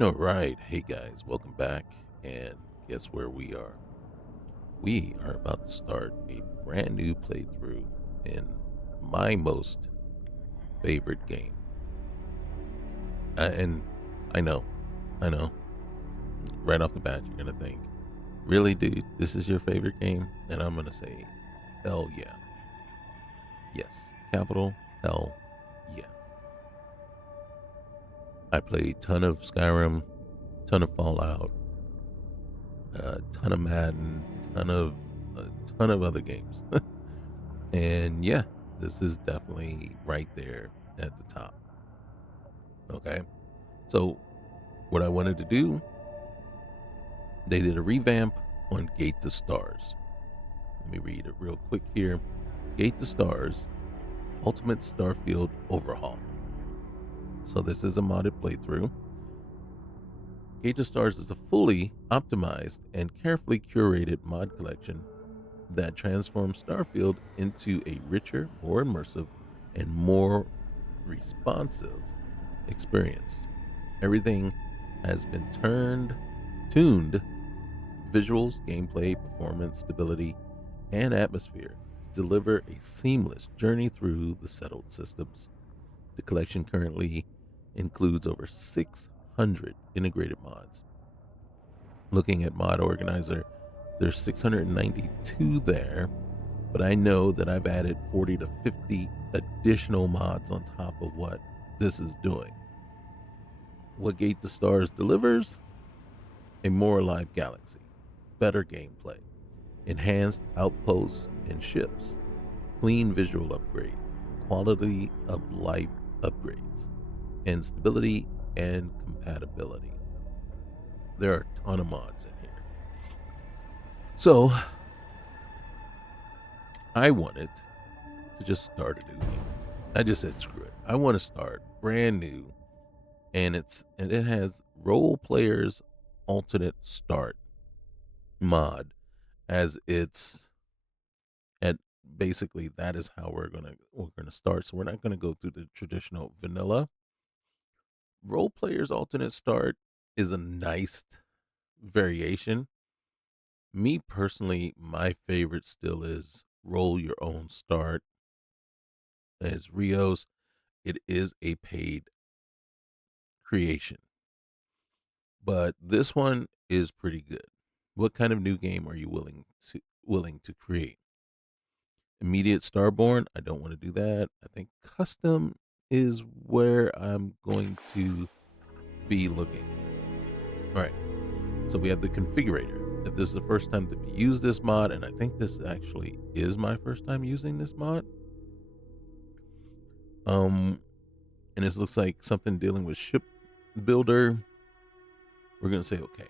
All right. Hey guys, welcome back. And guess where we are? We are about to start a brand new playthrough in my most favorite game. And I know, right off the bat, you're going to think, really, dude, this is your favorite game? And I'm going to say, hell yeah. Yes. Capital hell yeah. I played ton of Skyrim, ton of Fallout, ton of Madden, ton of a ton of other games. And yeah, this is definitely right there at the top. Okay. So, what I wanted to do, they did a revamp on Gate to Stars. Let me read it real quick here. Gate to Stars, Ultimate Starfield Overhaul. So, this is a modded playthrough. Gate to Stars is a fully optimized and carefully curated mod collection that transforms Starfield into a richer, more immersive, and more responsive experience. Everything has been tuned visuals, gameplay, performance, stability, and atmosphere to deliver a seamless journey through the settled systems. The collection currently includes over 600 integrated mods. Looking at Mod Organizer, there's 692 there, but I know that I've added 40 to 50 additional mods on top of what this is doing. What Gate the Stars delivers? A more alive galaxy, better gameplay, enhanced outposts and ships, clean visual upgrade, quality of life upgrades, and stability and compatibility. There are a ton of mods in here. So I wanted to just start a new game. I just said screw it. I want to start brand new, and it has role players alternate start mod as its and basically that is how we're gonna start. So we're not gonna go through the traditional vanilla. Role players alternate start is a nice variation. Me personally, my favorite still is roll your own start as Rios. It is a paid creation, but this one is pretty good. What kind of new game are you willing to create? Immediate Starborn, I don't want to do that. I think custom is where I'm going to be looking. All right. So we have the configurator. If this is the first time that you use this mod, and I think this actually is my first time using this mod, um, and this looks like something dealing with ship builder, we're gonna say okay.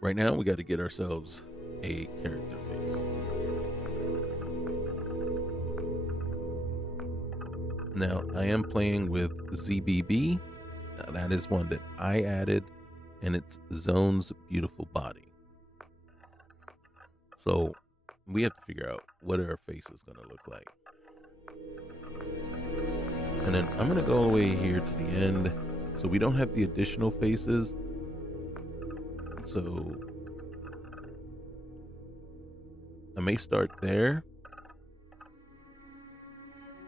Right now, we got to get ourselves a character face. Now, I am playing with ZBB. Now, that is one that I added, and it's Zone's beautiful body. So we have to figure out what our face is going to look like. And then I'm going to go all the way here to the end. So we don't have the additional faces. So I may start there.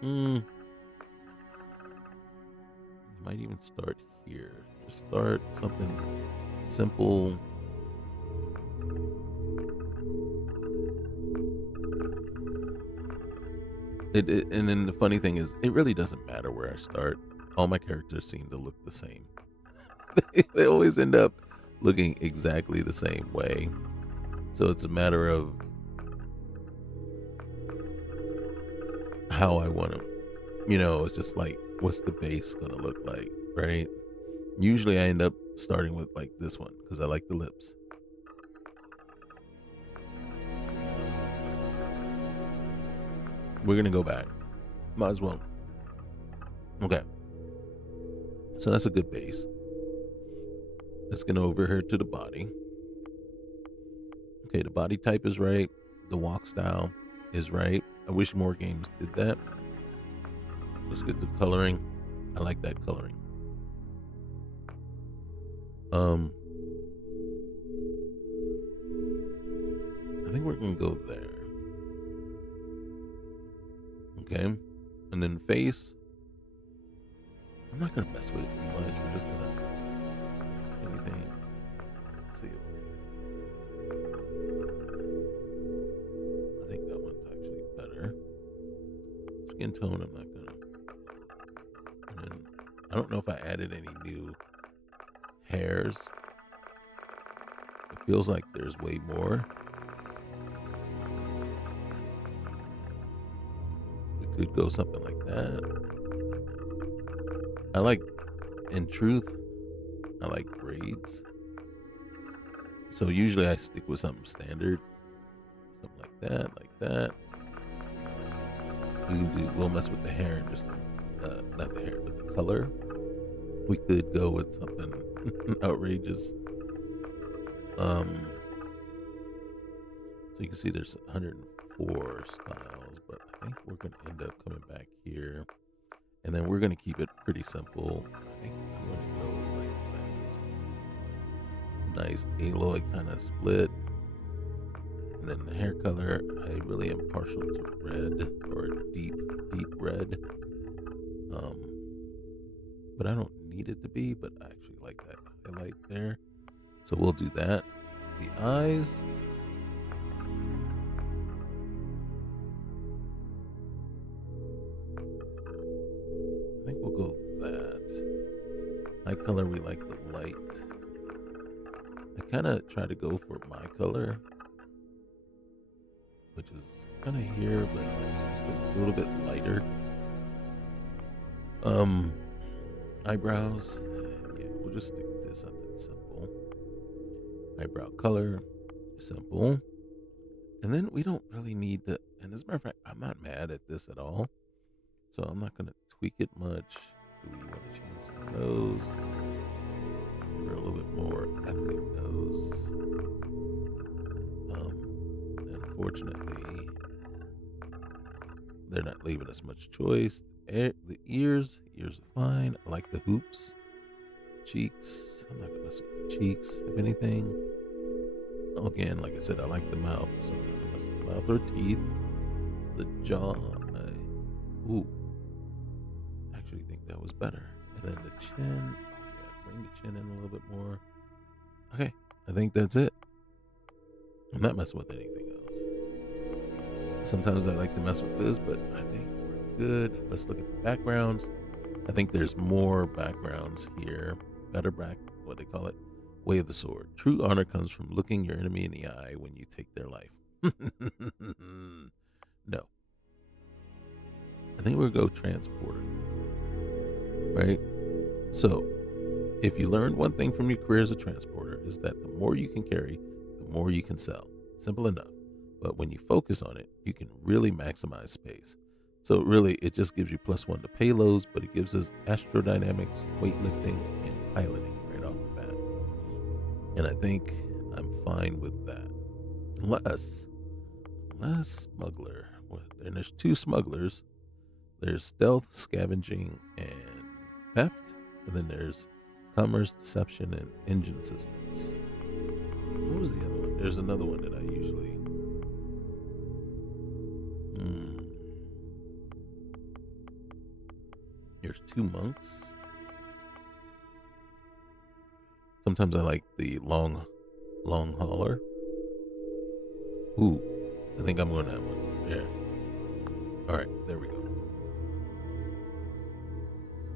Might even start here. Just start something simple. And then the funny thing is, it really doesn't matter where I start. All my characters seem to look the same. They always end up looking exactly the same way. So it's a matter of how I want them. It's just like, what's the base going to look like, right? Usually I end up starting with like this one because I like the lips. We're going to go back. Might as well. Okay. So that's a good base. Let's get over here to the body. Okay, the body type is right. The walk style is right. I wish more games did that. Let's get the coloring. I like that coloring. Um, I think we're gonna go there. Okay, and then face. I'm not gonna mess with it too much. We're just gonna anything. Let's see. I think that one's actually better. Skin tone. I'm not gonna. And then I don't know if I added any new hairs. It feels like there's way more. We could go something like that. I like, in truth, I like braids. So usually I stick with something standard. Something like that, like that. We'll mess with the hair and just, not the hair, but the color. We could go with something outrageous. So you can see there's 104 styles, but I think we're going to end up coming back here. And then we're going to keep it pretty simple. I think I'm going to go like that. Nice alloy kind of split. And then the hair color, I really am partial to red or deep red. But I don't need it to be, but I actually like that highlight there. So we'll do that. The eyes. I think we'll go that. Eye color, we like the light. I kind of try to go for my color, which is kind of here, but it's just a little bit lighter. Eyebrows, yeah, we'll just stick to something simple. Eyebrow color, simple. And then we don't really need to, and as a matter of fact, I'm not mad at this at all. So I'm not going to tweak it much. Do we want to change the nose? For a little bit more ethnic nose. Unfortunately, they're not leaving us much choice. The ears are fine. I like the hoops. Cheeks, I'm not gonna mess with the cheeks. If anything, again, like I said, I like the mouth, so I'm not gonna mess with the mouth or teeth. The jaw, I actually think that was better. And then the chin, bring the chin in a little bit more. Okay, I think that's it. I'm not messing with anything else. Sometimes I like to mess with this, but I think we're good. Let's look at the backgrounds. I think there's more backgrounds here. Better back, what they call it, way of the sword. True honor comes from looking your enemy in the eye when you take their life. No. I think we'll go transporter. Right? So, if you learned one thing from your career as a transporter, is that the more you can carry, the more you can sell. Simple enough. But when you focus on it, you can really maximize space. So really, it just gives you +1 to payloads, but it gives us astrodynamics, weightlifting, and piloting right off the bat. And I think I'm fine with that. Unless smuggler. And there's 2 smugglers. There's stealth, scavenging, and theft. And then there's commerce, deception, and engine systems. What was the other one? There's another one that I usually... Here's 2 monks. Sometimes I like the long hauler. Ooh, I think I'm going that one. Yeah. All right, there we go.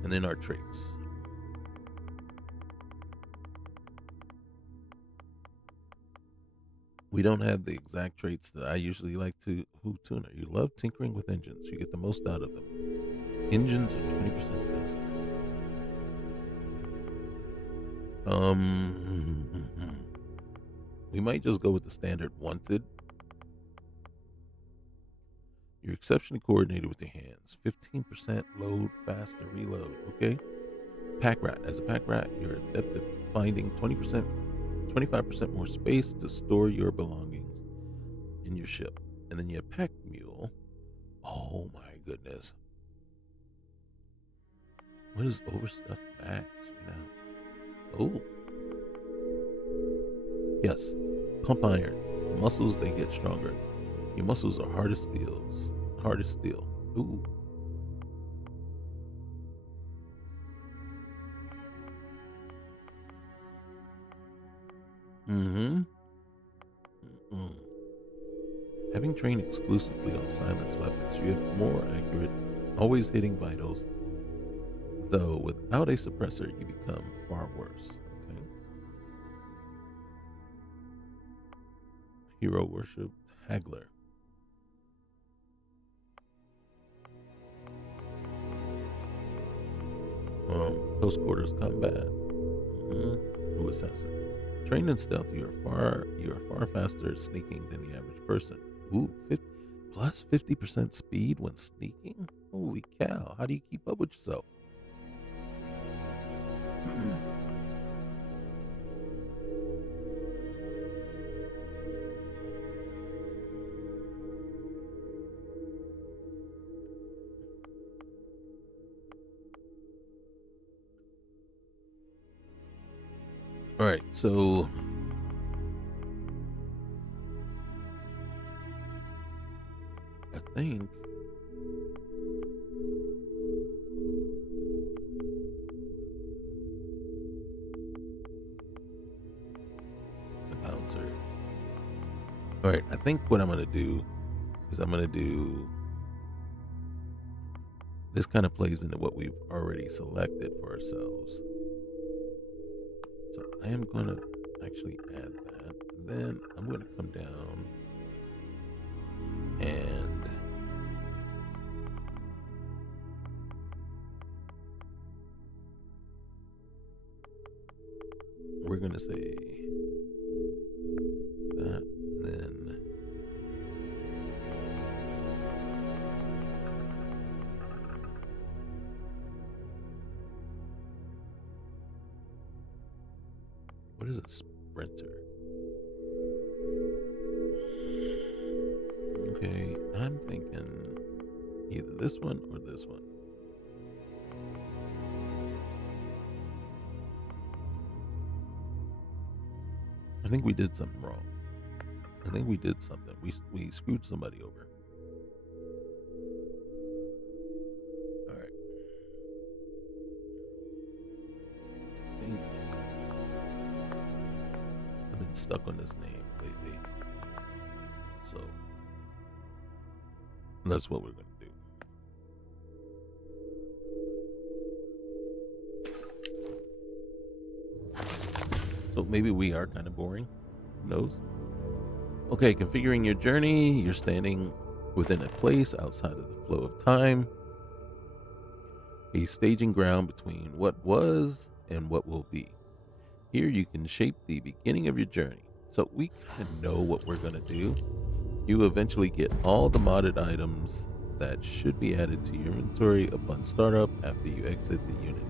And then our traits. We don't have the exact traits that I usually like to. Tuner. You love tinkering with engines. You get the most out of them. Engines are 20% faster. We might just go with the standard wanted. You're exceptionally coordinated with your hands. 15% load, faster reload. Okay. Pack rat. As a pack rat, you're adept at finding 25% more space to store your belongings in your ship. And then you have pack mule. Oh my goodness. What is overstuffed bags? Oh, Yes. Pump iron. Muscles, they get stronger. Your muscles are hard as steels. Hard as steel. Ooh. Mm-hmm. Mm. Having trained exclusively on silence weapons, you have more accurate, always hitting vitals. Though without a suppressor, you become far worse. Okay. Hero worship Hagler. Close quarters combat. Ooh, assassin. Trained in stealth, you are far faster at sneaking than the average person. Ooh, 50% speed when sneaking? Holy cow, how do you keep up with yourself? Alright, so I think the bouncer. Alright, I think what I'm gonna do is I'm gonna do this kind of plays into what we've already selected for ourselves. So I am gonna actually add that. And then I'm gonna come down and we're gonna say that, and then what is a sprinter? Okay, I'm thinking either this one or this one. I think we did something wrong. I think we did something. We screwed somebody over. All right. I think I've been stuck on this name lately, so that's what we're gonna do. So maybe we are kind of boring. Who knows? Okay, configuring your journey. You're standing within a place outside of the flow of time, a staging ground between what was and what will be. Here you can shape the beginning of your journey. So we kind of know what we're going to do. You eventually get all the modded items that should be added to your inventory upon startup after you exit the unit.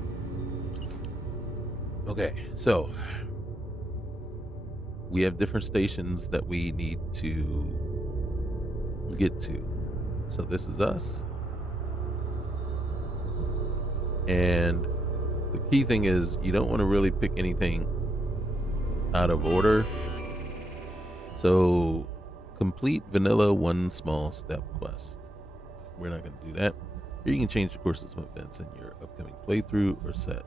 Okay, so we have different stations that we need to get to. So this is us. And the key thing is you don't want to really pick anything out of order. So complete vanilla one small step quest. We're not going to do that. Here you can change the courses of events in your upcoming playthrough or set.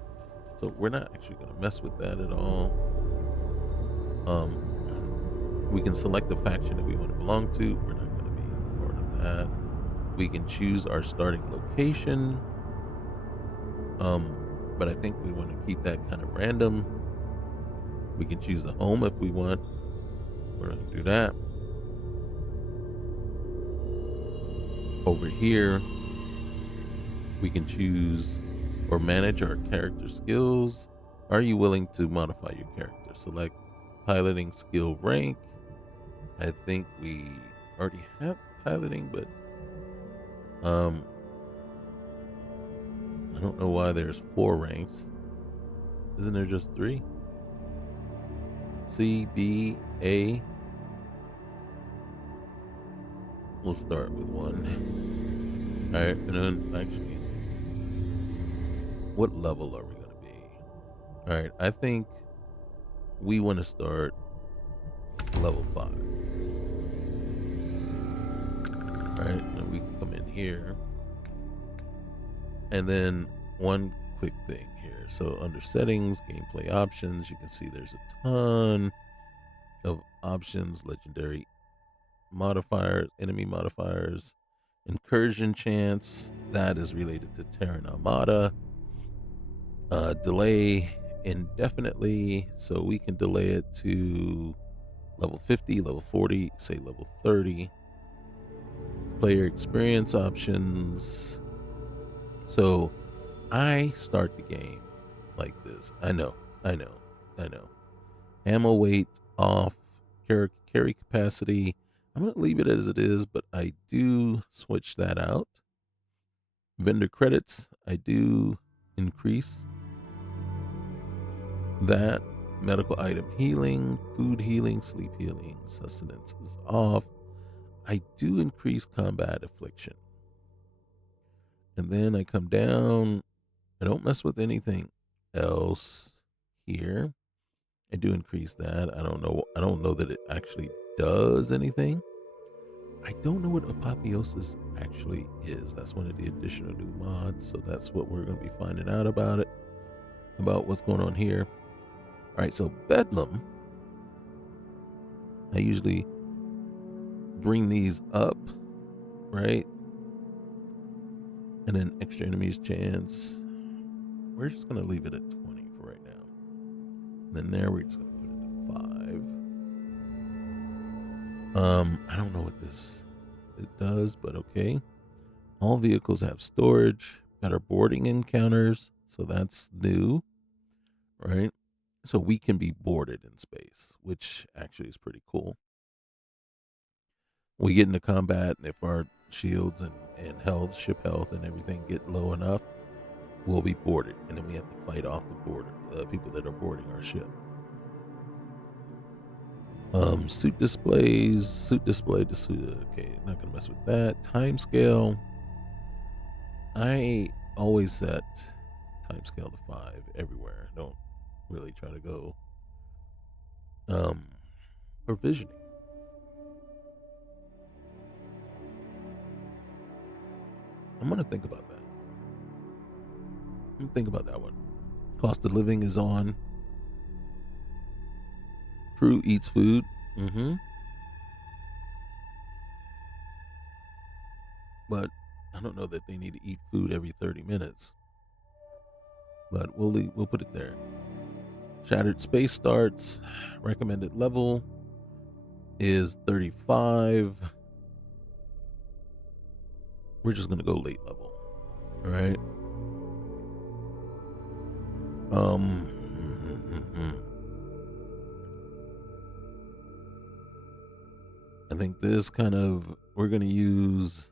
So we're not actually going to mess with that at all. We can select the faction that we want to belong to. We're not going to be part of that. We can choose our starting location. But I think we want to keep that kind of random. We can choose the home if we want. We're not going to do that. Over here, we can choose or manage our character skills. Are you willing to modify your character? Select piloting skill rank. I think we already have piloting, but I don't know why there's 4 ranks. Isn't there just 3? C, B, A. We'll start with 1. All right, and then actually, what level are we going to be? All right, I think we want to start level 5. Right, and we can come in here. And then one quick thing here. So under settings, gameplay options, you can see there's a ton of options, legendary modifiers, enemy modifiers, incursion chance, that is related to Terran Armada. Delay indefinitely, so we can delay it to level 50, level 40, say level 30. Player experience options. So I start the game like this. I know. Ammo weight off, carry capacity. I'm going to leave it as it is, but I do switch that out. Vendor credits, I do increase that. Medical item healing, food healing, sleep healing, sustenance is off. I do increase combat affliction. And then I come down. I don't mess with anything else here. I do increase that. I don't know that it actually does anything. I don't know what apotheosis actually is. That's one of the additional new mods. So that's what we're going to be finding out about what's going on here. All right, so Bedlam. I usually bring these up, right? And then extra enemies chance. We're just going to leave it at 20 for right now. And then there, we're just going to put it to 5. I don't know what it does, but okay. All vehicles have storage, better boarding encounters, so that's new, right? So we can be boarded in space, which actually is pretty cool. We get into combat, and if our shields and health, ship health, and everything get low enough, we'll be boarded, and then we have to fight off the border, people that are boarding our ship. Suit displays, okay, not gonna mess with that. Time scale, I always set time scale to 5 everywhere. I don't really try to go provisioning. I'm gonna think about that. Think about that one. Cost of living is on. Crew eats food. But I don't know that they need to eat food every 30 minutes. But we'll put it there. Shattered space starts. Recommended level is 35. We're just gonna go late level. All right. I think this we're gonna use.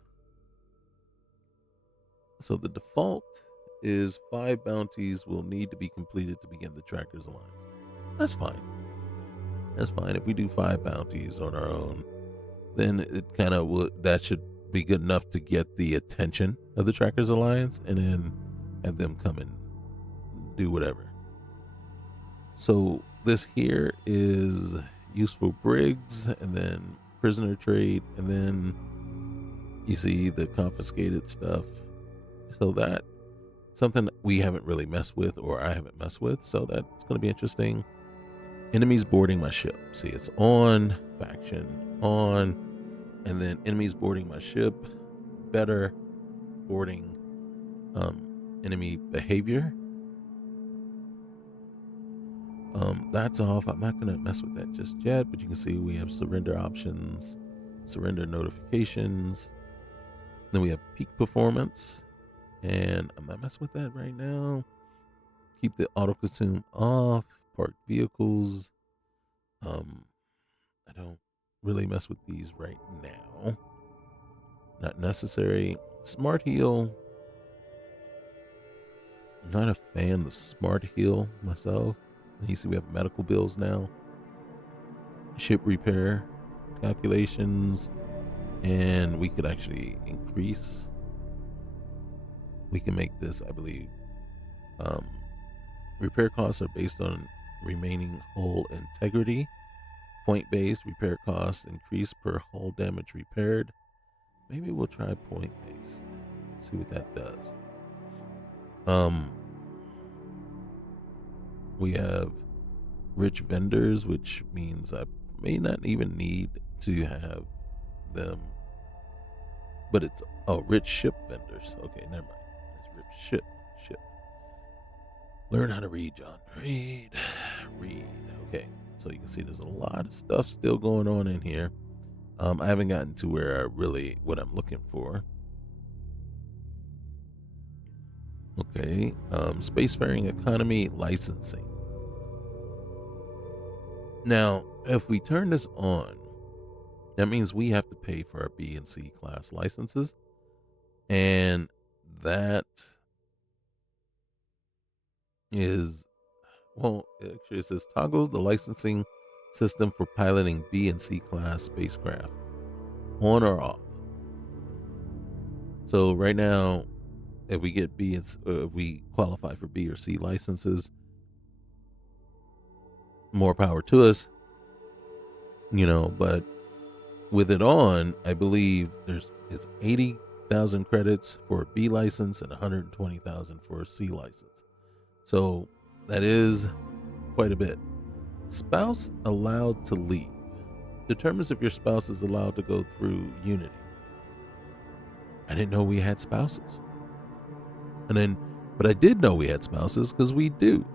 So the default is 5 bounties will need to be completed to begin the Trackers Alliance. That's fine. If we do 5 bounties on our own, then it that should be good enough to get the attention of the Trackers Alliance, and then have them come and do whatever. So this here is useful brigs, and then prisoner trade, and then you see the confiscated stuff. So that something we haven't really messed with, or I haven't messed with, so that's going to be interesting. Enemies boarding my ship. See, it's on, faction on, and then enemies boarding my ship, better boarding enemy behavior. That's off. I'm not going to mess with that just yet, but you can see we have surrender options, surrender notifications. Then we have peak performance, and I'm not messing with that right now. Keep the auto consume off. Parked vehicles. I don't really mess with these right now. Not necessary. Smart heal. I'm not a fan of smart heal myself. You see we have medical bills now. Ship repair calculations, and we could actually increase. We can make this, I believe. Repair costs are based on remaining hull integrity. Point-based repair costs increase per hull damage repaired. Maybe we'll try point-based. See what that does. We have rich vendors, which means I may not even need to have them. But it's rich ship vendors. Okay, never mind. It's rich ship. Learn how to read, John. Read. Okay, so you can see there's a lot of stuff still going on in here. I haven't gotten to where what I'm looking for. Okay, spacefaring economy licensing. Now, if we turn this on, that means we have to pay for our B and C class licenses. And that is, well, actually it says toggles the licensing system for piloting B and C class spacecraft on or off. So right now, if we get if we qualify for B or C licenses, more power to us, but with it on, I believe it's 80,000 credits for a B license and 120,000 for a C license. So that is quite a bit. Spouse allowed to leave. Determines if your spouse is allowed to go through Unity. I didn't know we had spouses. But I did know we had spouses because we do.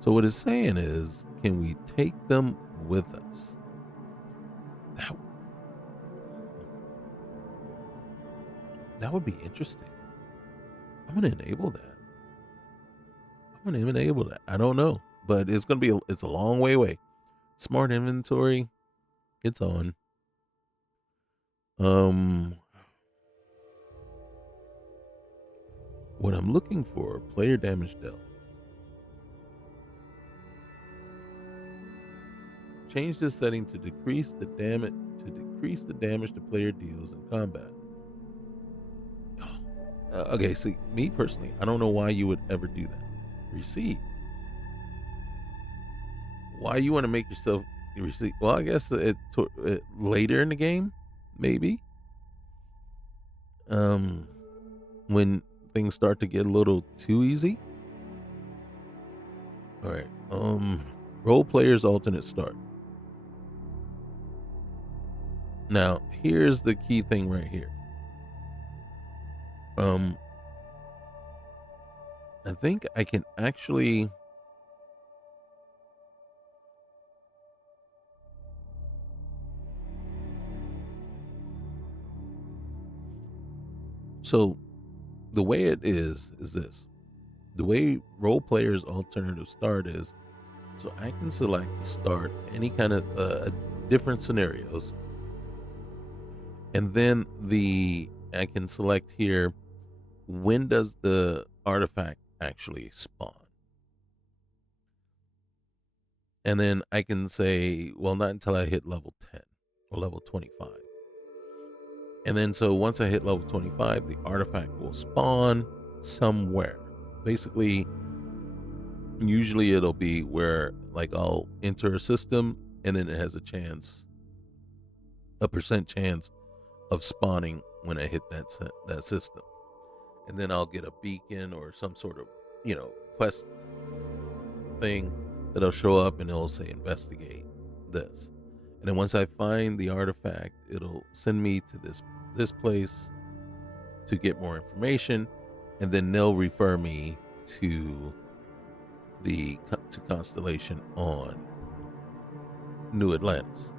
So what it's saying is, can we take them with us? That would be interesting. I'm going to enable that. I don't know, but it's going to be, it's a long way away. Smart inventory. It's on. What I'm looking for, player damage dealt. Change this setting to decrease the damage the player deals in combat. Okay, see, me personally, I don't know why you would ever do that. Receive. Why you want to make yourself receive? Well, I guess later in the game, maybe. When things start to get a little too easy. All right. Role players alternate start. Now, here's the key thing right here. I think I can actually so the way it is this. The way role players alternative start is, so I can select to start any kind of different scenarios. And then I can select here, when does the artifact actually spawn? And then I can say, well, not until I hit level 10 or level 25. And then so once I hit level 25, the artifact will spawn somewhere. Basically, usually it'll be where like I'll enter a system and then it has a percent chance of spawning when I hit that system. And then I'll get a beacon or some sort of, quest thing that'll show up and it'll say investigate this. And then once I find the artifact, it'll send me to this place to get more information, and then they'll refer me to Constellation on New Atlantis.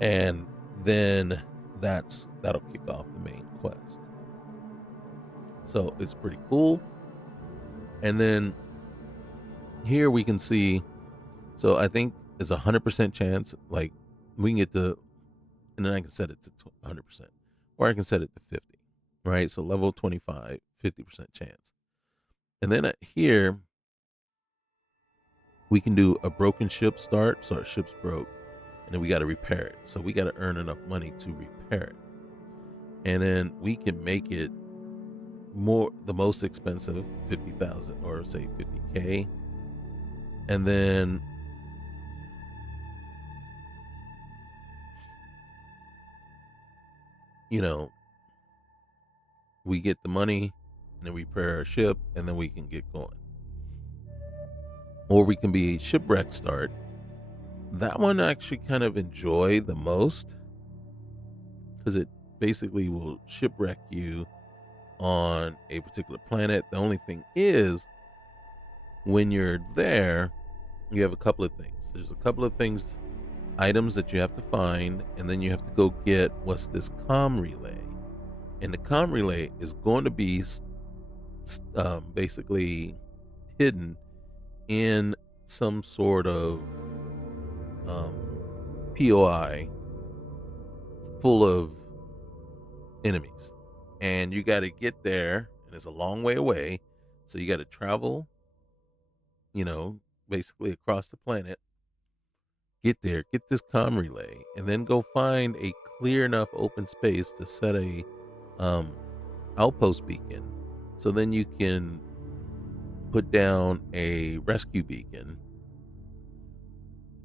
And then that'll kick off the main quest. So it's pretty cool. And then here we can see, so I think it's 100% chance, like we can get and then I can set it to 100%, or I can set it to 50, right? So level 25, 50% chance. And then here we can do a broken ship start. So our ship's broke, and then we got to repair it. So we got to earn enough money to repair it. And then we can make it the most expensive, 50,000 or say 50K. And then you know, we get the money and then we repair our ship and then we can get going. Or we can be a shipwreck start. That one I actually kind of enjoy the most because it basically will shipwreck you on a particular planet. The only thing is, when you're there, you have a couple of things. There's a couple of things, items that you have to find, and then you have to go get what's this comm relay. And the comm relay is going to be basically hidden in some sort of um, POI full of enemies. And you got to get there, and it's a long way away. So you got to travel, basically across the planet, get there, get this comm relay, and then go find a clear enough open space to set a um, outpost beacon. So then you can put down a rescue beacon,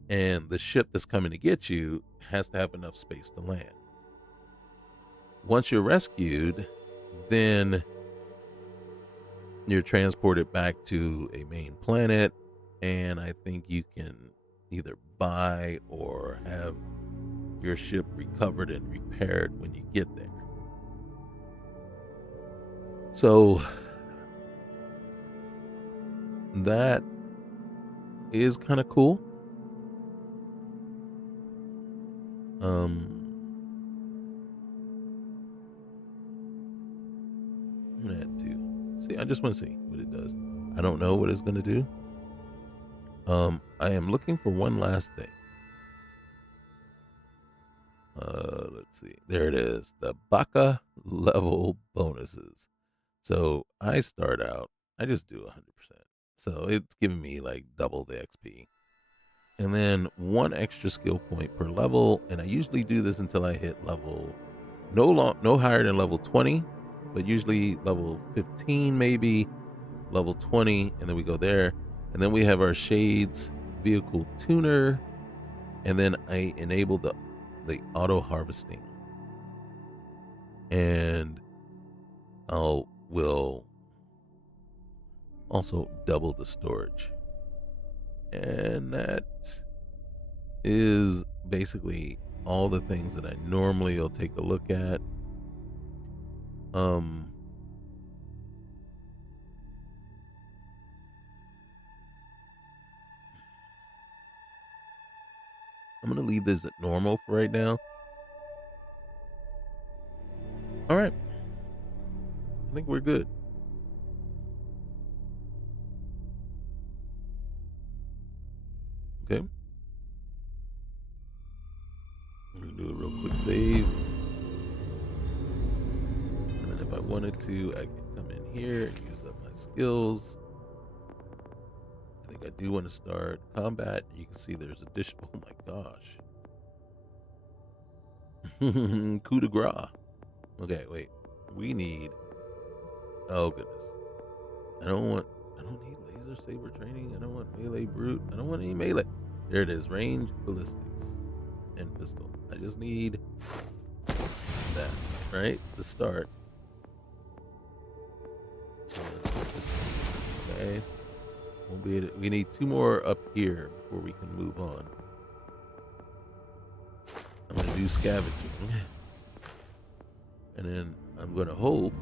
and the ship that's coming to get you has to have enough space to land. Once you're rescued, then you're transported back to a main planet, and I think you can either buy or have your ship recovered and repaired when you get there. So that is kind of cool. I'm gonna add two. See, I just want to see what it does. I don't know what it's gonna do. I am looking for one last thing. Let's see. There it is. The Baka level bonuses. So I start out, I just do 100%. So it's giving me like double the XP. And then one extra skill point per level. And I usually do this until I hit level no higher than level 20, but usually level 15, maybe level 20. And then we go there. And then we have our Shades vehicle tuner. And then I enable the auto harvesting. And will also double the storage. And that is basically all the things that I normally will take a look at. I'm going to leave this at normal for right now. All right. I think we're good. Okay. I'm going to do a real quick save. And then if I wanted to, I can come in here and use up my skills. I think I do want to start combat. You can see there's additional. Oh my gosh. Coup de grace. Okay, wait. We need. Oh goodness. I don't need laser saber training. I don't want melee brute. I don't want any melee. There it is. Range, ballistics, and pistol. I just need that, right? To start. Okay. We need two more up here before we can move on. I'm going to do scavenging. And then I'm going to hope.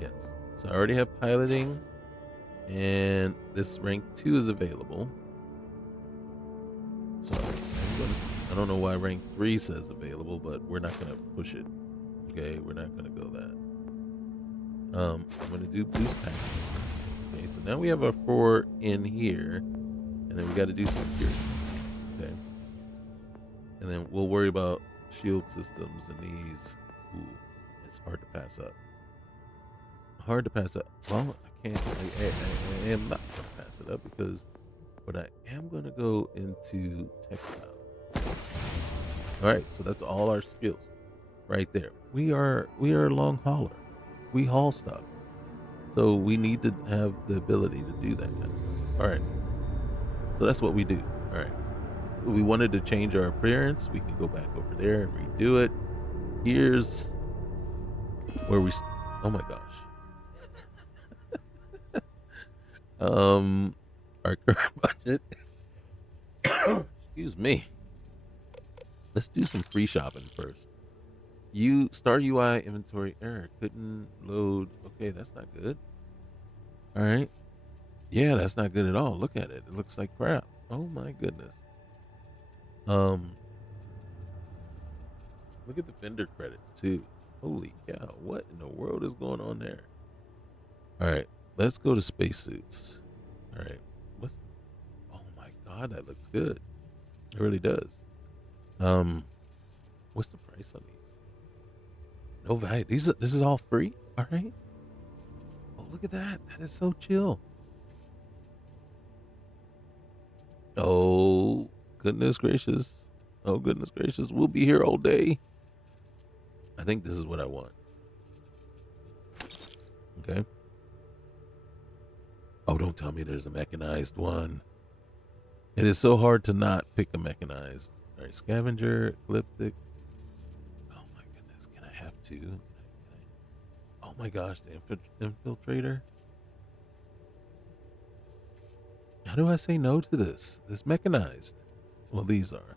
Yes. So I already have piloting. And this rank 2 is available. So I don't know why rank 3 says available, but we're not going to push it. Okay, we're not going to go that. I'm going to do boost pack. Okay, so now we have our 4 in here. And then we got to do security. Okay. And then we'll worry about shield systems and these. Ooh, it's hard to pass up. Hard to pass up. Well, I can't. I am not going to pass it up because, but I am going to go into textile. All right, so that's all our skills right there. We are a long hauler. We haul stuff, so we need to have the ability to do that kind of stuff. All right, so that's what we do. All right, if we wanted to change our appearance, we can go back over there and redo it. Here's where oh my gosh. Our current budget. Excuse me. Let's do some free shopping first. Star UI inventory error couldn't load. Okay, that's not good. All right. Yeah, that's not good at all. Look at it. It looks like crap. Oh my goodness. Um, Look at the vendor credits too. Holy cow! What in the world is going on there? All right, let's go to spacesuits. All right, what's? Oh my god, that looks good. It really does. Um, what's the price on these? No value. This is all free. All right. Oh, look at that. That is so chill. Oh goodness gracious. Oh goodness gracious. We'll be here all day. I think this is what I want. Okay. Oh, don't tell me there's a mechanized one. It is so hard to not pick a mechanized. All right, scavenger, ecliptic. Oh my goodness, can I have two? Oh my gosh, the infiltrator. How do I say no to this? This mechanized. Well, these are.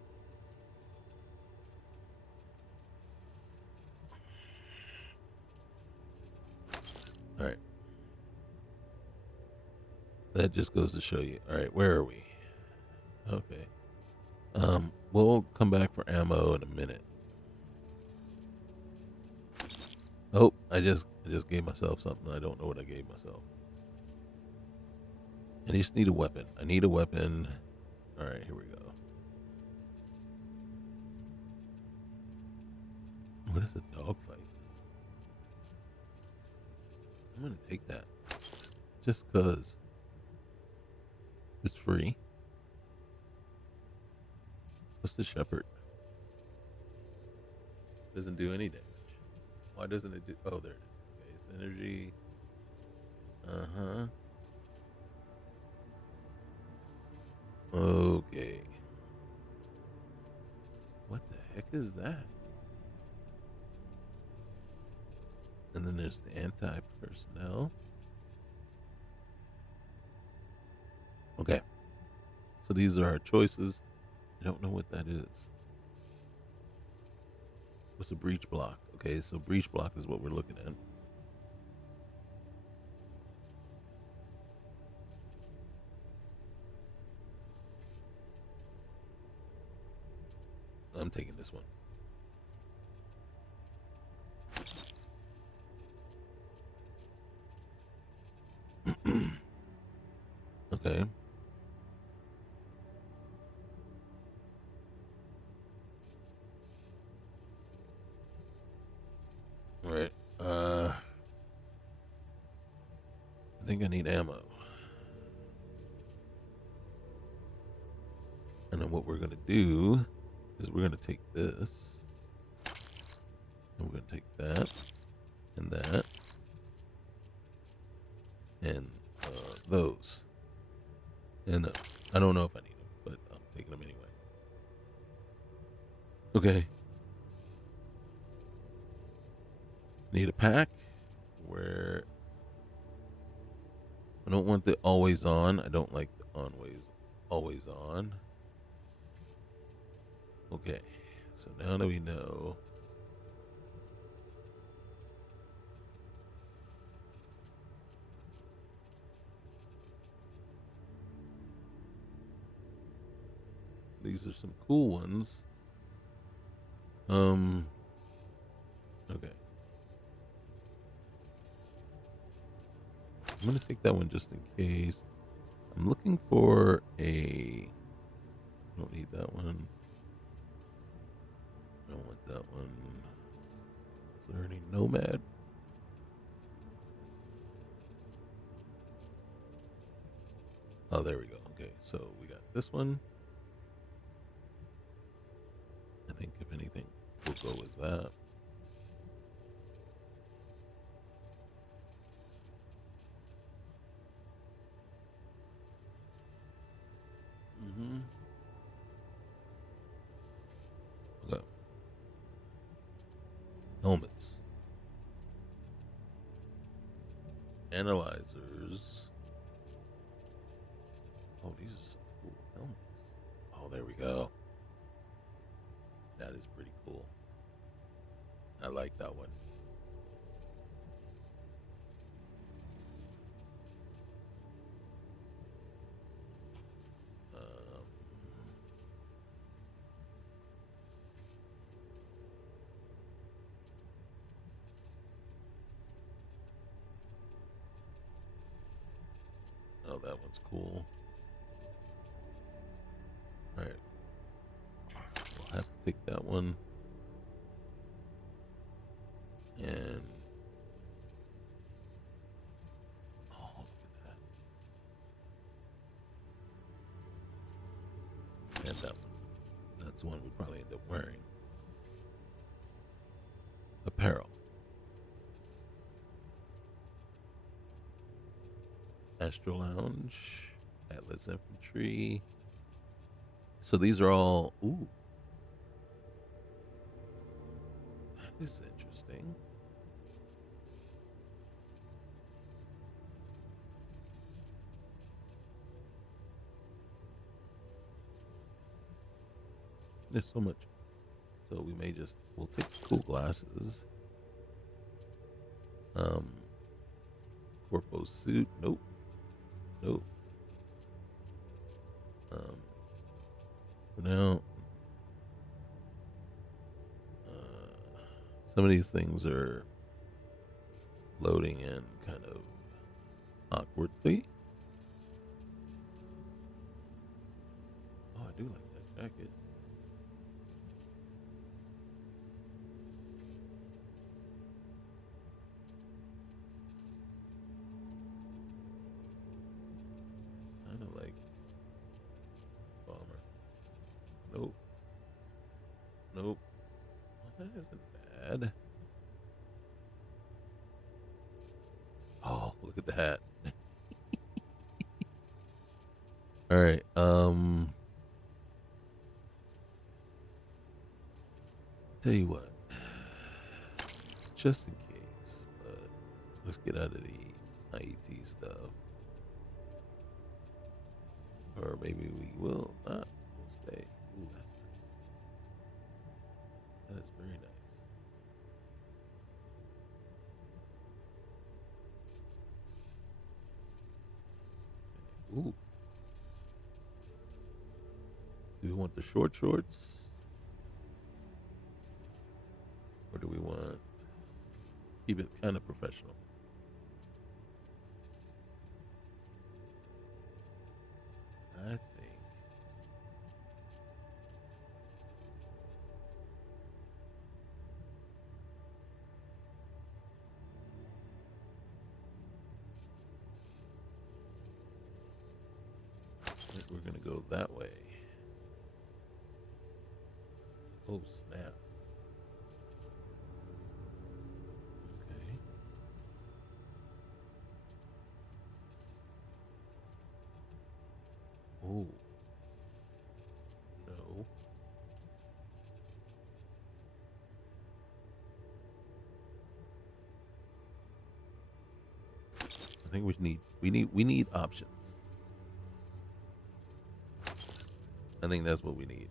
All right. That just goes to show you. All right, where are we? Okay. We'll come back for ammo in a minute. Oh, I just gave myself something. I don't know what I gave myself. I just need a weapon. I need a weapon. All right, here we go. What is a dogfight? I'm gonna take that just cause it's free. What's the shepherd? Doesn't do any damage. Why doesn't it do? Oh, there it is. Okay, it's energy. Uh-huh. Okay. What the heck is that? And then there's the anti-personnel. Okay. So these are our choices. I don't know what that is. What's a breach block? Okay, so breach block is what we're looking at. I'm taking this one. Okay. All right. I think I need ammo. And then what we're gonna do is we're gonna take this, and we're gonna take that, and that, and those. And I don't know if I need them, but I'm taking them anyway. Okay. Need a pack where I don't want the always on. I don't like the always on. Okay. So now that we know. These are some cool ones. Okay. I'm gonna take that one just in case. I'm looking for a. I don't need that one. I don't want that one. Is there any nomad? Oh, there we go. Okay, so we got this one. I think if anything, we'll go with that. helmets. Analyzers. Oh, these are some cool helmets. Oh, there we go. That is pretty cool. I like that one. Oh, that one's cool. All right. We'll have to take that one. And oh, look at that. And that one. That's the one we probably end up wearing. Apparel. Astro Lounge. Atlas Infantry. So these are all. Ooh. That is interesting. There's so much. So we may just, we'll take the cool glasses. Corpo suit. Nope. Nope. For now, some of these things are loading in kind of awkwardly. Oh, I do like that jacket. Kind of like bomber. Nope. Nope. Well, that isn't bad. Oh, look at the hat. All right. Tell you what. Just in case, but let's get out of the IET stuff. Or maybe we will not. We'll stay. Ooh, that's nice. That is very nice. Okay. Ooh. Do we want the short shorts? Or do we want keep it kind of professional? I think we're gonna go that way. Oh snap. Okay. Oh no. I think we need options. I think that's what we need.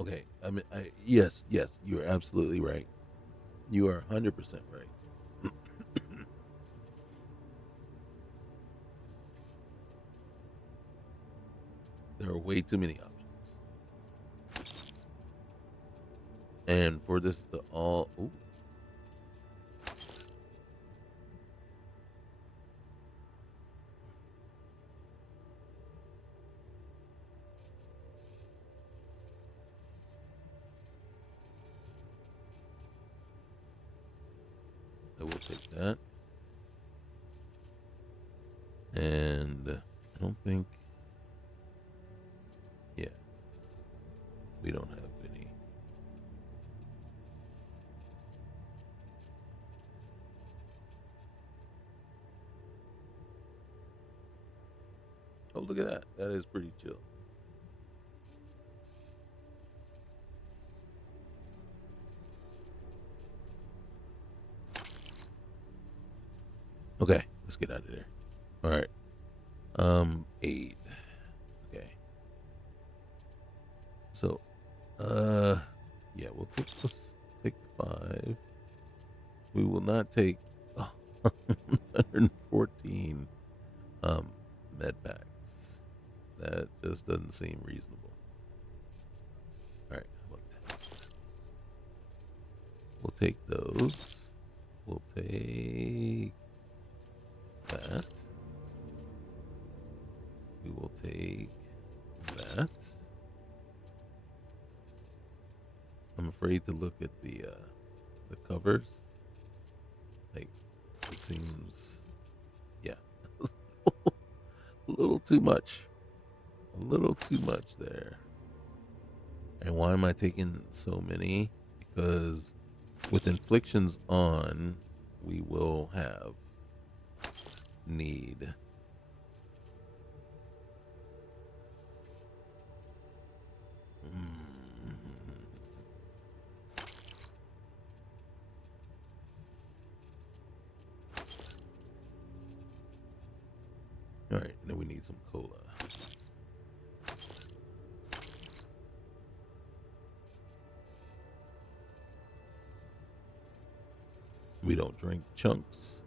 Okay. I mean, yes, you are absolutely right. You are 100% right. There are way too many options. And for this to all, ooh, I will take that. think, yeah, we don't have any. Oh, look at that. That is pretty chill. Okay, let's get out of there. All right. Aid. Okay. So, yeah, let's take the 5. We will not take 114 med packs. That just doesn't seem reasonable. All right, how about 10? We'll take those. We'll take that. We will take that. I'm afraid to look at the covers. Like, it seems, yeah, a little too much. A little too much there. And why am I taking so many? Because with inflictions on, we will have need. All right, and then we need some cola. We don't drink chunks.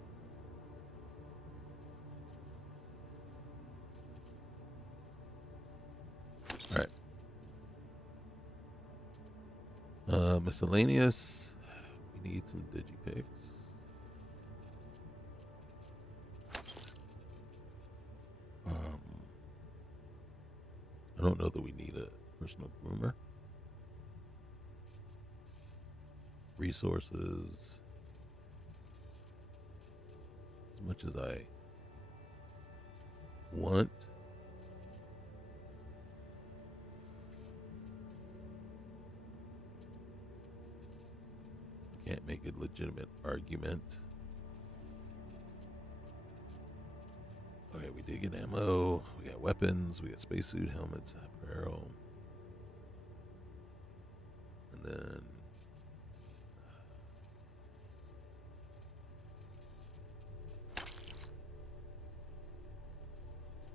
All right. Miscellaneous. We need some digipicks. I don't know that we need a personal groomer. Resources. As much as I want. I can't make a legitimate argument. Okay, we did get ammo. We got weapons. We got spacesuit, helmets, apparel. And then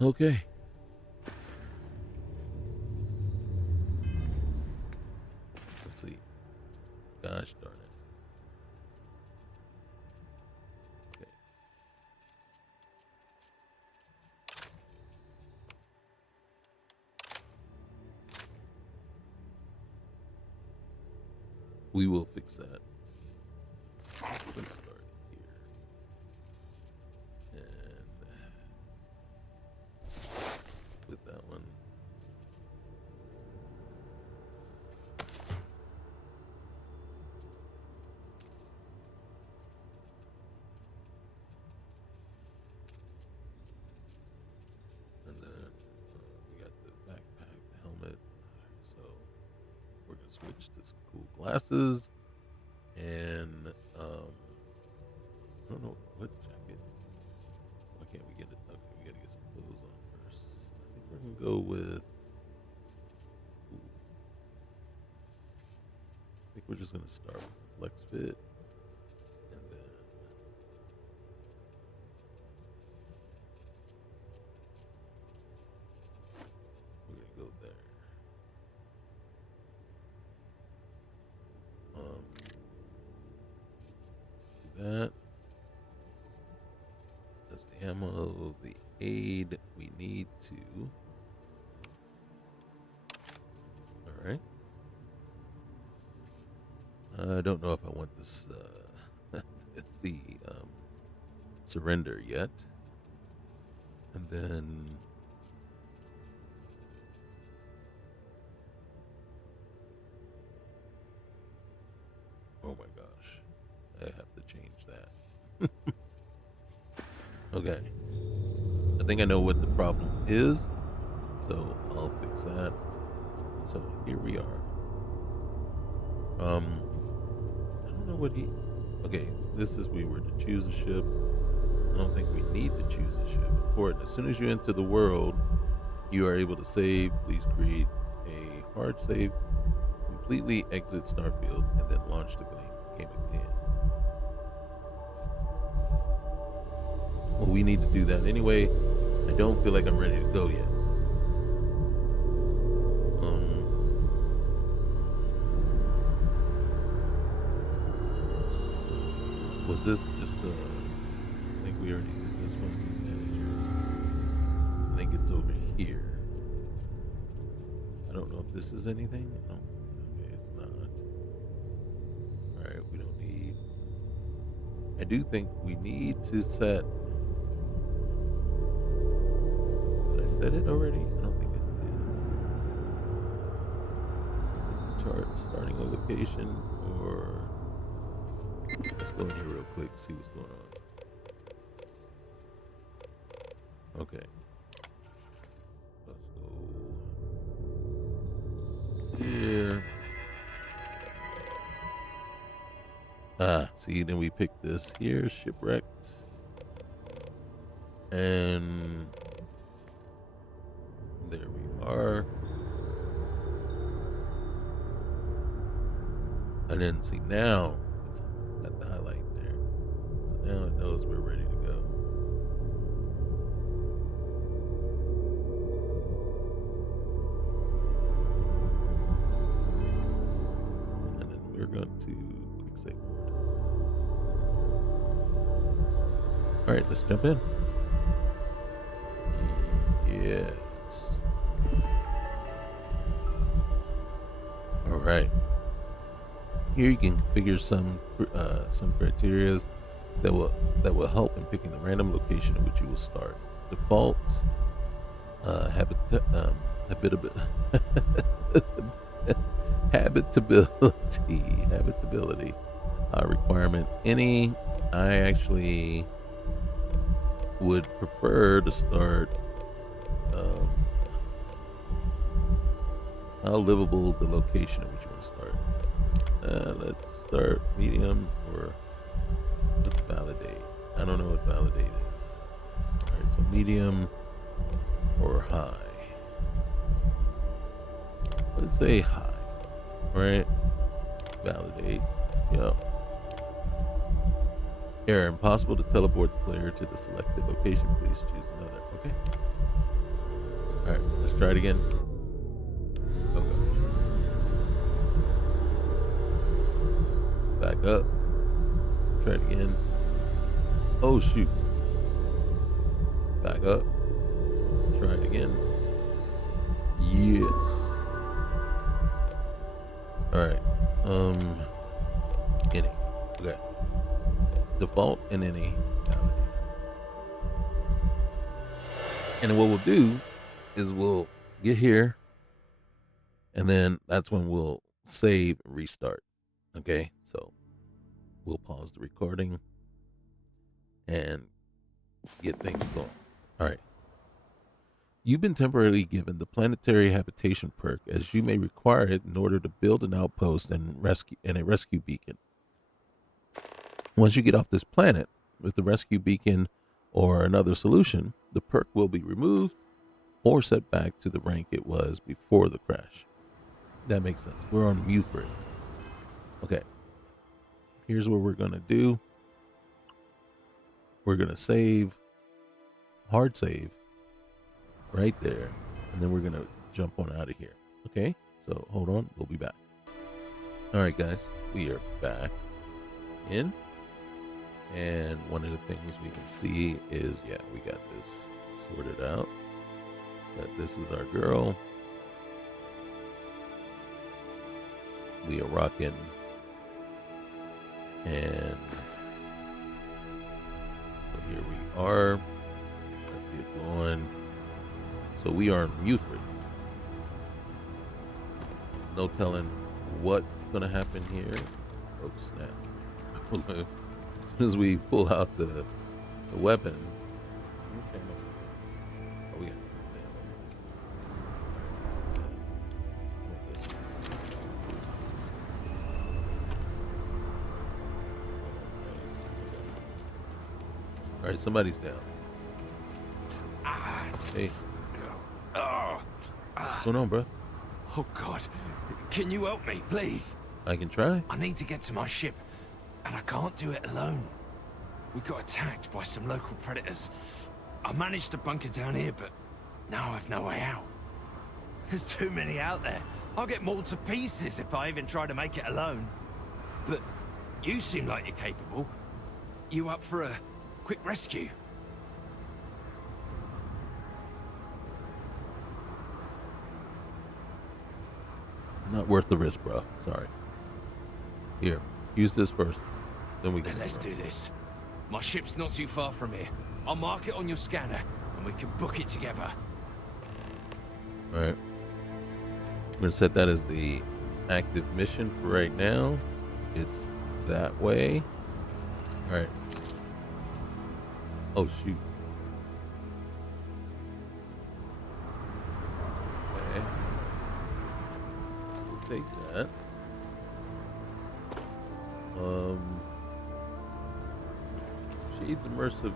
okay. Let's see. Gosh darn it. Okay. We will fix that. Let's start here. And with that one. And then we got the backpack, the helmet. So we're going to switch to some cool glasses. And I don't know what jacket. Why can't we get it? Okay, we got to get some clothes on first. I think we're going to go with. Ooh, I think we're just going to start with the flex fit. And then we're going to go there. Do that. That's the ammo, the aid we need to. All right. I don't know if I want this the surrender yet. And then oh my gosh, I have to change that. Okay, I think I know what the problem is, so I'll fix that. So here we are. I don't know what he. Okay, this is we were to choose a ship. I don't think we need to choose a ship. Important. As soon as you enter the world, you are able to save. Please create a hard save. Completely exit Starfield and then launch the game again. Well, we need to do that anyway. I don't feel like I'm ready to go yet. Was this just I think we already did this one. I think it's over here. I don't know if this is anything. No. Okay, it's not. Alright, we don't need. I do think we need to set. Did I set it already? I don't think I did. This is a chart starting a location or. Let's go in here real quick, see what's going on. Okay. Let's go here. See, then we pick this here, shipwrecked. And there we are. And then see now it's got the highlight there. So now it knows we're ready to go. And then we're going to quick save board. Alright, let's jump in. Yes. Alright. Here you can configure some criteria that will help in picking the random location in which you will start. Default habitability requirement. Any, I actually would prefer to start how livable the location in which you want to start. Let's start medium, or let's validate. I don't know what validate is. Alright, so medium or high. Let's say high. Right? Validate. Yep. Error. Impossible to teleport the player to the selected location. Please choose another. Okay. Alright, let's try it again. Back up. Try it again. Oh shoot. Back up. Try it again. Yes. Alright. Any. Okay. Default and any. And what we'll do is we'll get here, and then that's when we'll save and restart. Okay, so we'll pause the recording and get things going. All right. You've been temporarily given the planetary habitation perk, as you may require it in order to build an outpost and a rescue beacon. Once you get off this planet with the rescue beacon or another solution, the perk will be removed or set back to the rank it was before the crash. That makes sense. We're on Muford. Okay. Here's what we're going to do. We're going to save, hard save, right there. And then we're going to jump on out of here. Okay. So hold on. We'll be back. All right, guys. We are back in. And one of the things we can see is, yeah, we got this sorted out. That this is our girl. We are rocking. And so here we are. Let's get going. So we are in Muford. No telling what's going to happen here. Oh, snap. As soon as we pull out the weapon. Okay. All right, somebody's down. Hey, what's going on, bro? Oh God, can you help me, please? I can try. I need to get to my ship, and I can't do it alone. We got attacked by some local predators. I managed to bunker down here, but now I've no way out. There's too many out there. I'll get mauled to pieces if I even try to make it alone. But you seem like you're capable. You up for a quick rescue? Not worth the risk, bro. Sorry. Here, use this first. Then we can. Let's do this. My ship's not too far from here. I'll mark it on your scanner, and we can book it together. All right. I'm gonna set that as the active mission for right now. It's that way. All right. Oh shoot. Okay. We'll take that. Shade's immersive.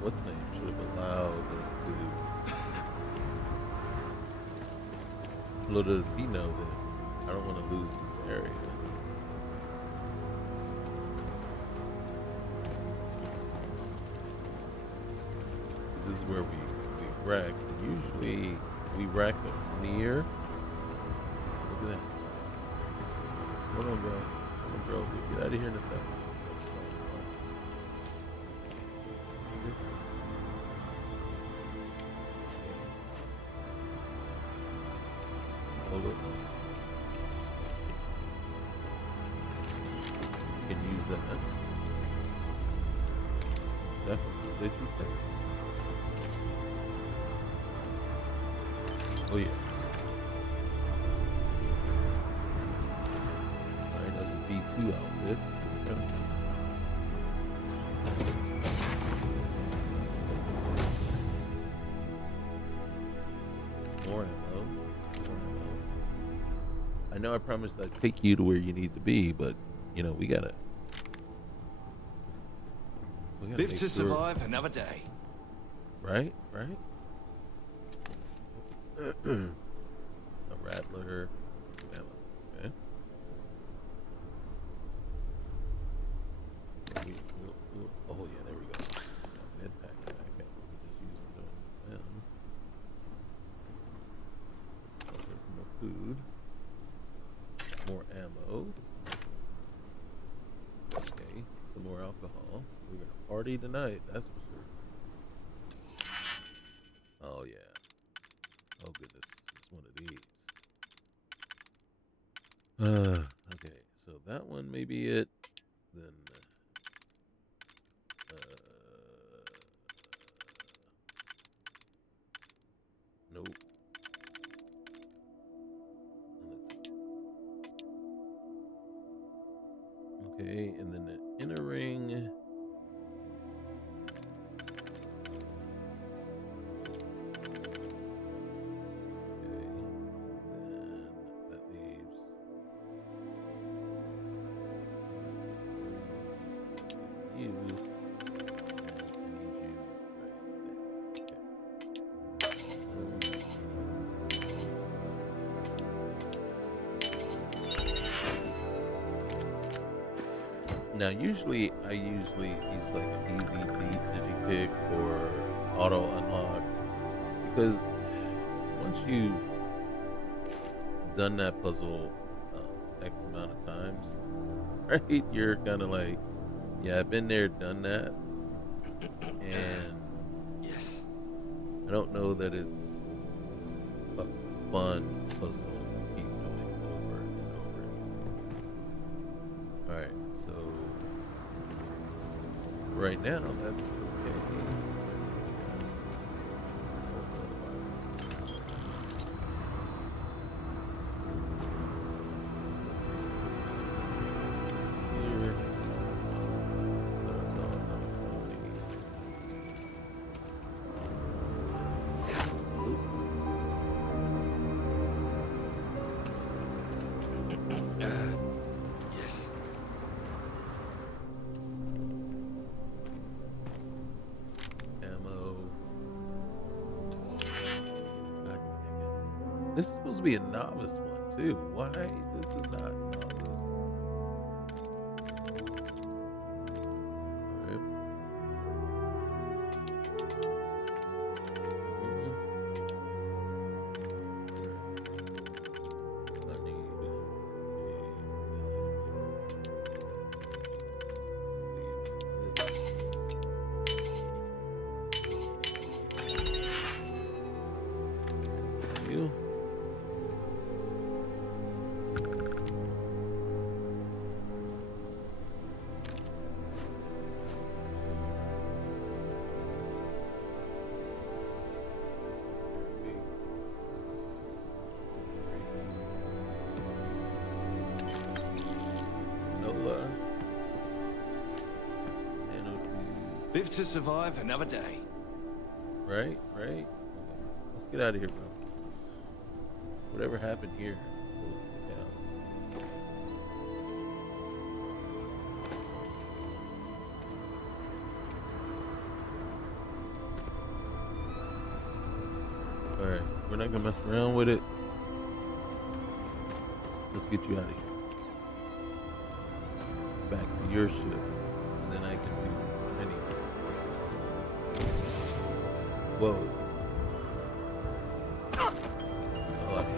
What's the name? Should have allowed us to. Little does he know that I don't want to lose this area. This is where we wreck. And usually we wreck up near. Look at that. Hold on, bro. Hold on, bro. We'll get out of here in a second. Hold up. You can use that. Definitely. Did you say? Oh yeah. Alright, that's a B2 outfit. Okay. More ammo. I know I promised I'd take you to where you need to be, but you know, we gotta Live to survive another day. Right? A rattler. Okay. Oh yeah, there we go. Med pack back. Just use them. Oh, there's some more food. More ammo. Okay, some more alcohol. We're gonna party tonight, that's for sure. Oh yeah. Oh goodness, it's one of these. Okay, so that one may be it. Then, nope. Okay, and then the inner ring. Now, usually I use like an easy beat digipick or auto unlock, because once you've done that puzzle X amount of times, right, you're kind of like, yeah, I've been there, done that, and Yes. I don't know that it's a fun puzzle to keep doing over and over again. All right, so right now that's okay. Here. Yes. This is supposed to be a novice one too. Why this is not novice? All right. You. Nola. Live to survive another day. Right, right. Let's get out of here, bro. Whatever happened here. Alright, we're not gonna mess around with it. Let's get you out of here. Back to your ship. And then I can do anything. Whoa. I like it.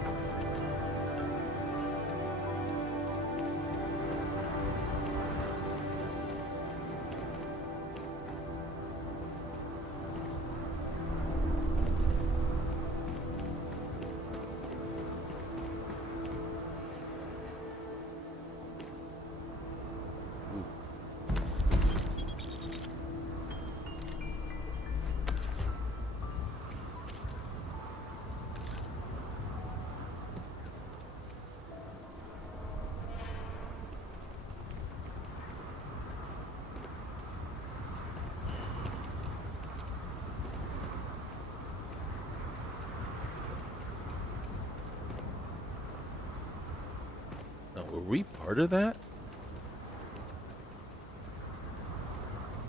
Now, were we part of that?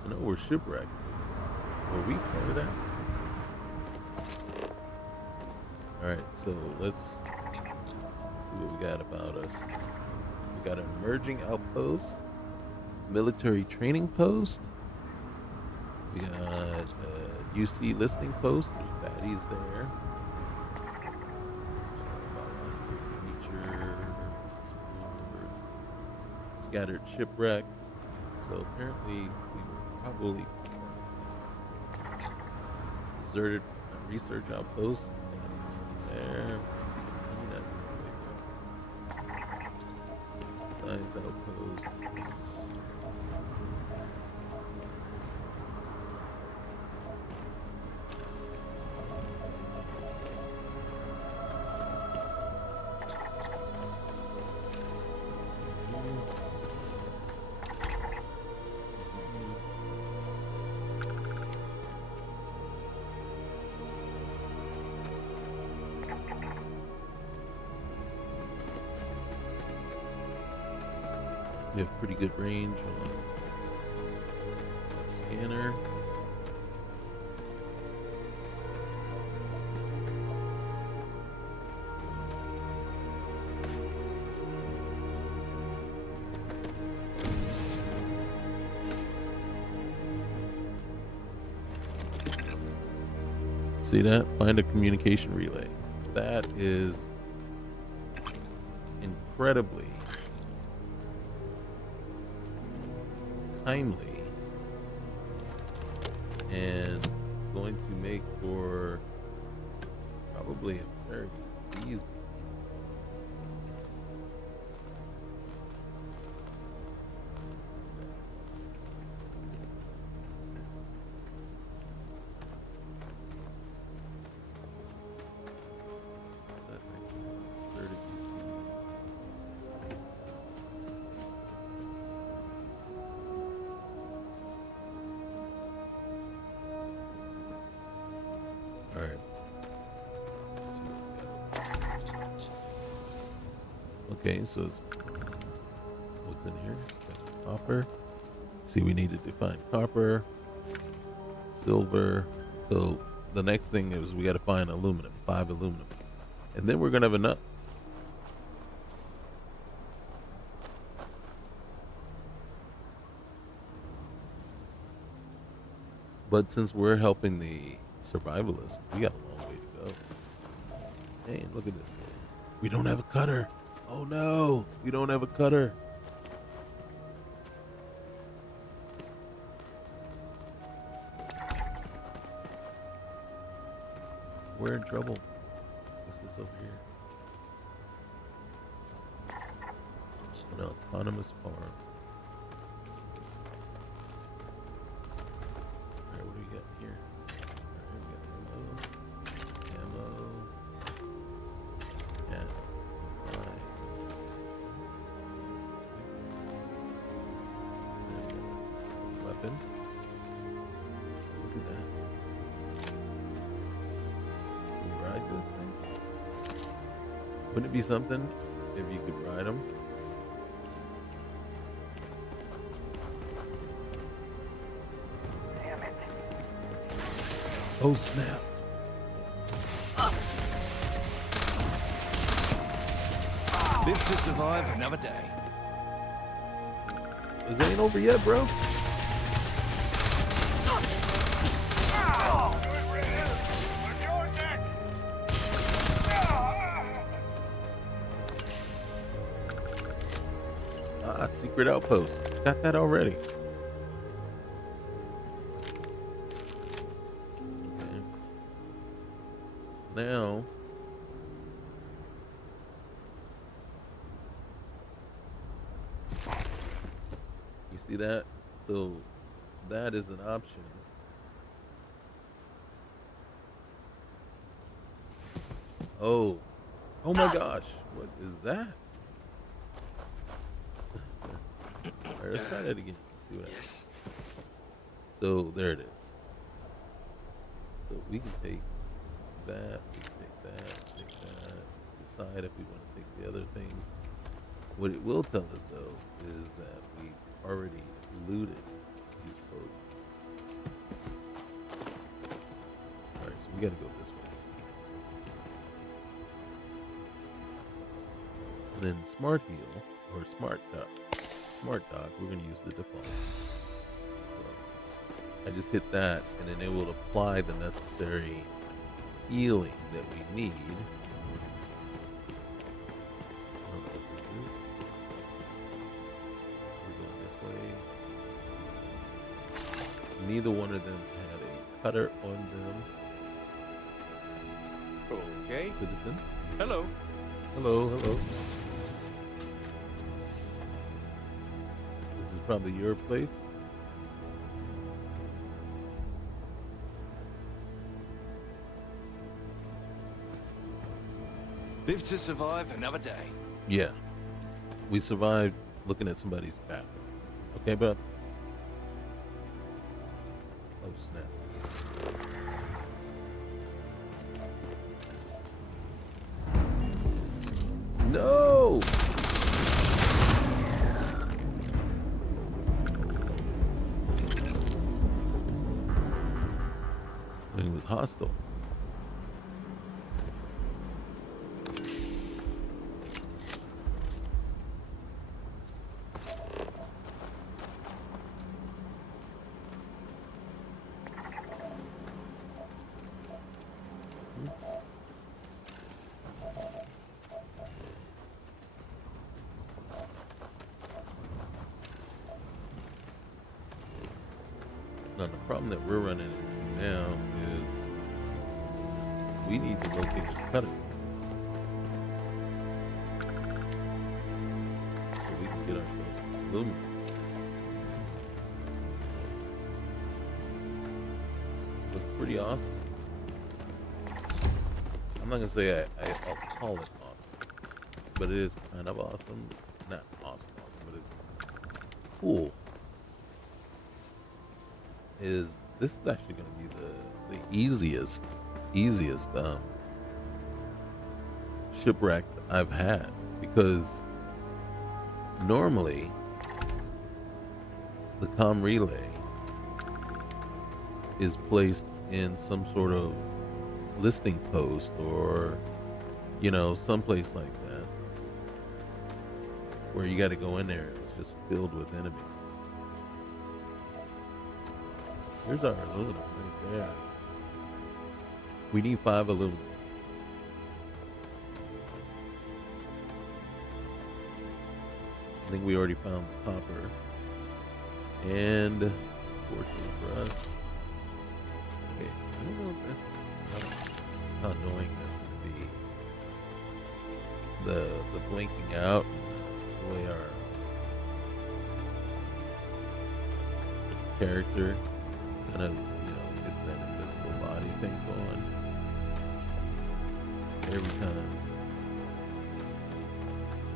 I know we're shipwrecked. Were we part of that? Alright, so let's see what we got about us. We got an emerging outpost, military training post. We got a UC listening post. There's baddies there. Scattered shipwreck. So apparently we were probably deserted research outpost. There. Science outpost. We have pretty good range on scanner. See that? Find a communication relay. That is incredibly timely and going to make for probably a very easy. All right. Let's see what we got. Okay, so it's what's in here? Copper. See, we needed to find copper, silver. So the next thing is we got to find aluminum. 5 aluminum. And then we're gonna have enough. But since we're helping the survivalists, we got a long way to go. Hey, look at this. We don't have a cutter. Oh no, we don't have a cutter. We're in trouble. What's this over here? An autonomous farm. Alright, what do we got here? Alright, we got ammo. Yeah, supplies. Weapon. Look at that. Can we ride this thing? Wouldn't it be something if you could ride them? Damn it. Oh snap. Live to survive another day. This ain't over yet, bro. Ah, secret outpost. Got that already. Okay. Now, you see that? So that is an option. Oh, oh my gosh, what is that? All right, let's try that again. See what happens. Yes. So there it is. So we can take that, we can take that, take that, decide if we want to take the other things. What it will tell us though is that we've already looted these folks. Alright, so we gotta go this way. And then smart heal or smart dock. Smart dock, we're gonna use the default. So I just hit that and then it will apply the necessary healing that we need. I don't know what this is. We're going this way. Neither one of them had a cutter on them. Okay. Citizen. Hello. Hello, hello. This is probably your place. Live to survive another day. Yeah. We survived looking at somebody's bathroom. Okay, bud? Oh, snap. No! He was hostile. Now the problem that we're running into now is we need to locate the cutter so we can get ourselves illuminated. Looks pretty awesome. I'm not gonna say I'll call it awesome, but it is kind of awesome. Not awesome, but it's cool. Is this is actually going to be the easiest shipwreck I've had, because normally the comm relay is placed in some sort of listing post or someplace like that where you got to go in there and it's just filled with enemies. Here's our aluminum right there. We need 5 aluminum. I think we already found the copper. And fortunately for us. Okay, I don't know if that's how annoying that's gonna be. The blinking out and the way our character kind of, gets that invisible body thing going. Every time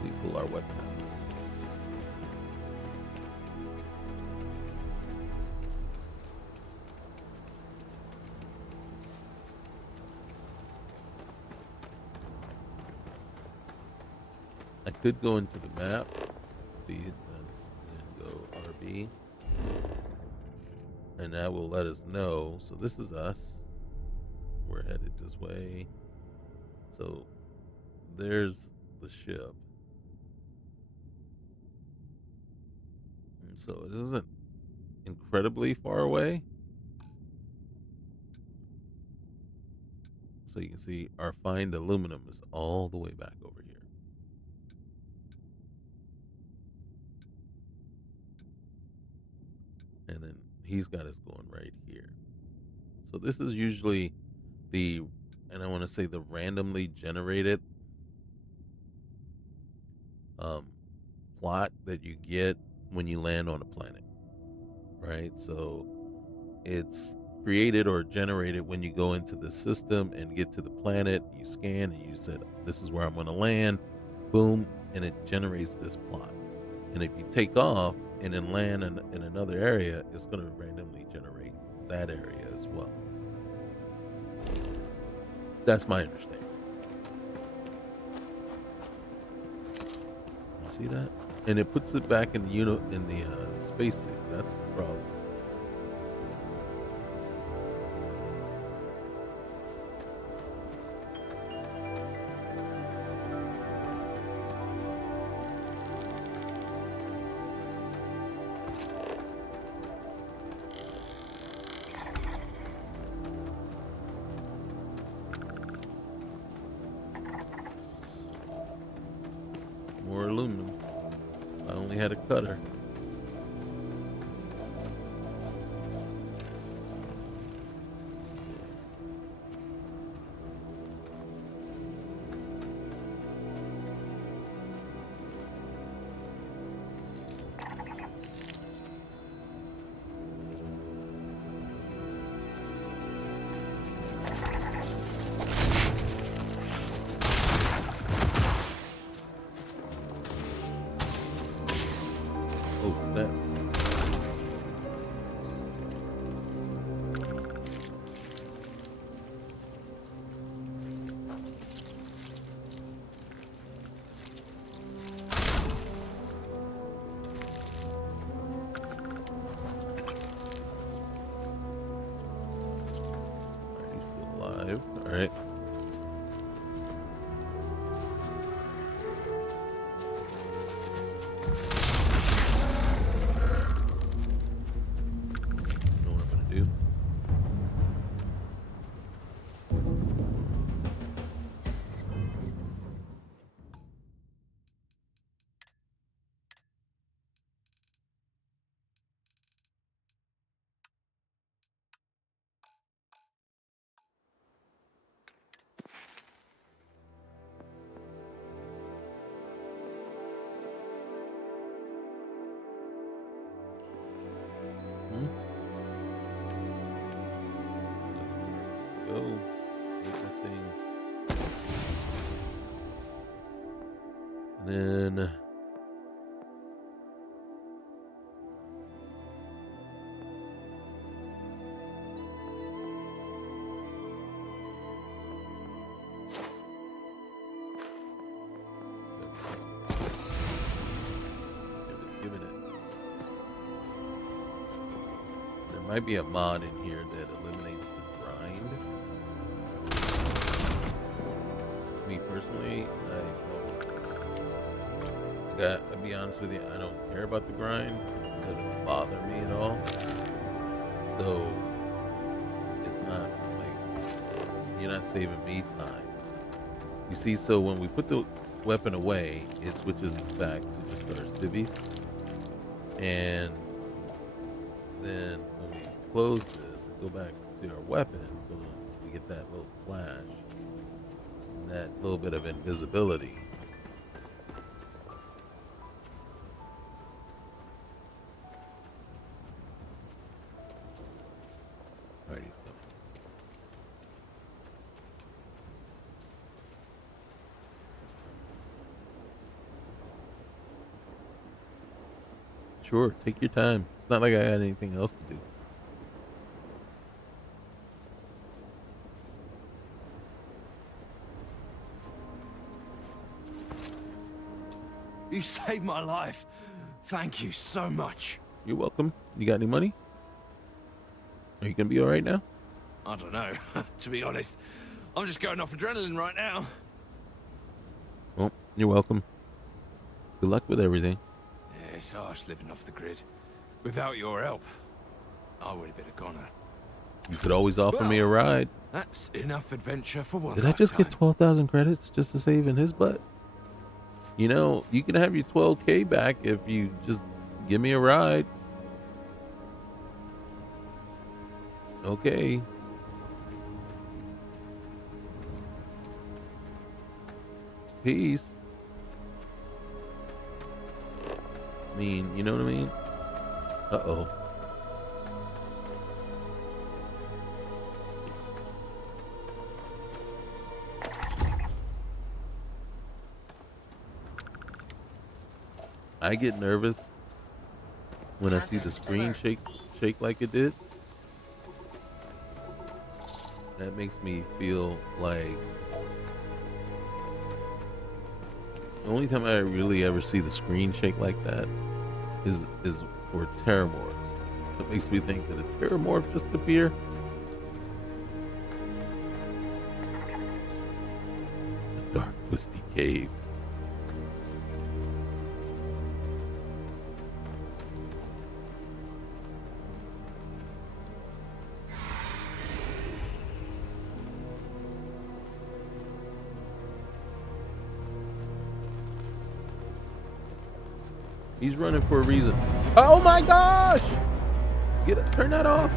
we pull our weapon out. I could go into the map, and go RB, and that will let us know. So this is us. We're headed this way. So there's the ship. And so it isn't incredibly far away. So you can see our find aluminum is all the way back over here. And then he's got us going right here. So this is usually and I want to say the randomly generated plot that you get when you land on a planet, right? So it's created or generated when you go into the system and get to the planet, you scan and you said, this is where I'm going to land, boom, and it generates this plot. And if you take off and then land in another area, it's going to randomly generate that area as well. That's my understanding. You see that? And it puts it back in the spacesuit. That's the problem. More aluminum. I only had a cutter. Oh, that. Alright, he's still alive. Alright. Know what I'm gonna do? Hmm? Go. Get that thing. And then it's giving it. There might be a mod in here that eliminates the grind. Me personally, I'll be honest with you, I don't care about the grind. It doesn't bother me at all. So it's not like you're not saving me time. You see, so when we put the weapon away, it switches back to just our civvies. And then when we close this and go back to our weapon, boom, we get that little flash and that little bit of invisibility. All right, he's coming. Sure, take your time. It's not like I had anything else to do. You saved my life. Thank you so much. You're welcome. You got any money? Are you gonna be all right now? I don't know. To be honest, I'm just going off adrenaline right now. Well, you're welcome. Good luck with everything. Yeah, it's harsh living off the grid. Without your help, I would have been a goner. You could always offer me a ride. That's enough adventure for one Did I just get 12,000 credits just to save in his butt? You know, you can have your 12K back if you just give me a ride. Okay. Peace. I mean, you know what I mean? Uh-oh. I get nervous when I see the screen shake like it did. That makes me feel like the only time I really ever see the screen shake like that is for terramorphs. It makes me think that a terramorph just appear. A dark, twisty cave. He's running for a reason. Oh my gosh! Get it, turn that off.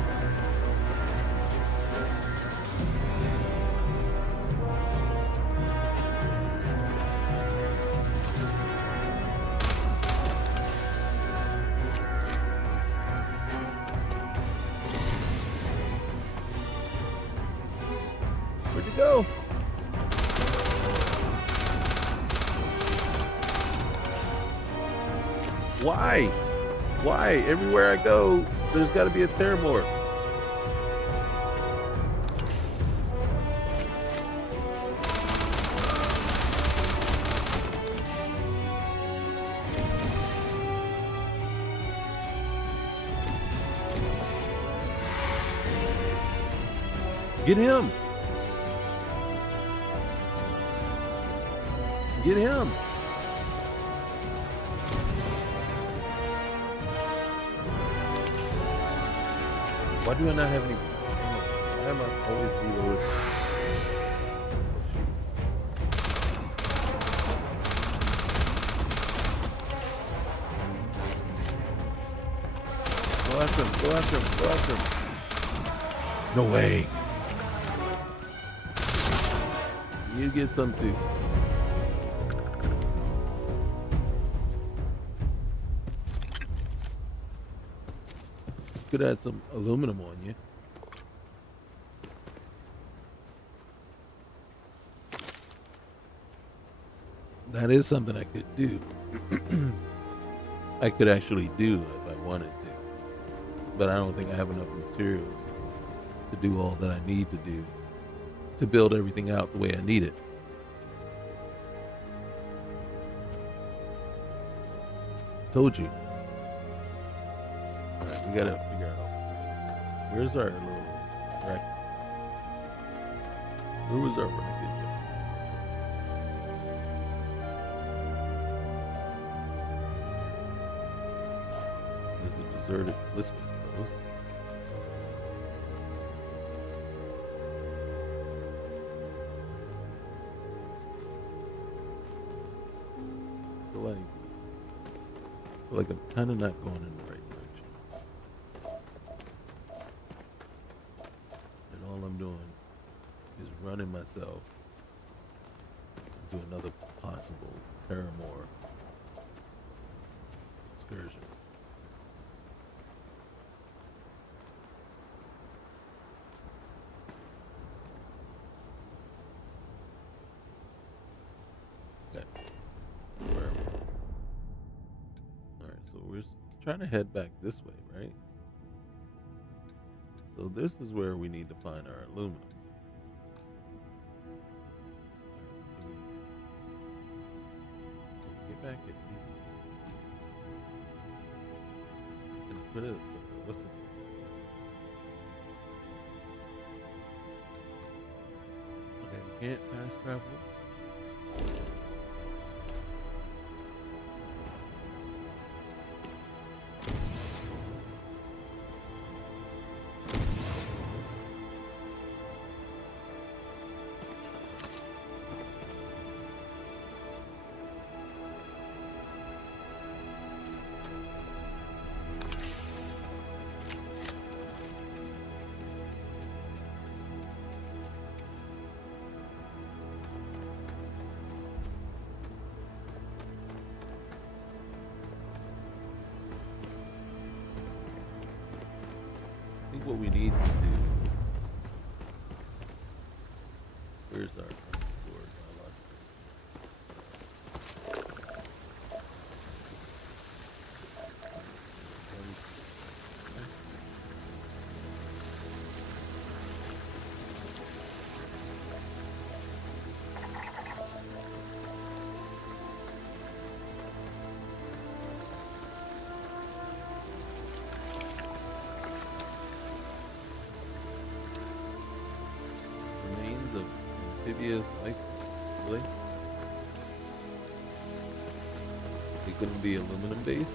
Where'd you go? Why? Why? Everywhere I go, there's got to be a terramorph. Get him. Get him. Why do I not have any? Why am I always reloaded? Go after him! Go after him! Go after him! No way! You get some too. Could add some aluminum on you. That is something I could do. I could actually do if I wanted to. But I don't think I have enough materials to do all that I need to do to build everything out the way I need it. Told you. Alright, we gotta figure out. Where's our little wreck? Where was our wreckage? deserted listening post. I feel like I'm kind of not going in the right direction. And all I'm doing is running myself into another possible Terran excursion. Okay. Where are we? Alright, so we're trying to head back this way, right? So this is where we need to find our aluminum. Get back at least. And put it. What's it? Okay, we can't fast travel. I think what we need to do. Where's our board? I lost remains of amphibious life. Really? It couldn't be aluminum based?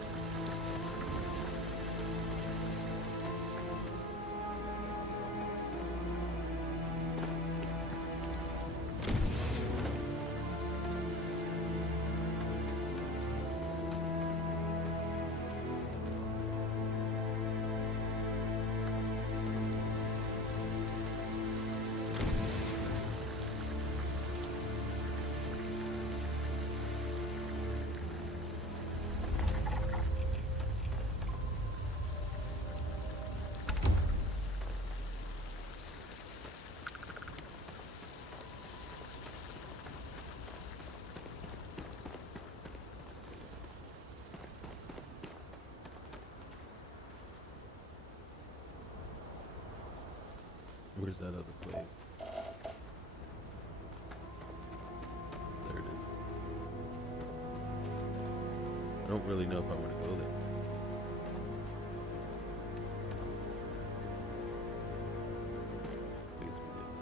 Where's that other place? There it is. I don't really know if I want to go there. Please forgive me.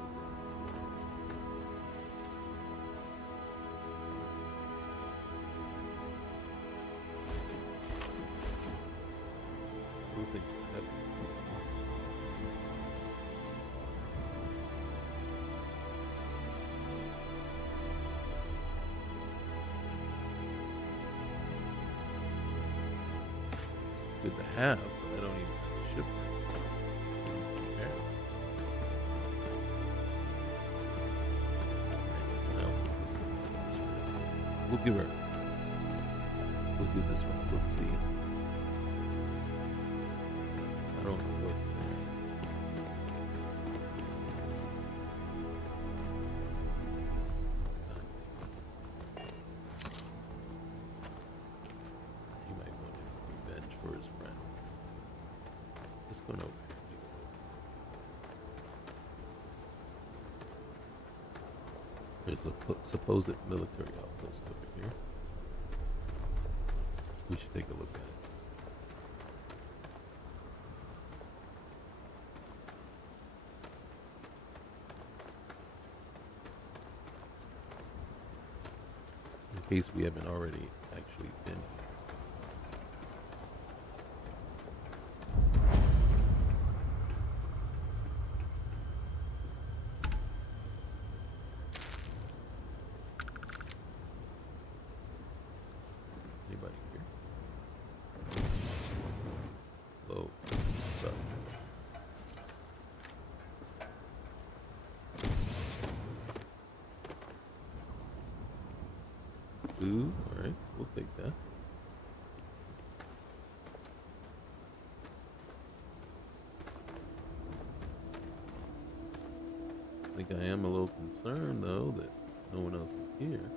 I don't think that. Good to have, but I don't even have a ship there. Okay. We'll give this one a look see. I don't know what's there. He might want revenge for his friend. Let's go over. There's a supposed military outpost over here. We should take a look at it. In case we haven't already actually been here. Ooh, all right, we'll take that. I think I am a little concerned though that no one else is here.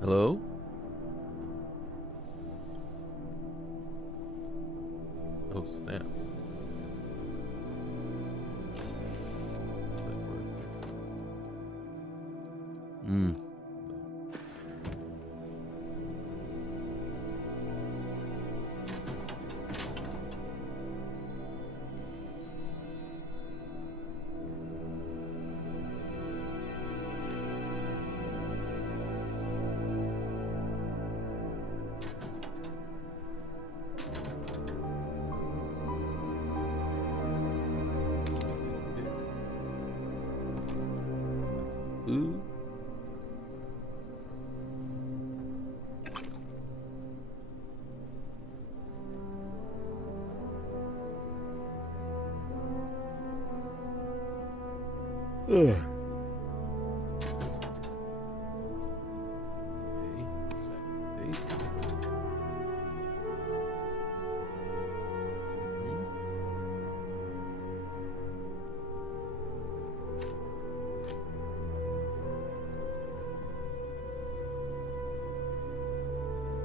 Hello? Oh, snap. How's that work? Hmm. Food. Ugh. Okay.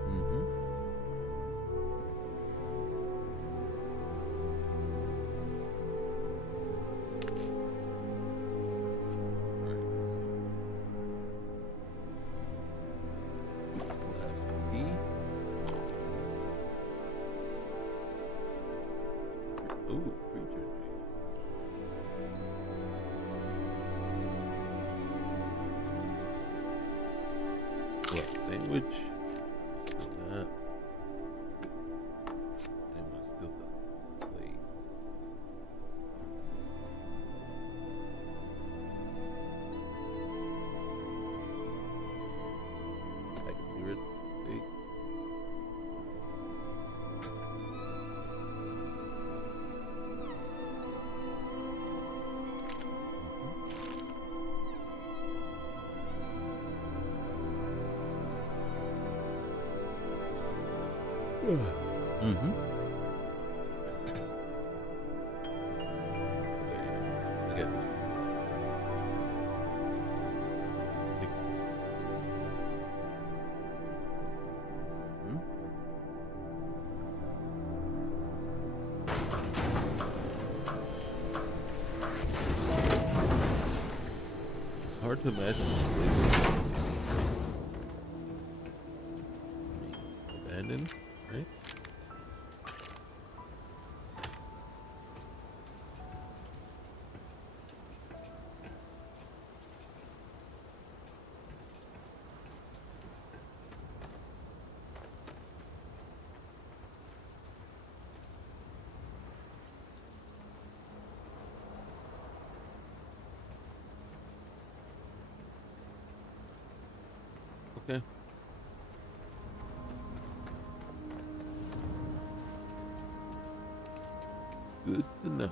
Mm-hmm. We'll have some tea. Ooh, creature tea. What, sandwich? Still that. And want to steal the plate. Like cigarettes, plate. Mm-hmm. Okay. I got this. Mm-hmm. It's hard to imagine this place abandoned, right? Okay. Good to know.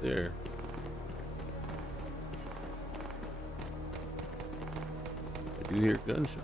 there. I do hear gunshots.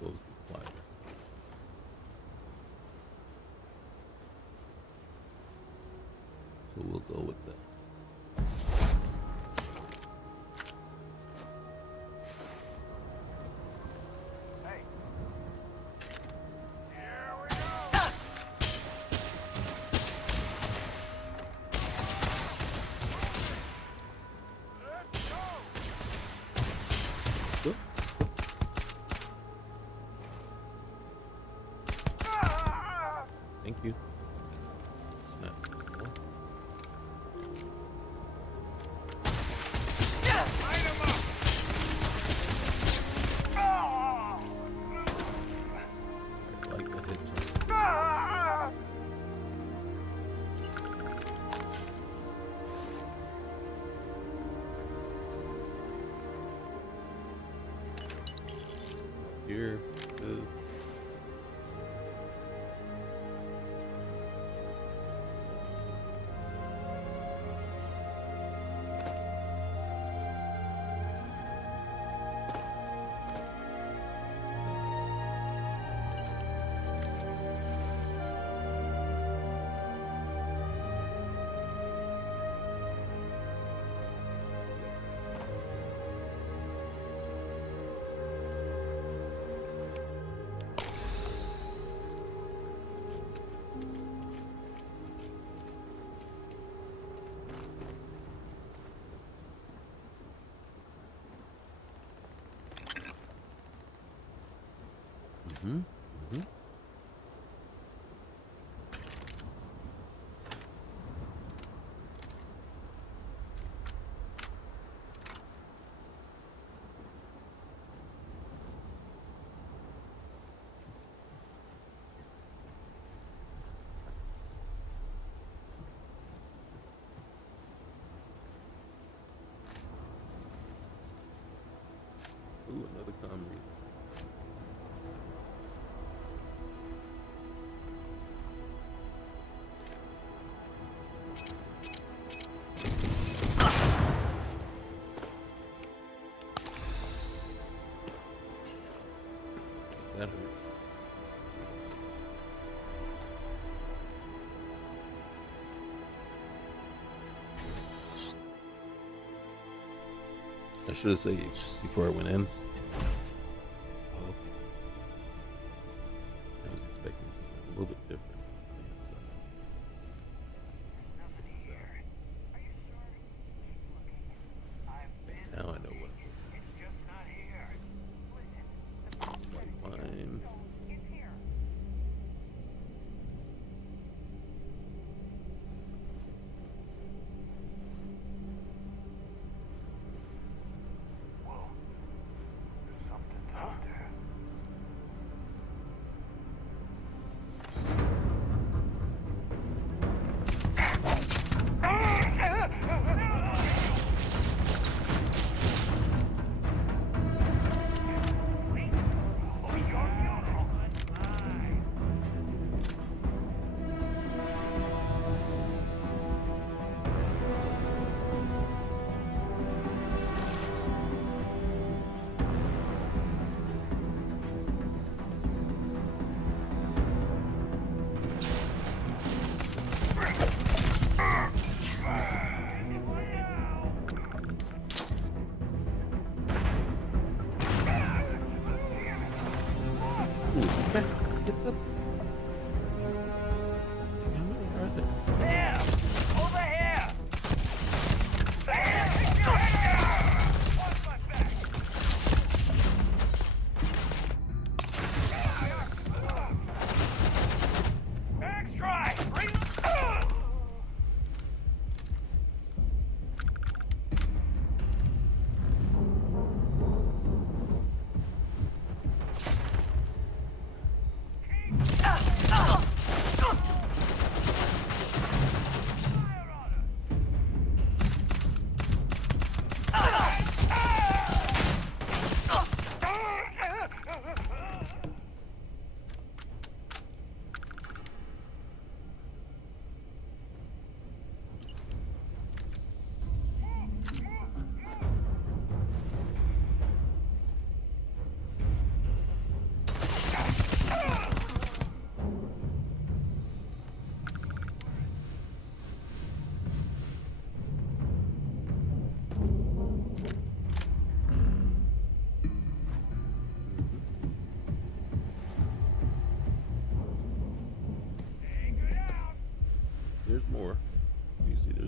Supposed to be quieter. So we'll go with that. Go. Thank you. Snap. I like the headshot. Here is Mm-hmm. Mm-hmm. Ooh, another comm reader. That hurt. I should have saved before I went in. Oh, okay. I was expecting something a little bit different. So, now I know what. Pipeline. Get the. Where are they?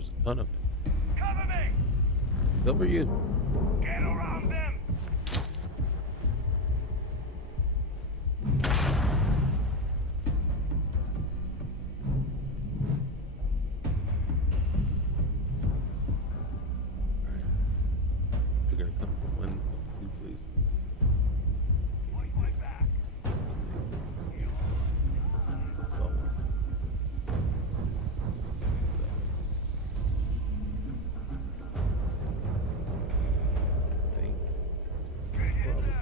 there's a ton of them. Cover me! Cover you. Get around them! All right. They're gonna come from one of two places. Watch my back! Saw one. Think. Probably.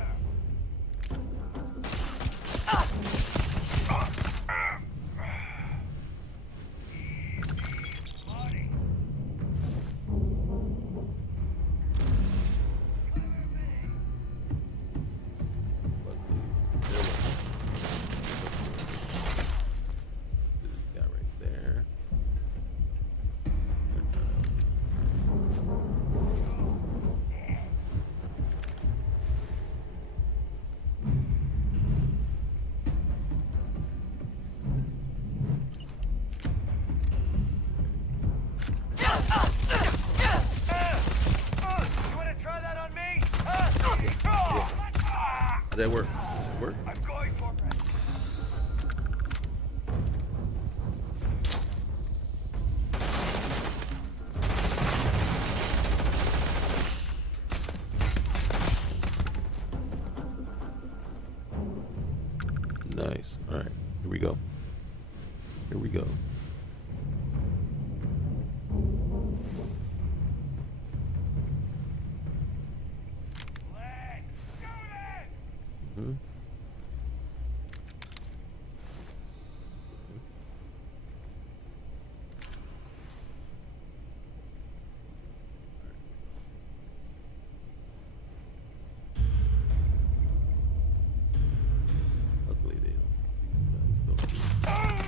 Luckily, there was this guy right there. You wanna try that on me? Did that work? Work? I'm going for it. Nice. All right. Here we go. Here we go. Let's do this! Mm-hmm. Luckily, these guys don't do damage.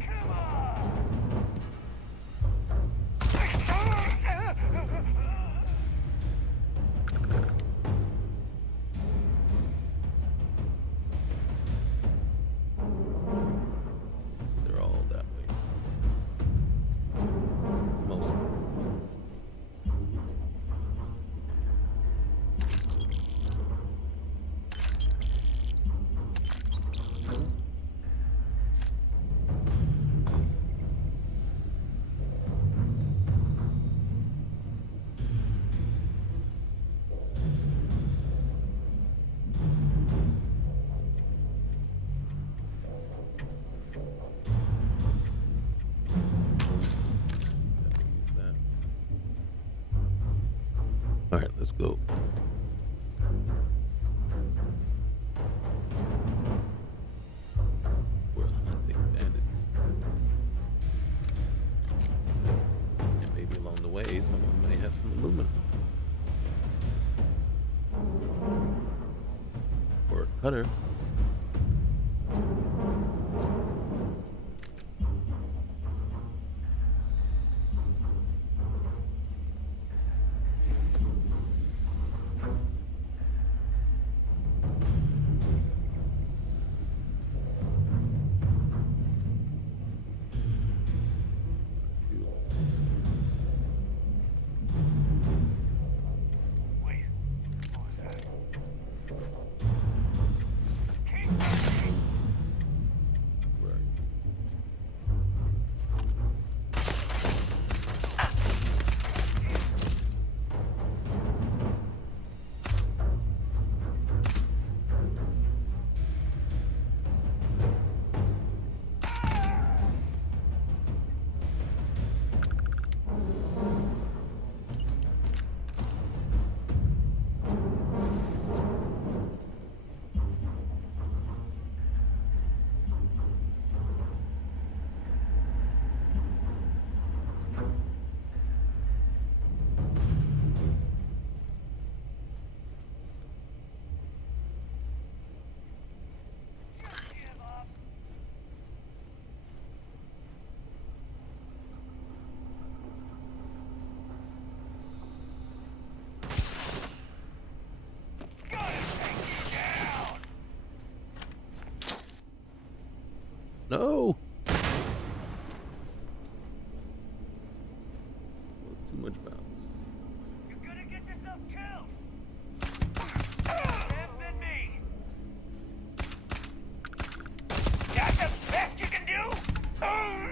Come on! They're all that way. Most. All right, let's go. We're hunting bandits. And maybe along the way, someone may have some aluminum. Or a cutter. Wait, what was that?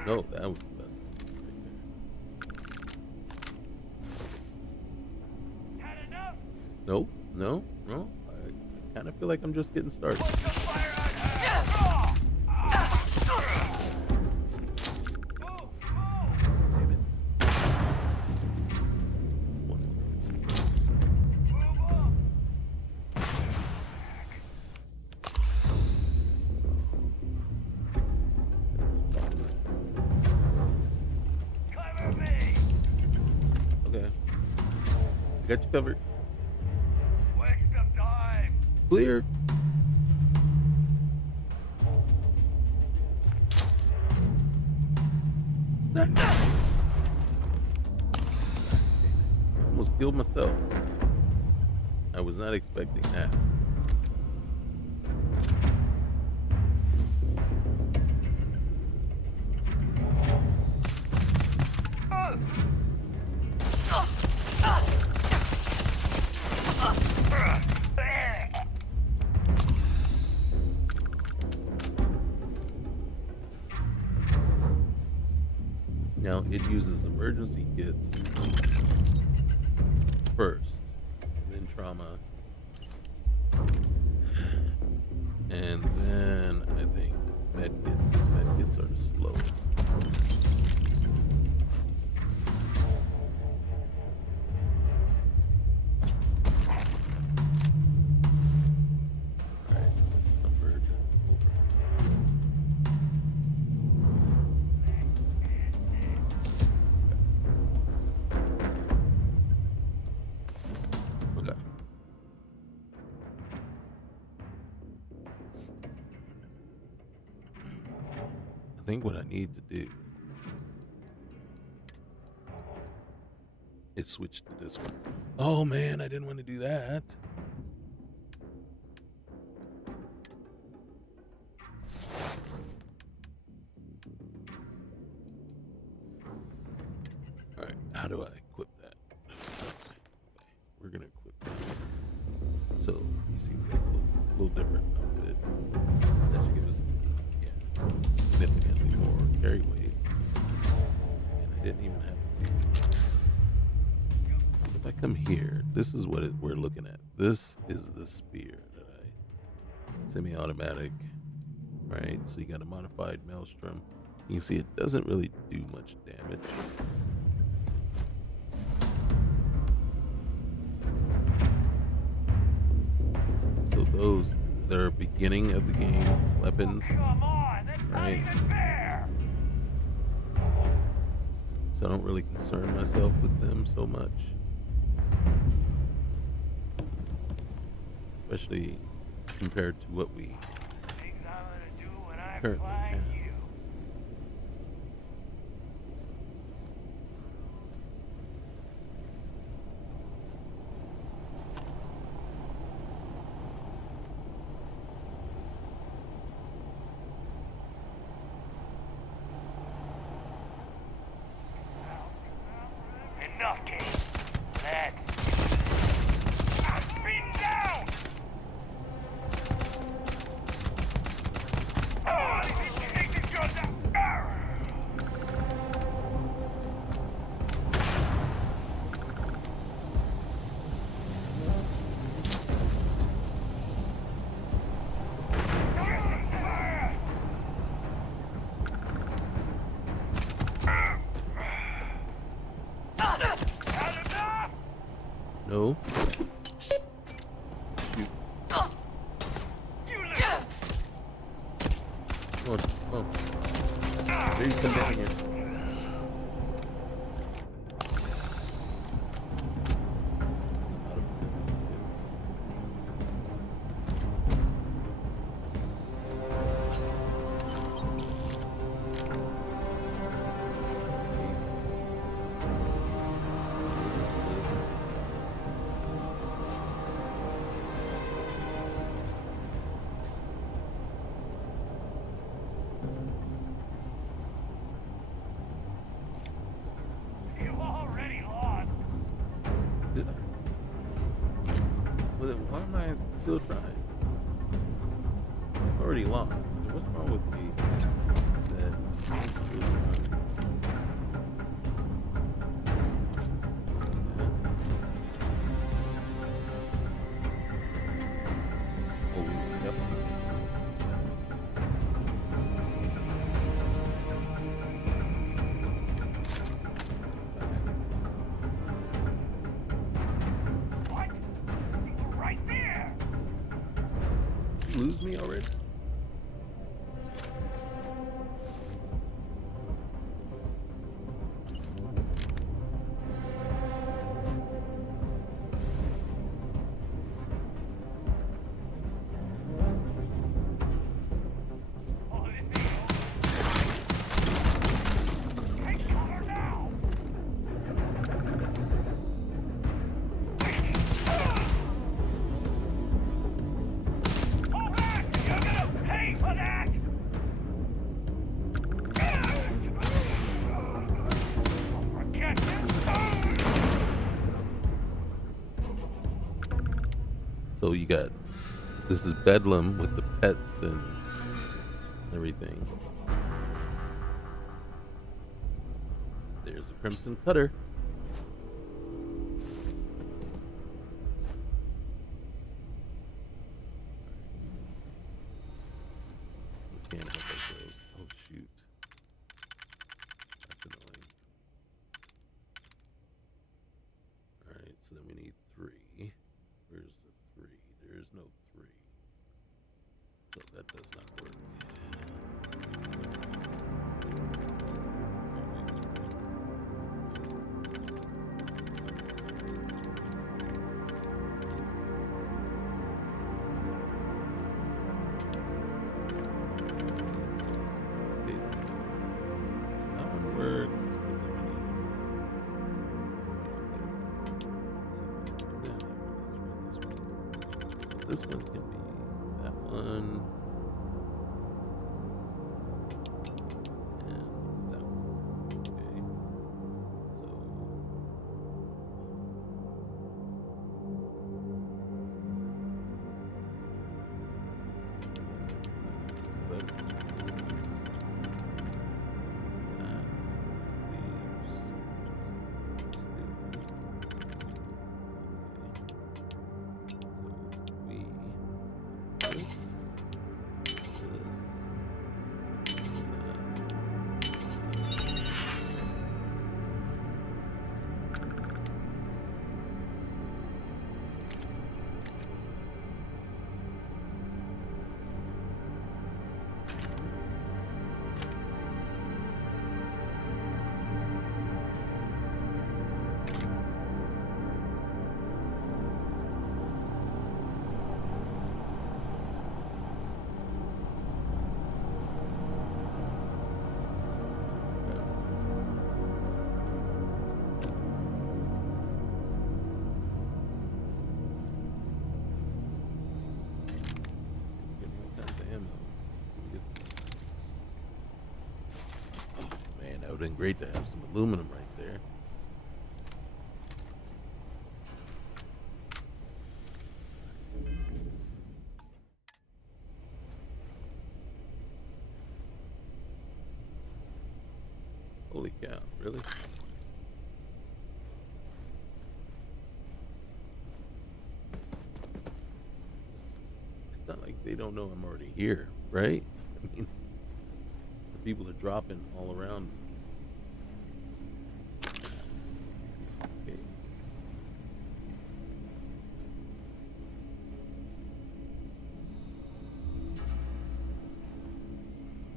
No, that was the best right Had enough? there. Nope, no, no. I kind of feel like I'm just getting started. What's the fire out here? Damn it. One. Cover me! Okay. Got you covered. Waste of time! Clear. Almost killed myself. I was not expecting that. Now it uses emergency kits first, then trauma, and then I think med kits, because med kits are the slowest. Alright, numbered over. Okay. I think what I need to do is switch to this one. Oh man, I didn't want to do that. All right, how do I equip that? Okay, we're gonna equip that. So you see, we got a little different outfit. That should give us, yeah, significantly more carry weight. And I didn't even have to. If I come here, this is what we're looking at. This is the spear that semi-automatic, right? So you got a modified maelstrom. You can see it doesn't really do much damage. So those, they're beginning of the game weapons, Come on, that's right? not even fair! So I don't really concern myself with them so much. Especially compared to what we Things I'm gonna do when I currently find have. you. Enough games. Let's spin down. Oh, take these guns out. No. Shoot. Come on, come on. There you come down here. You already lost. Did I? Well, then why am I still trying? I've already lost. What's wrong with me? That knows me already? So you got, this is Bedlam with the pets and everything. There's a Crimson Cutter. We can't help ourselves. Oh shoot. That's annoying. Alright, so then we need 3. Where's the 3? There is no 3. So that does not work. That one works, but then we need this one can be that one. And that one. Okay. That would have been great to have some aluminum right there. Holy cow, really? It's not like they don't know I'm already here, right? I mean, the people are dropping all around. Okay.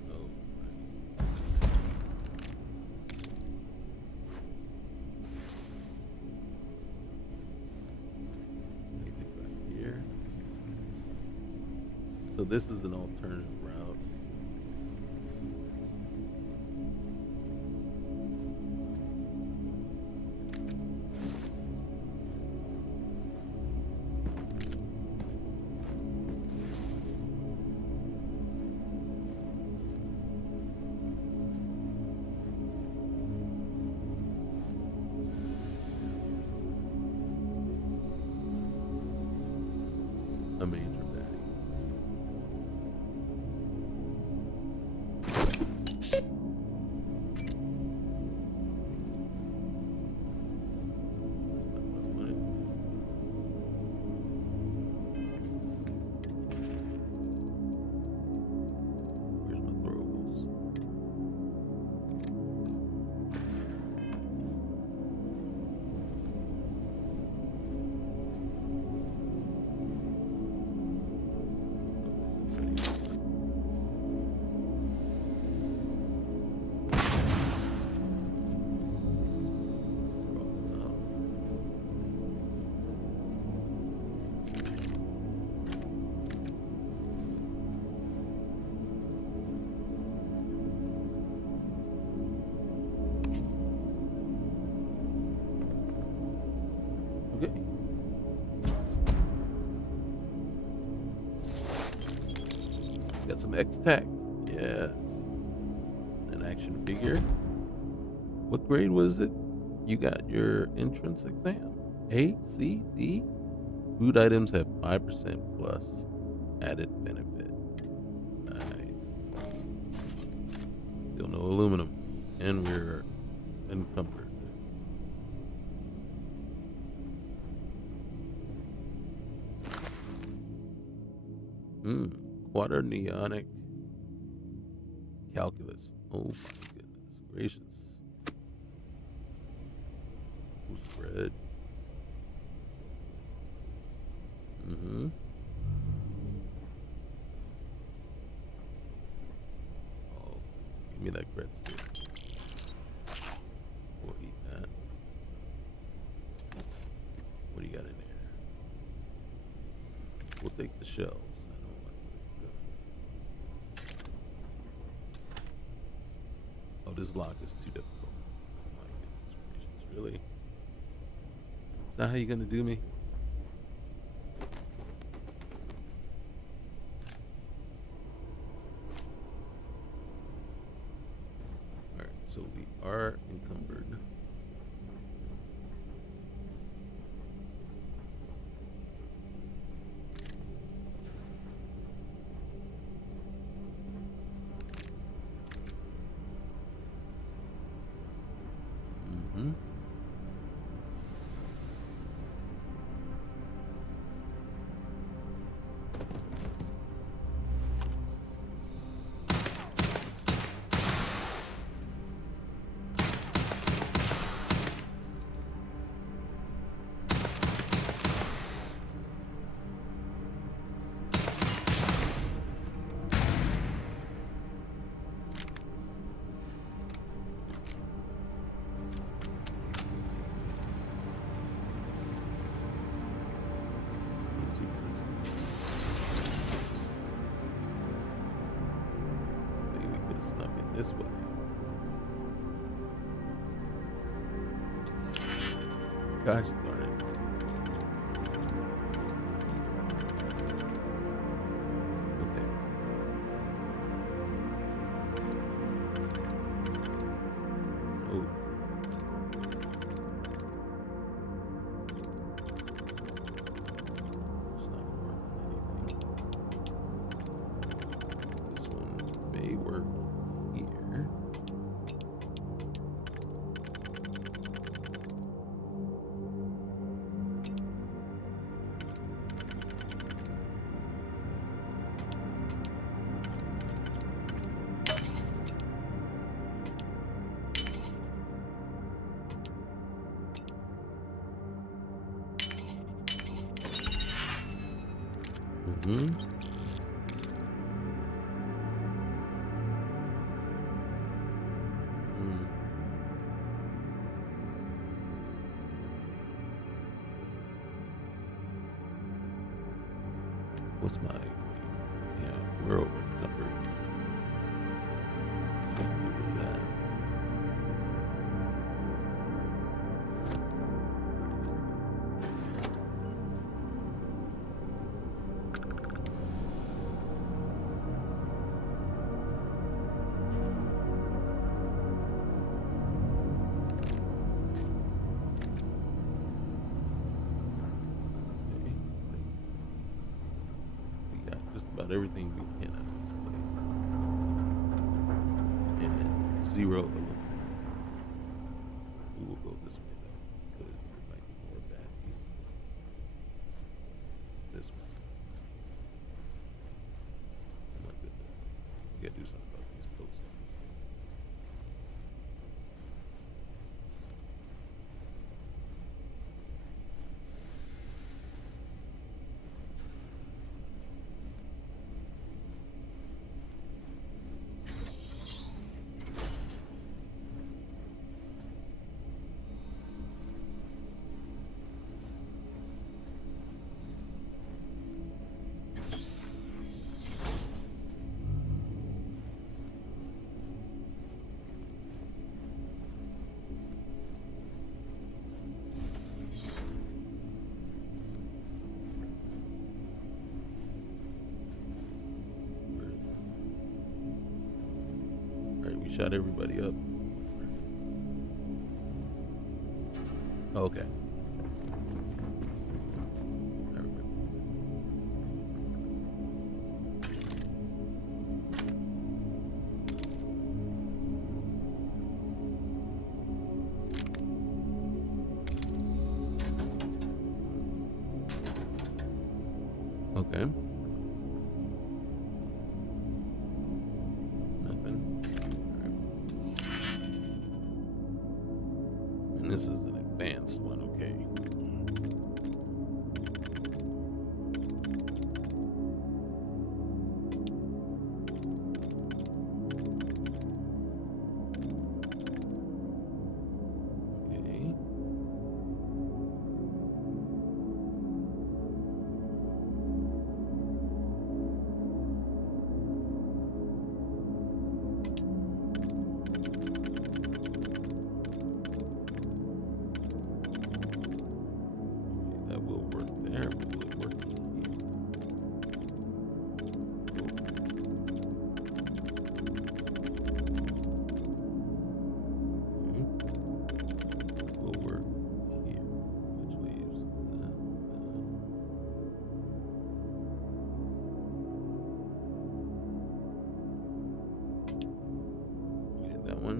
Oh, nice. Anything back here? So this is an alternative route. A major bag. Where's my throwables? some X-Tac? Yes. An action figure. What grade was it? You got your entrance exam? A, C, D? Food items have 5% plus added benefit. Nice. Still no aluminum. And we're encumbered. Quaternionic calculus. Oh my goodness gracious. Spread. Oh, give me that breadstick. We'll eat that. What do you got in there? We'll take the shells. I don't want them. Oh, this lock is too difficult. Oh my goodness gracious, really? Is that how you gonna do me? Alright, so we are encumbered. Snuck in this way. Gosh darn it. Okay. Nope. It's not working anything. This one may work. Here. What's my weight? Yeah, we're over encumbered. Get rid of that. About everything we can out of this place. And zero aluminum. We will go this way though, because there might be more baddies. This way. Oh my goodness. We gotta do something about these posts. shot everybody up. Okay. I remember. Okay. Nothing. All right. And this is an advanced one, okay. Okay. That will work there, but will it work here? Will work here, which leaves that. Okay, that one.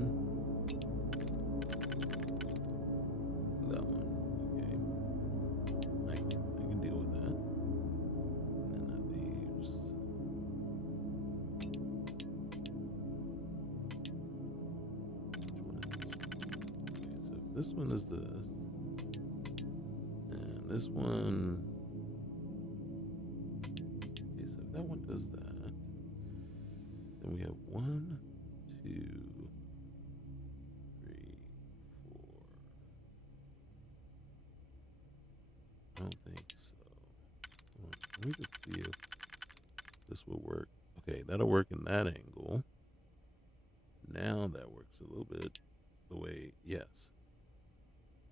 That one. Okay. I can deal with that. And then that leaves. Which one is this? Okay, so this one is this. And this one. Okay, so if that one does that, then we have 1, 2, 3, 4. I don't think so. Well, let me just see if this will work. Okay, that'll work in that angle. Now that works a little bit the way, yes.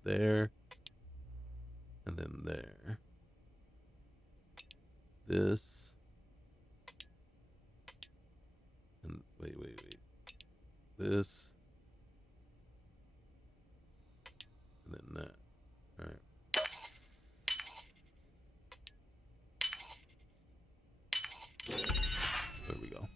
There. And then there. This. And wait. This. And then that. All right. There we go.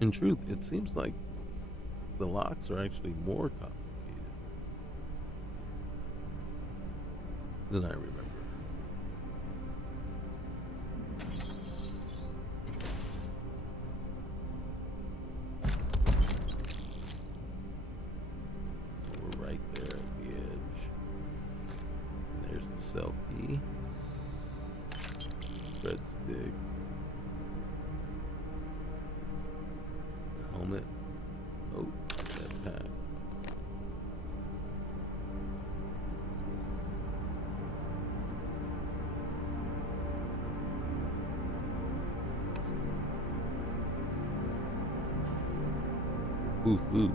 In truth, it seems like the locks are actually more complicated than I remember. We're right there at the edge. And there's the cell key. Breadstick. Helmet. Oh, that pack. Oof, oof.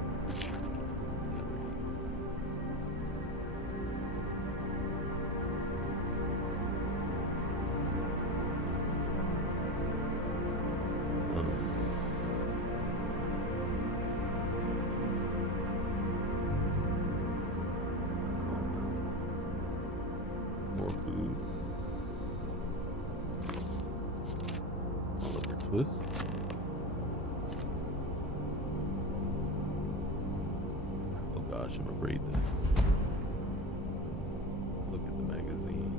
More food. Oliver Twist. Oh gosh, I'm afraid to look at the magazines.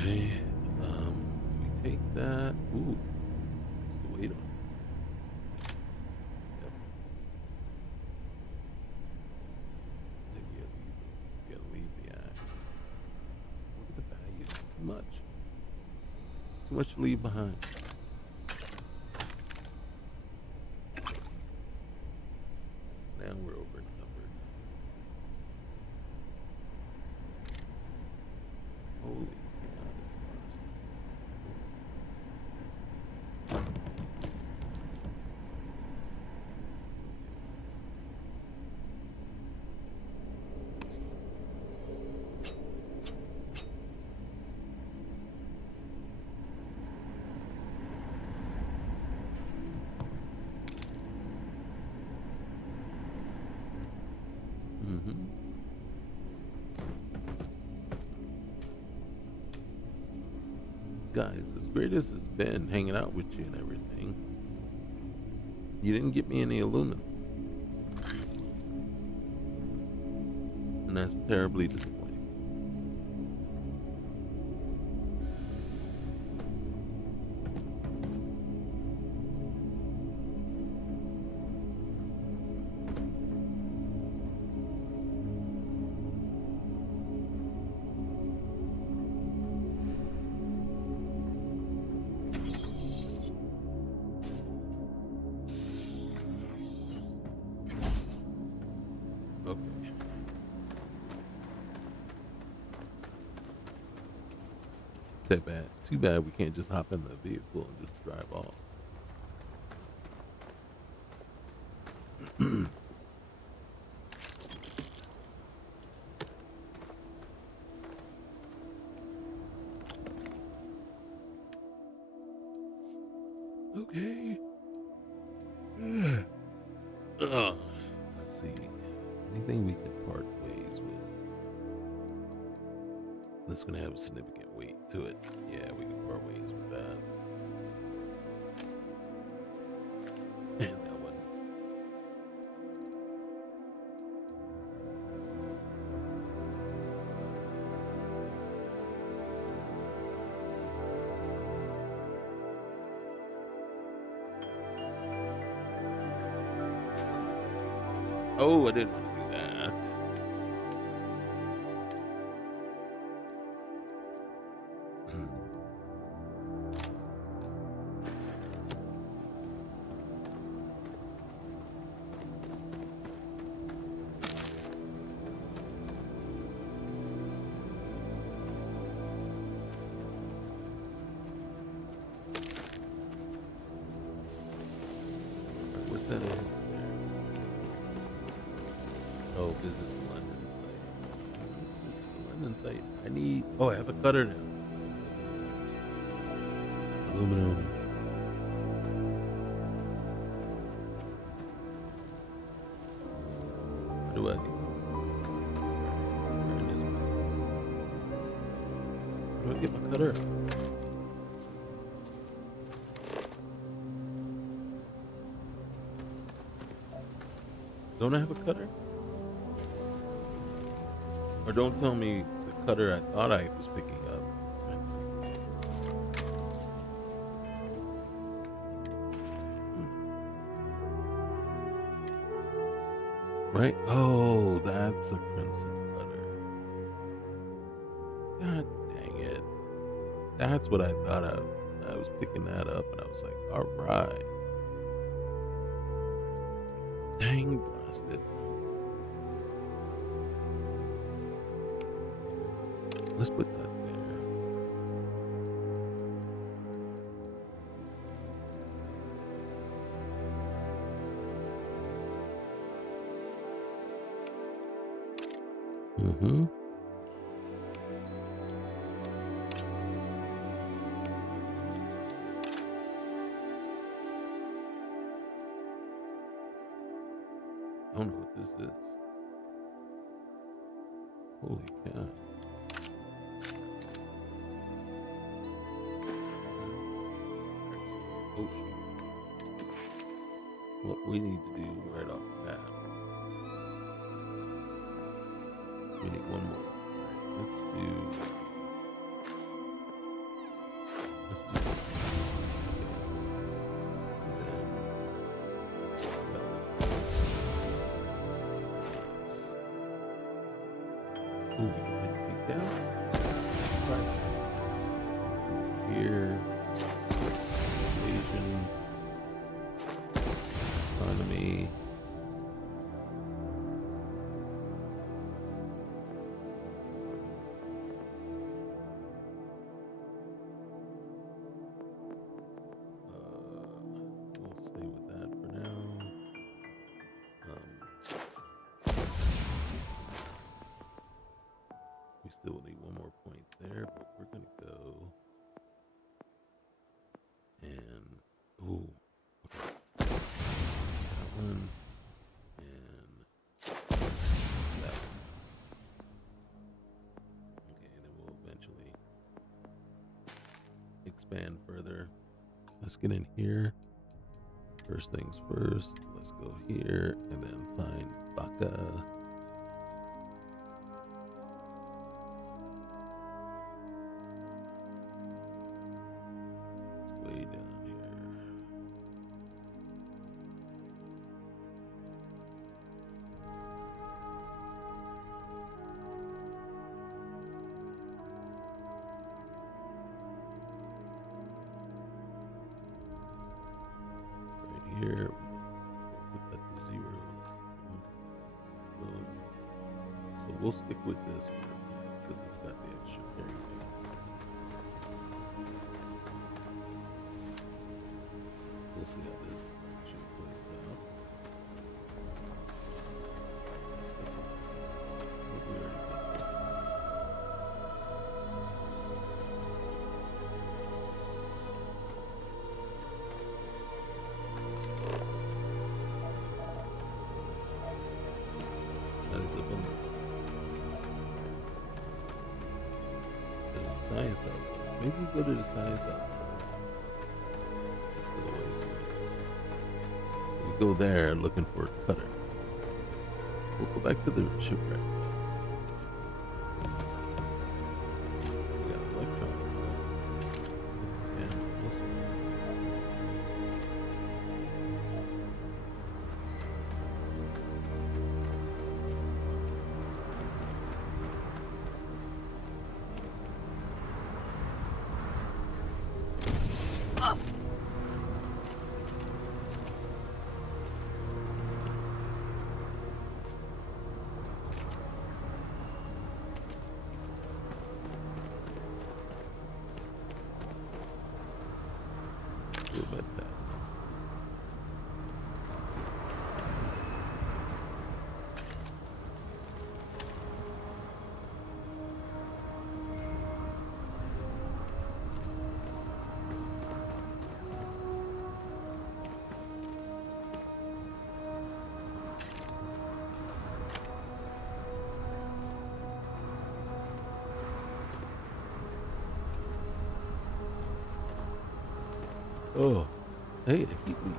Okay. We take that. Ooh, what's the weight on it? Yep. Then you gotta leave the axe. Look at the value. Too much. Too much to leave behind. Now we're over encumbered. Holy cow, that's a lot of stuff. Mm-hmm. Guys, as great as it's been hanging out with you and everything, you didn't get me any aluminum. And that's terribly disappointing. Okay. That bad. Too bad we can't just hop in the vehicle and just drive off. Okay. Let's see. Anything we can part ways with that's gonna have a significant weight to it. Yeah, we can part ways with that. And that one. Oh, I didn't want to do that. What's that in there? Oh, visit the London site. The London site. I need. Oh, I have a cutter now. Aluminum. How do I? Turn this way. How do I get my cutter? Don't I have a cutter? Or don't tell me the cutter I thought I was picking up. Right? Oh, that's a crimson cutter. God dang it. That's what I thought I was picking that up and I was like, all right. Dang blasted. Let's put that there. Mm-hmm. I don't know what this is. Holy cow. Oh shoot. What we need to do right off the bat. We need one more. Let's do expand further. Let's get in here. First things first, let's go here and then find Baka. It's way down here. Here, we'll put that to 0. Boom. So we'll stick with this because it's got the extra carry weight. We'll see how this actually plays out. So, we already did that. That is a bummer. There's a science outpost. Maybe we go to the science outpost. That's the way we go there looking for a cutter. We'll go back to the shipwreck. We got electron. About that. Oh, hey, a heat leech.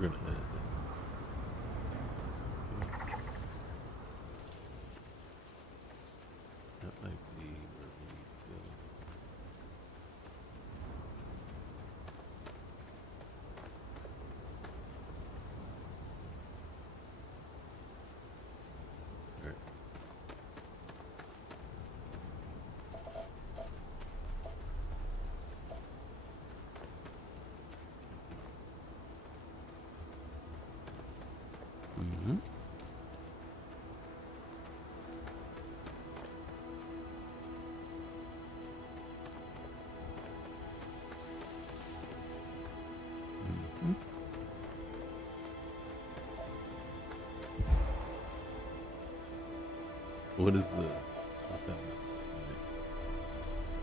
We're gonna head. That might be where we need to go. Alright. Mm-hmm. What is the? What's happening?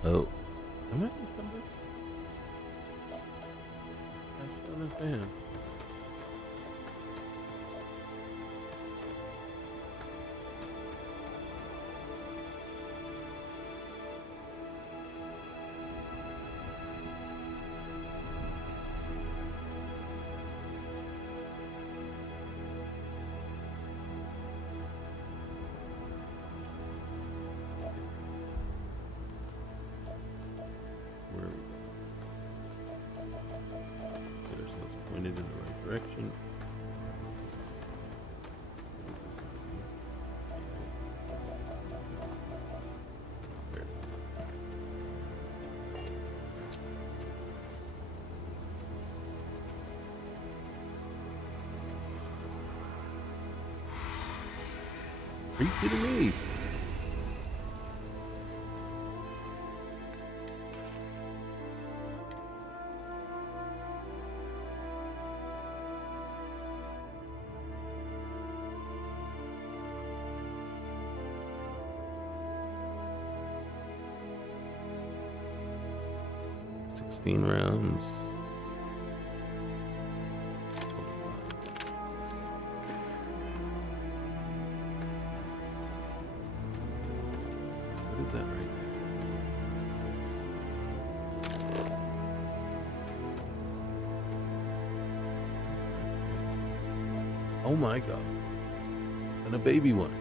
Oh, am I in somebody? I don't understand. Where are we going? Get ourselves pointed in the right direction. What is this over here? There. Are you kidding me? $16 rounds. 25. What is that right there? Oh my god. And a baby one.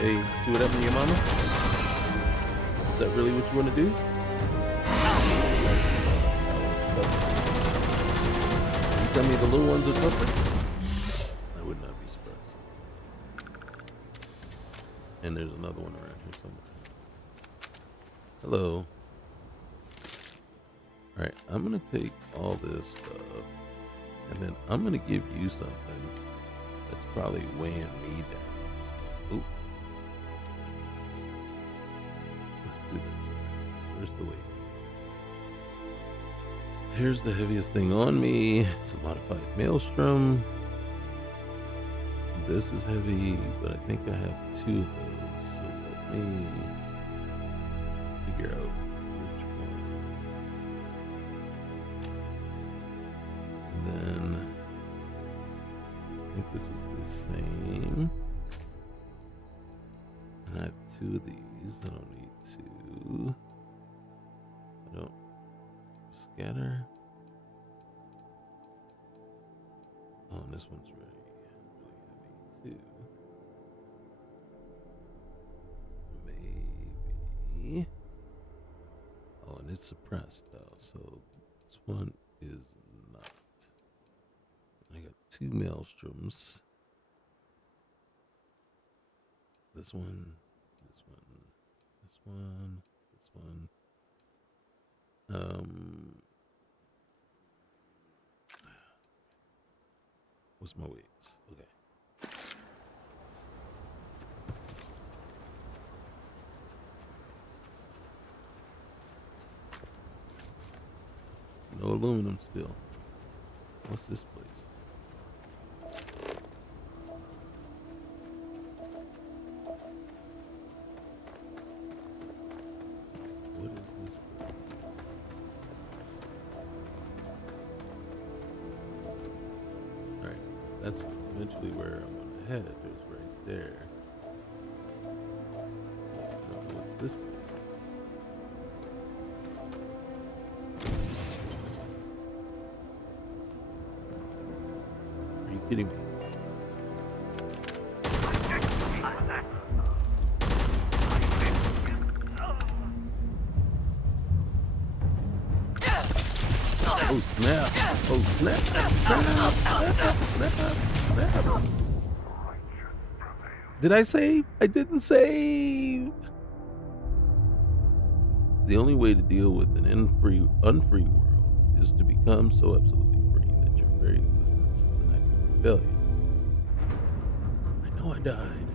Hey, see what happened to your mama? Is that really what you want to do? You tell me the little ones are tougher? I would not be surprised. And there's another one around here somewhere. Hello. Alright, I'm going to take all this stuff, and then I'm going to give you something that's probably weighing me down. Ooh. Let's do this. Where's the weight? Here's the heaviest thing on me. It's a modified maelstrom. This is heavy, but I think I have 2 of those. So let me figure out which one. And then I think this is the same. And I have 2 of these. I don't need 2. I don't scatter. Oh, and this one's really heavy too. Maybe. Oh, and it's suppressed though, so this one is not. I got 2 maelstroms. This one, this one, this one, this one. What's my weights? Okay. No aluminum still. What's this place? What is this place? Alright, that's eventually where I'm gonna head. It's right there. I don't know what this place is. Are you kidding me? Oh snap! Oh snap! Snap! Snap! Snap! Snap! Did I save? I didn't save. The only way to deal with an unfree world is to become so absolutely free that your very existence is an act of rebellion. I know I died.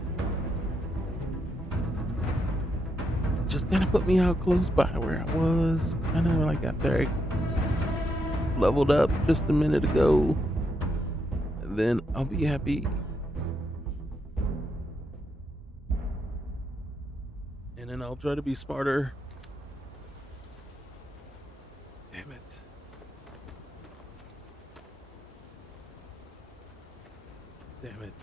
Just kind of put me out close by where I was, kind of like after I leveled up just a minute ago. And then I'll be happy. And then I'll try to be smarter. Damn it. Damn it.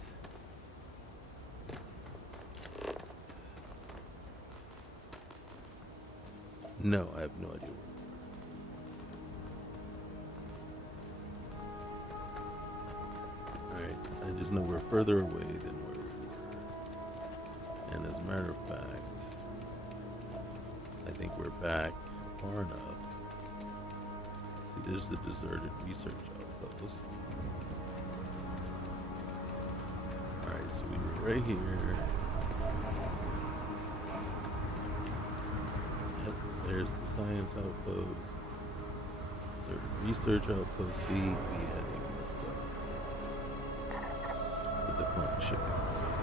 No, I have no idea where we are. Alright, I just know we're further away than where we were. And as a matter of fact, I think we're back far enough. See, there's the deserted research outpost. Alright, so we were right here. Yep, there's the science outpost. Deserted research outpost. See, we heading this way. The defunct shipping facility.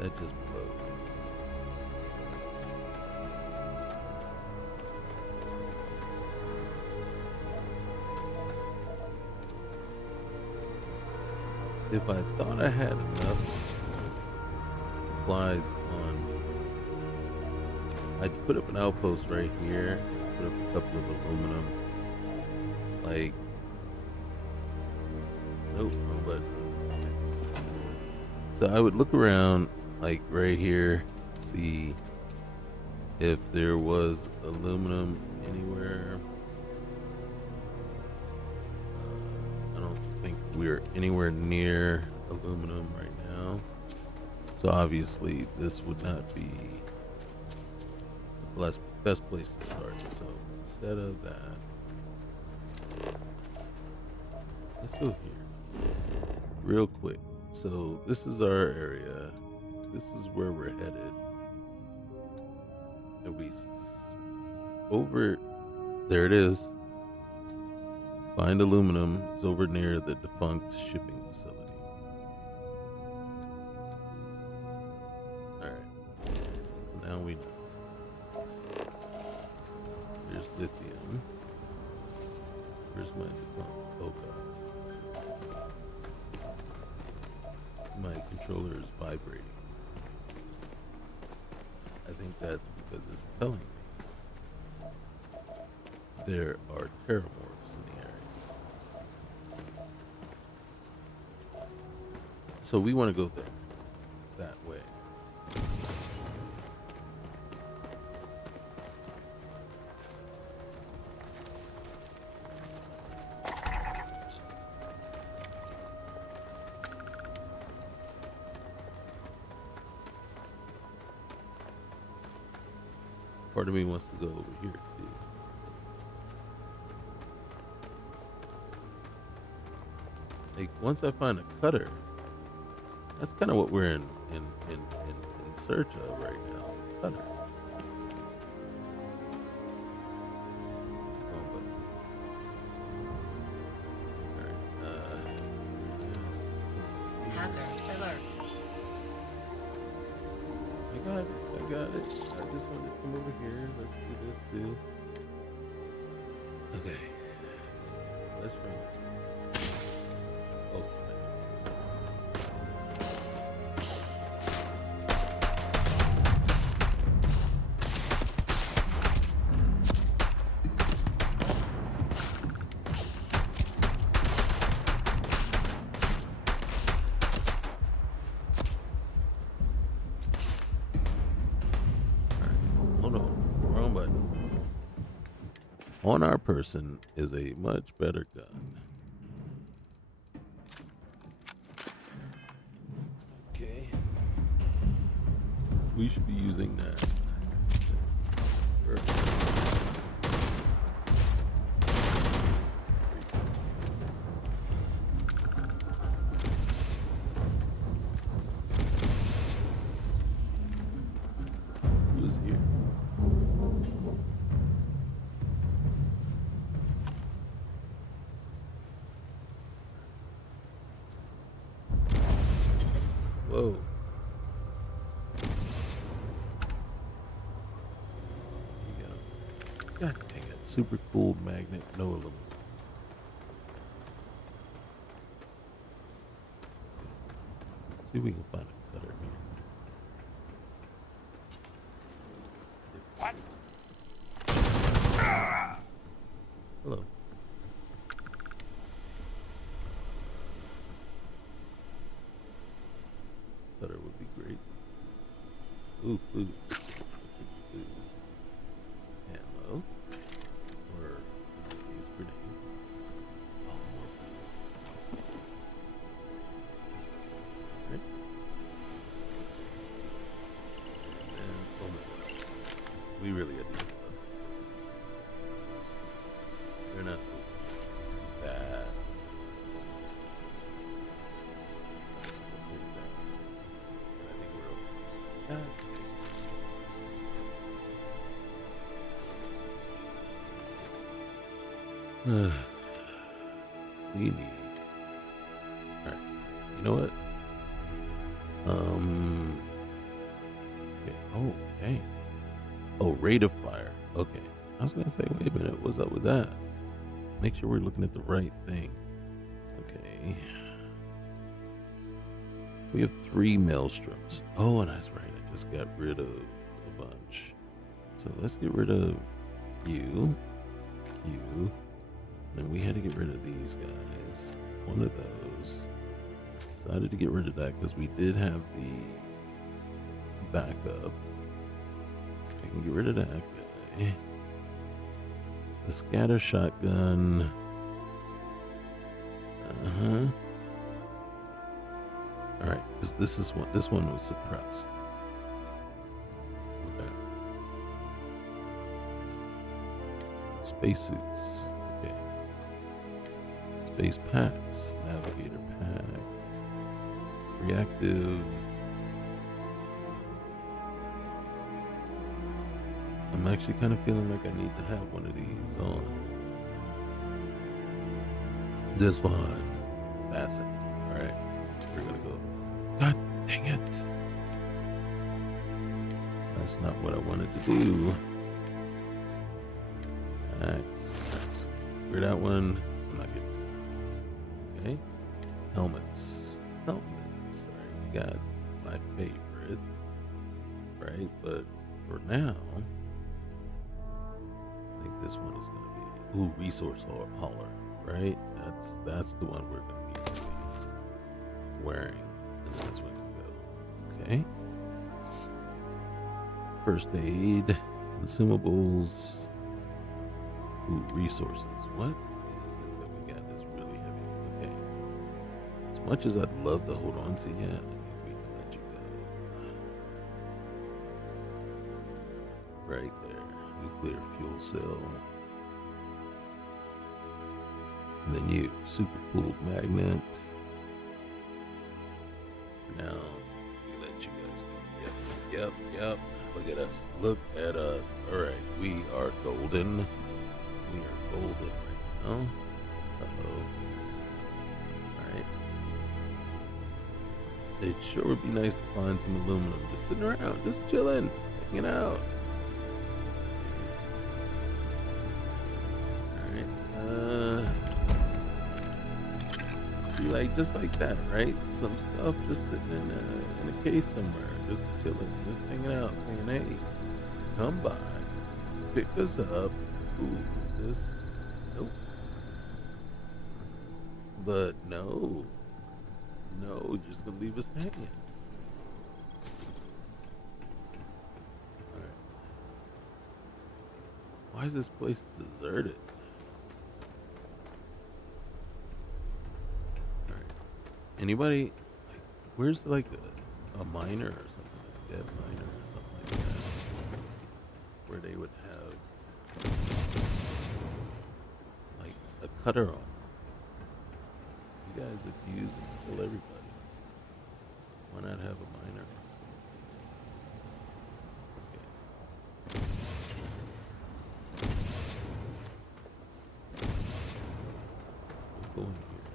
That just blows. If I thought I had enough supplies on, I'd put up an outpost right here, put up a couple of aluminum, like, nope, wrong button. So I would look around, like right here, see if there was aluminum anywhere. I don't think we're anywhere near aluminum right now. So obviously this would not be the best place to start. So instead of that, let's go here real quick. So this is our area. This is where we're headed. And over there it is. Find aluminum. It's over near the defunct shipping facility. Alright. So now we know. There's lithium. Where's my defunct? Oh god. My controller is vibrating. I think that's because it's telling me there are terramorphs in the area. So we want to go there, that way. Part of me wants to go over here too. Like once I find a cutter, that's kind of what we're in search of right now. Cutter. Hazard alert. I got it. I just want to come over here. Let's do this too. Okay. Let's try this one. Oh, snap. On our person is a much better gun. Okay. We should be using that. Who's here? Whoa. God dang it. Super cool magnet, no aluminum. See if we can find a cutter here. What? Hello. Cutter would be great. Ooh, ooh. Ammo. Or use grenade. Oh, more food. Right. And oh my god. We really had to get that. They're not supposed to be bad. I think we're okay. We need. Alright. You know what? Okay. Oh, dang. Oh, rate of fire. Okay. I was gonna say, wait a minute, what's up with that? Make sure we're looking at the right thing. Okay. We have 3 maelstroms. Oh, and that's right. I just got rid of a bunch. So let's get rid of you. You. And we had to get rid of these guys. One of those. Decided to get rid of that because we did have the backup. I can get rid of that guy. The scatter shotgun. Alright, because this one was suppressed. Okay. Spacesuits. Okay. Space packs. Navigator pack. Reactive. I'm actually kind of feeling like I need to have one of these on. This one. Fastened. Alright. We're gonna go. God dang it. That's not what I wanted to do. Axe. Clear that one. I'm not getting it. Okay. Helmets. Helmets. Alright, we got my favorite. Right, but for now, I think this one is gonna be resource hauler, right? That's the one we're gonna need to be wearing. And then this one can go. Okay. First aid, consumables, resources. What is it that we got that's really heavy? Okay. As much as I'd love to hold on to you, I think we can let you go. Right there. Nuclear fuel cell. And then you, super cool magnet. Now, we let you guys go. Yep. Look at us. Look at us. Alright, we are golden. We are golden right now. Uh-oh. Alright. It sure would be nice to find some aluminum. Just sitting around, just chilling, hanging out. Like just like that, right? Some stuff just sitting in a case somewhere, just chilling, just hanging out, saying, "Hey, come by, pick us up." Ooh, is this? Nope. But no, just gonna leave us hanging. All right. Why is this place deserted? Anybody, like, where's like a miner or something like that? Miner or where they would have like a cutter on. You guys abuse and kill everybody. Why not have a miner? Go in here.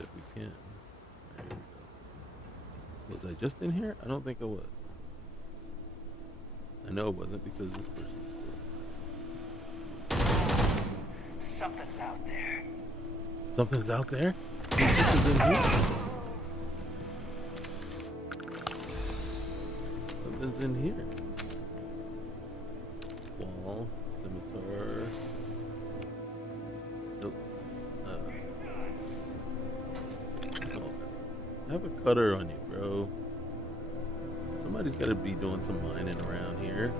If we can. There we go. Was I just in here? I don't think I was. I know it wasn't because this person's still. Something's out there. Something's out there? This is in here. Something's in here. Wall, scimitar. Nope. Oh, have a cutter on you, bro. Somebody's got to be doing some mining around here.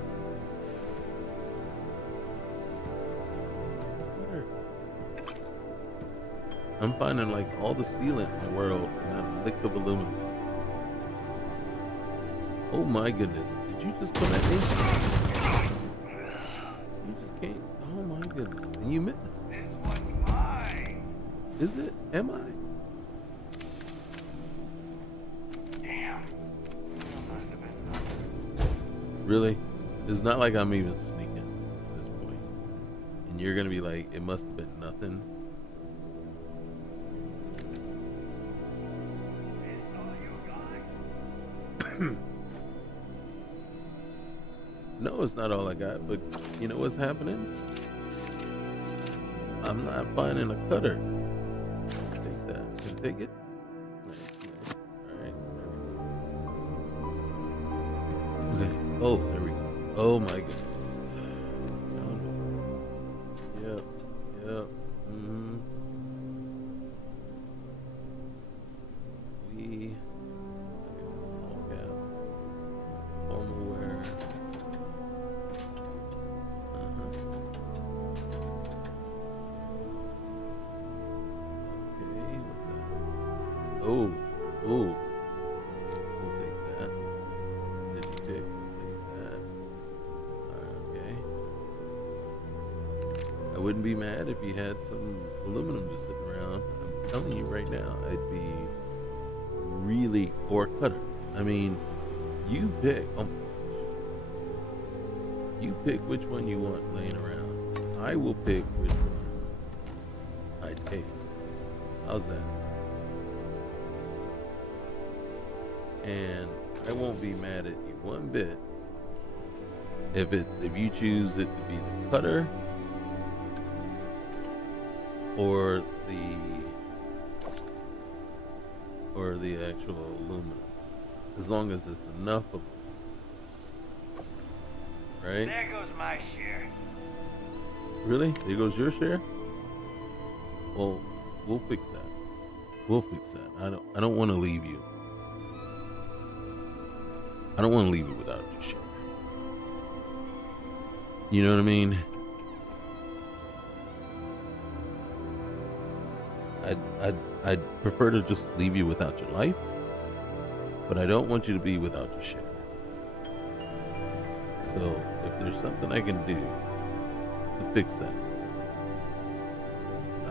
I'm finding like all the sealant in the world and not a lick of aluminum. Oh my goodness. Did you just come at me? You just came. Oh my goodness. And you missed. This one's mine. Is it? Am I? Damn. Must have been. Really? It's not like I'm even sneaking at this point. And you're going to be like, it must have been nothing. No, it's not all I got, but you know what's happening? I'm not finding a cutter. Take that. Can I take it? Nice. Alright. Okay. Oh, there we go. Oh my goodness. Yep. Yep. Mm-hmm. Formal wear. Okay, what's that? Oh, we'll take that. Did you pick? Take that. Okay. I wouldn't be mad if you had some aluminum just sitting around. I'm telling you right now, I'd be really, or cutter. I mean, you pick. Oh, you pick which one you want laying around. I will pick which one I take. How's that? And I won't be mad at you one bit if you choose it to be the cutter or the actual aluminum, as long as it's enough of it. Right? There goes my share. Really? There goes your share? Well, we'll fix that. We'll fix that. I don't want to leave you. I don't want to leave you without your share. You know what I mean? I'd prefer to just leave you without your life, but I don't want you to be without your share. So if there's something I can do to fix that,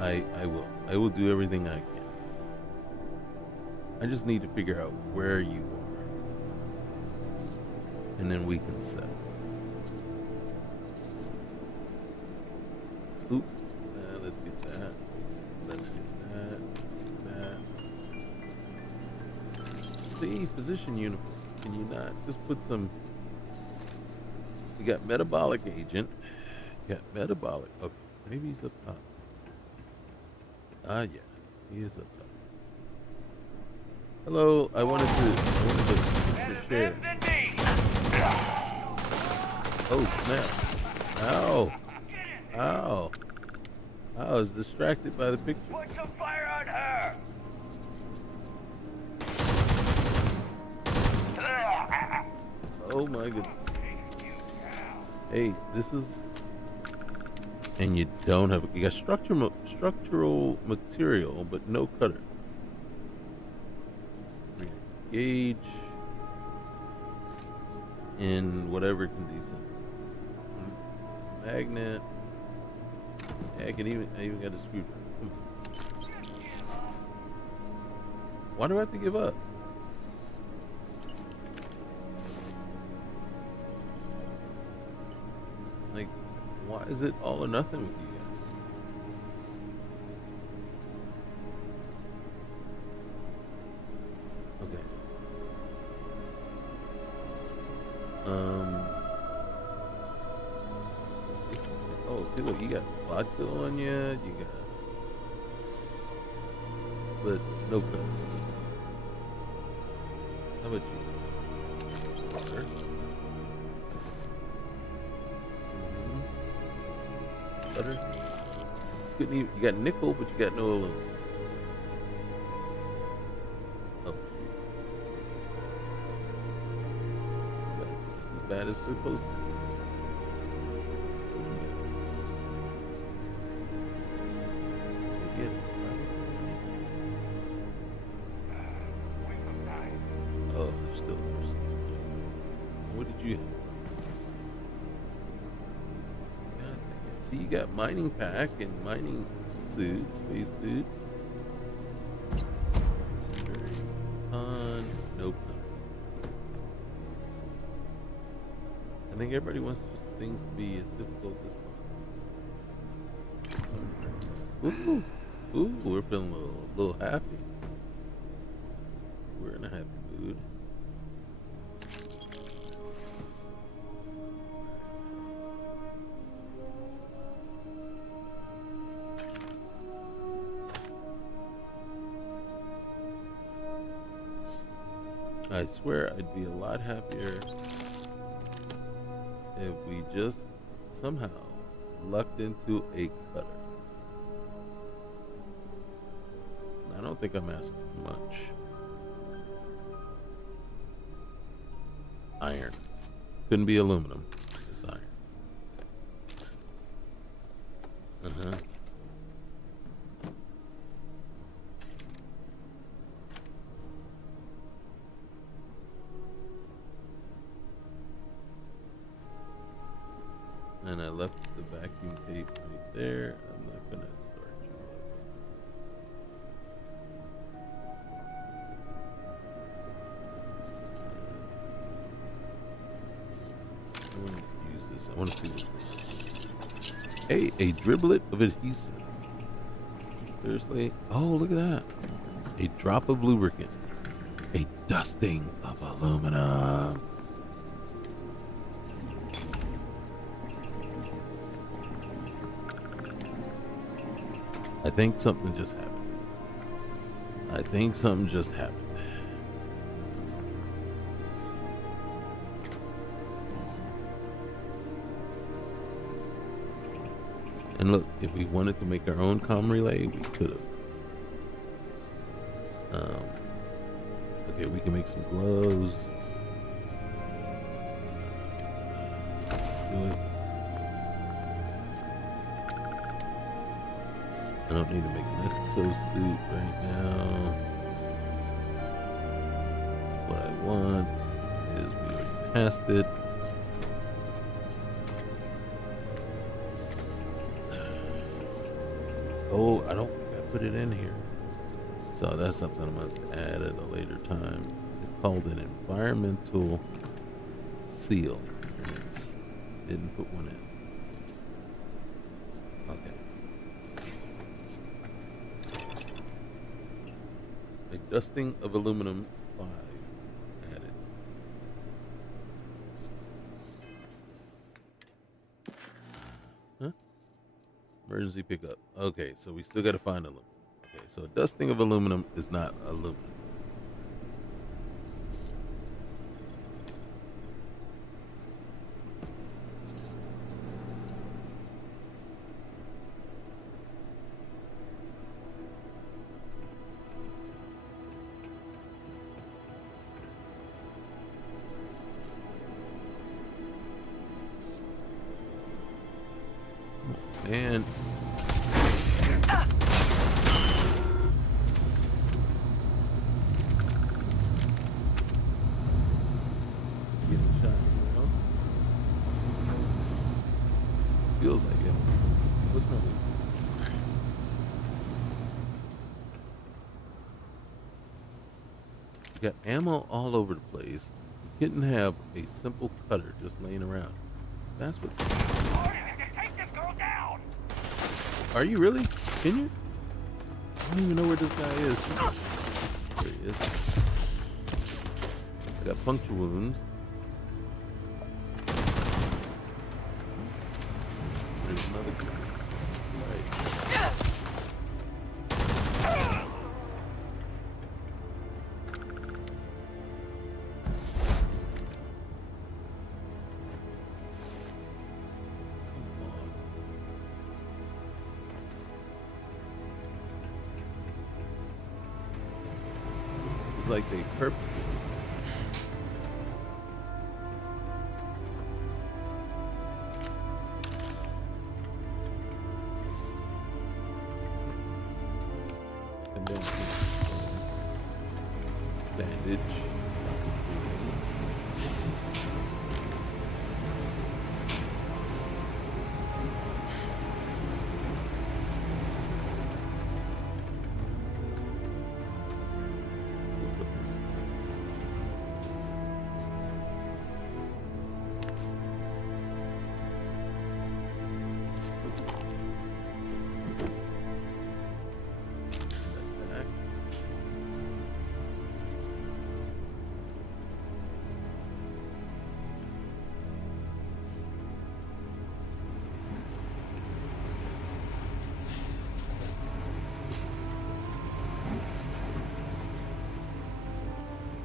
I will. I will do everything I can. I just need to figure out where you are, and then we can settle. Oop. Let's get that. Let's get that. See, physician uniform. Can you not just put some? You got metabolic agent. You got metabolic. Okay, maybe he's up top. Ah, yeah, he is up top. Hello, I wanted to share. Oh snap! Ow! Ow! I was distracted by the picture. Put some fire on her. Oh my goodness. Hey, this is, and you don't have, you got structural material, but no cutter. Gauge. in whatever can decent. Magnet. Yeah, I even got a screwdriver. Come on. Why do I have to give up? Like, why is it all or nothing with you guys? Okay. Oh, see, look, you got vodka on you. You got, but no coke. How about you? Water. Butter. Couldn't even, you got nickel, but you got no aluminum. Oh, that's as bad as they're supposed to be. Oh, there's still persons. What did you have? God dang it. See, you got mining pack and mining suit, space suit. Security con, no pun. I think everybody wants just things to be as difficult as possible. Ooh, we're feeling a little happy. We're in a happy mood. I swear I'd be a lot happier if we just somehow lucked into a cutter. I don't think I'm asking for much. Iron. Couldn't be aluminum. It's iron. Uh-huh. And I left the vacuum tape right there. I'm not gonna start you up. I want to use this. I want to see what's going on. Hey, a driblet of adhesive. Seriously? Oh, look at that. A drop of lubricant. A dusting of aluminum. I think something just happened. And look, if we wanted to make our own comm relay, we could have. Okay, we can make some gloves. Do it. I don't need to make an exosuit right now. What I want is we already passed it. Oh, I don't think I put it in here. So that's something I'm going to add at a later time. It's called an environmental seal. And it's didn't put one in. A dusting of aluminum 5 added. Huh? Emergency pickup. Okay, so we still got to find aluminum. Okay, so a dusting of aluminum is not aluminum. And got ammo all over the place. You couldn't have a simple cutter just laying around. That's what. Order to take this girl down! Are you really? Can you? I don't even know where this guy is. There he is. I got puncture wounds. There's another guy. Right. It's like they purposely. And then bandage.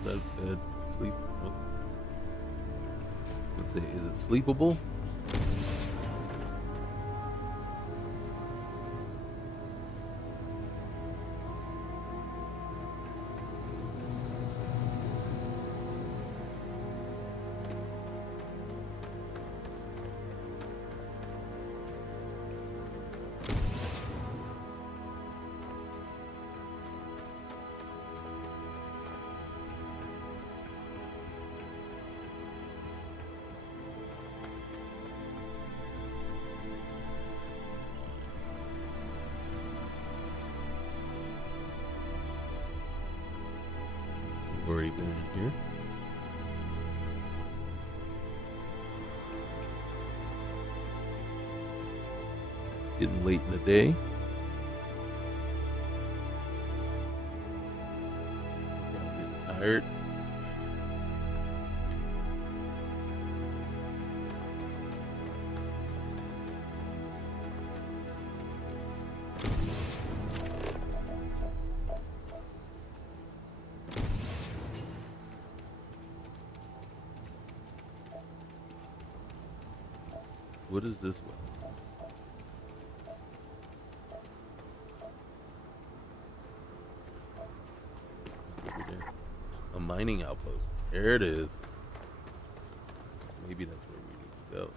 Bed, sleep. Oh. Let's see, is it sleepable? Worry down here. Getting late in the day. Getting tired. What is this one? A mining outpost. There it is. Maybe that's where we need to go.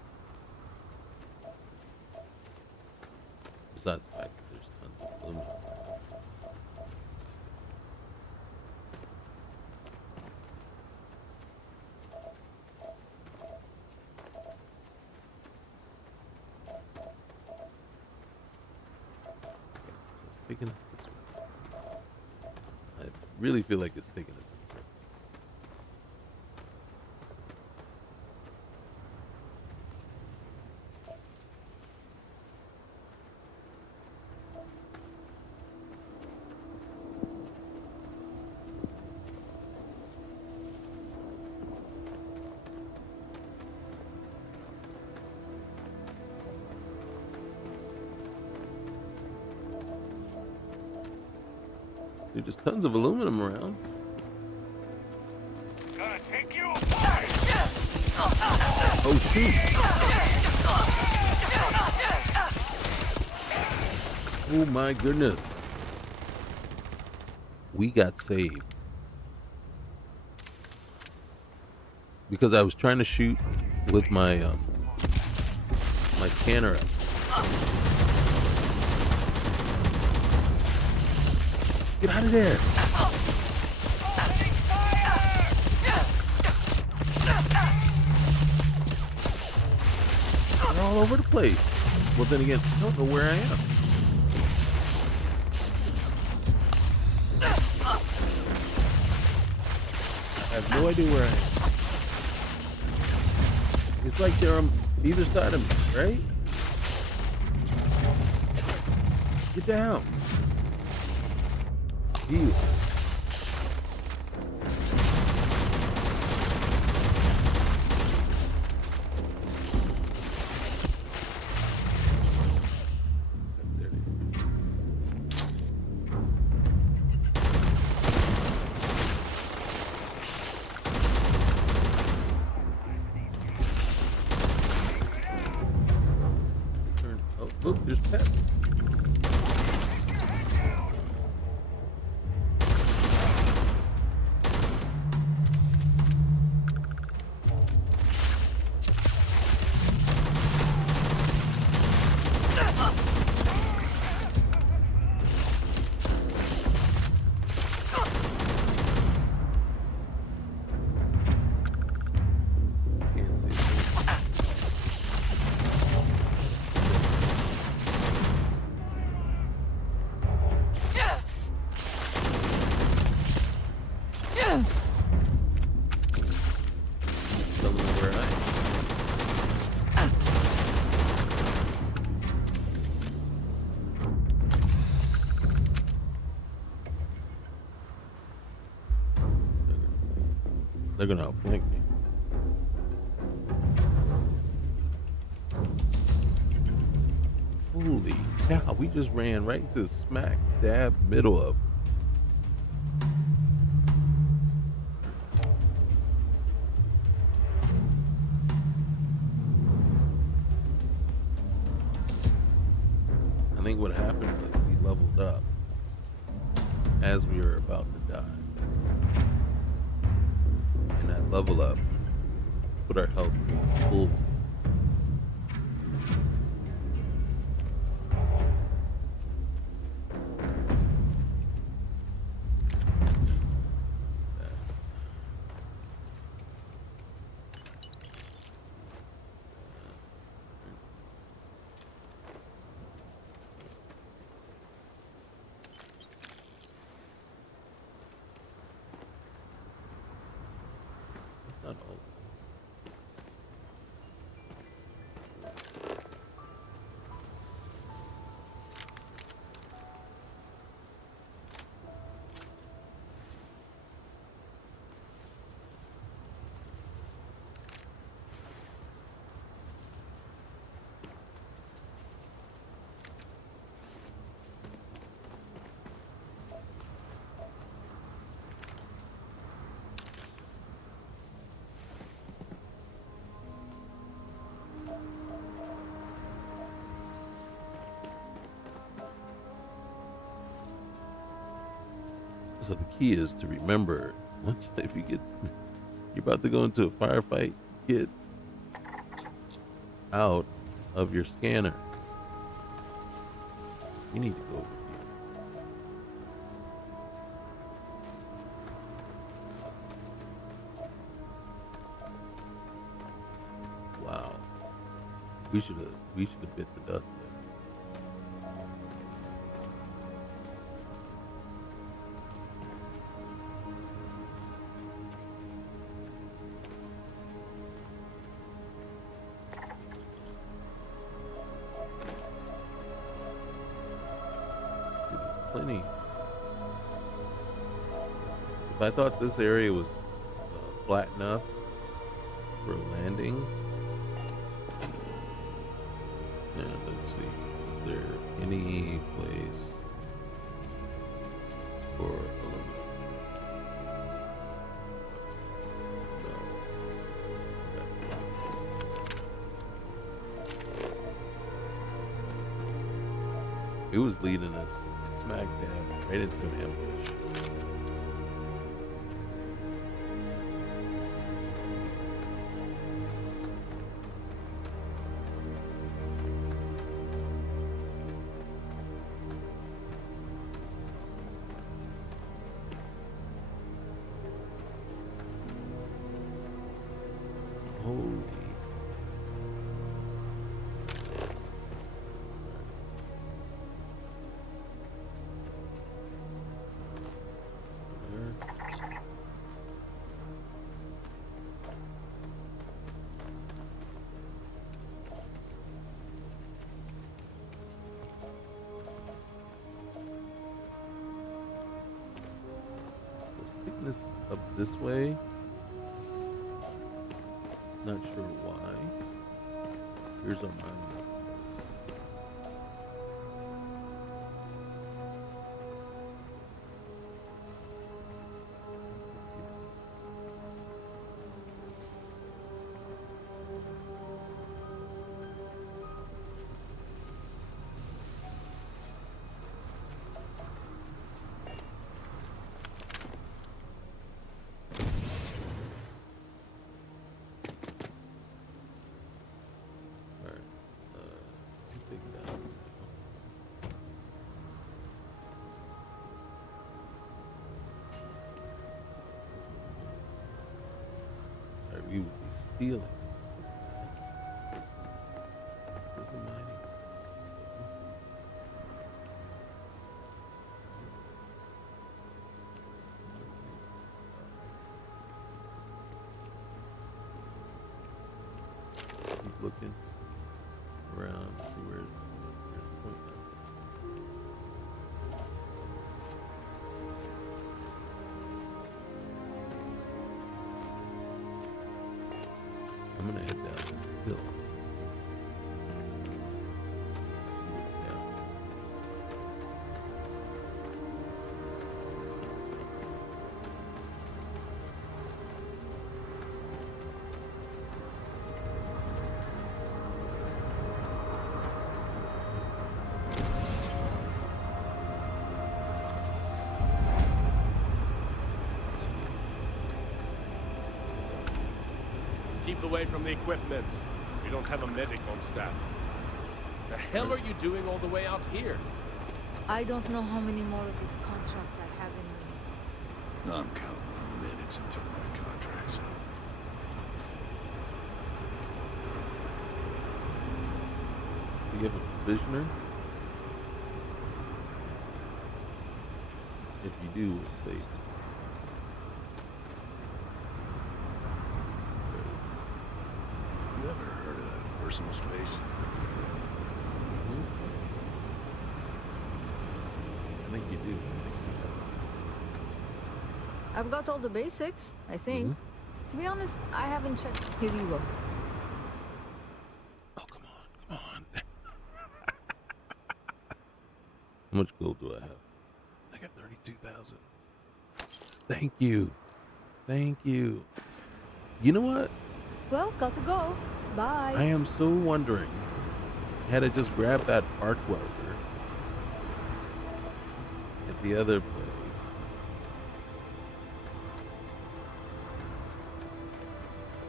Besides the fact that there's tons of aluminum. Taking us this way. I really feel like it's taking us in circles. Dude, there's tons of aluminum around. Gonna take you apart! Oh shoot! Oh my goodness. We got saved. Because I was trying to shoot with my my scanner up. Get out of there! They're all over the place. Well, then again, I don't know where I am. have no idea where I am. It's like they're on either side of me, right? Get down. Heal. Oh, look, there's pets. Can't see it. Tell me where I am. They're gonna outflank me. Holy cow, we just ran right into the smack dab middle of. I think what happened was we leveled up as we were about to die. And that level up put our health full. It's not all. So the key is to remember once if you get you're about to go into a firefight, get out of your scanner. You need to go over here. Wow. We should have bit the dust there. Plenty. If I thought this area was flat enough for landing, yeah, let's see. Is there any place for aluminum? No. Okay. It was leading us smack dab right into an ambush. Holy. taking us up this way. Not sure why. Here's our mine. We would be stealing. Where's the mining? Keep looking around, see where's the point now. I'm gonna head down this hill. See what's down. Keep away from the equipment. We don't have a medic on staff. The hell are you doing all the way out here? I don't know how many more of these contracts I have in me. I'm counting on medics until my contract's up. Do you have a prisoner? If you do, we'll save. You ever heard of personal space? I think you do. I've got all the basics, I think. To be honest, I haven't checked. Here you go. Oh, come on, come on. How much gold do I have? I got 32,000. Thank you. Thank you. You know what? Well, got to go. Bye. I am so wondering. Had I just grabbed that arc welder at the other place.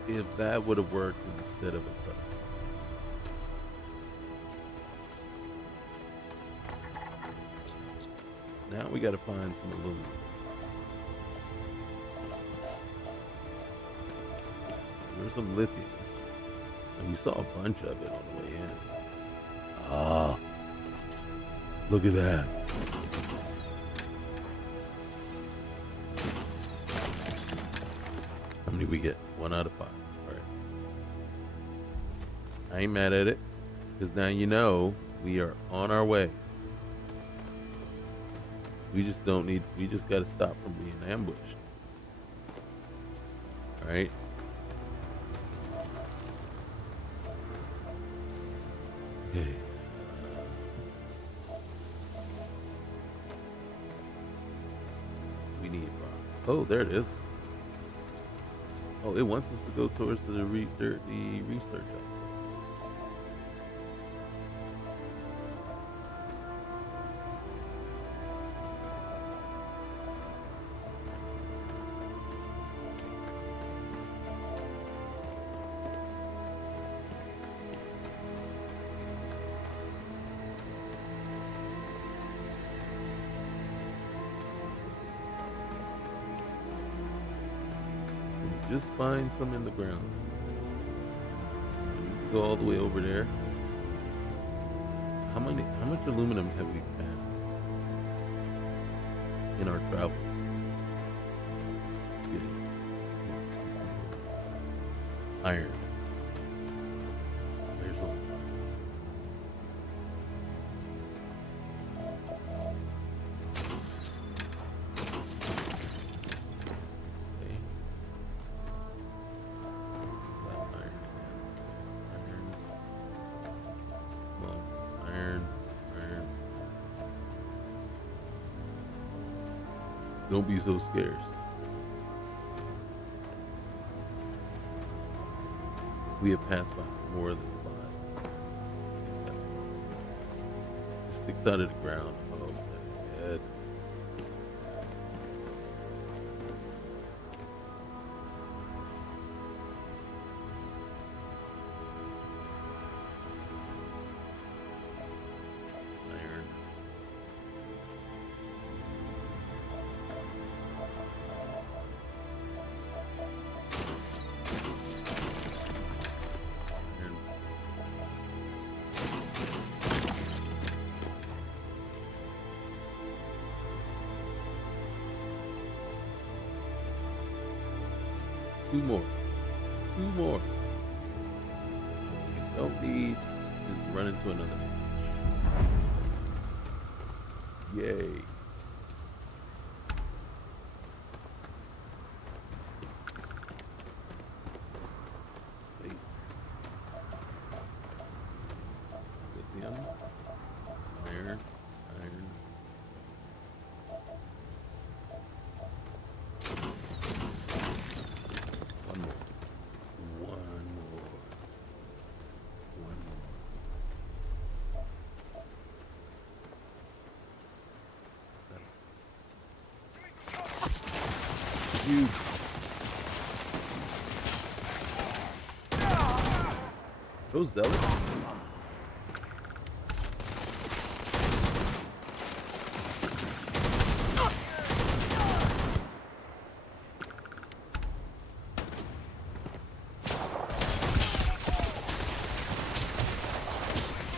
If that would have worked instead of a truck. Now we gotta find some aluminum. There's some lithium. And we saw a bunch of it on the way in. Ah, look at that. How many we get? 1 out of 5. All right. I ain't mad at it, because now you know we are on our way. We just don't need, we just got to stop from being ambushed. All right. Okay. We need rock. Oh, there it is. Oh, it wants us to go towards the research outpost. Just find some in the ground. You can go all the way over there. How much aluminum have we found in our travels? Iron. There's a Don't be so scarce. We have passed by more than 5. It sticks out of the ground. Oh, my head. Iron. Iron. 2 more. 2 more. Don't need just run into another. Yay. Wait. Lithium. Iron. Iron. One more. One more. One more. Huge. Those zealots?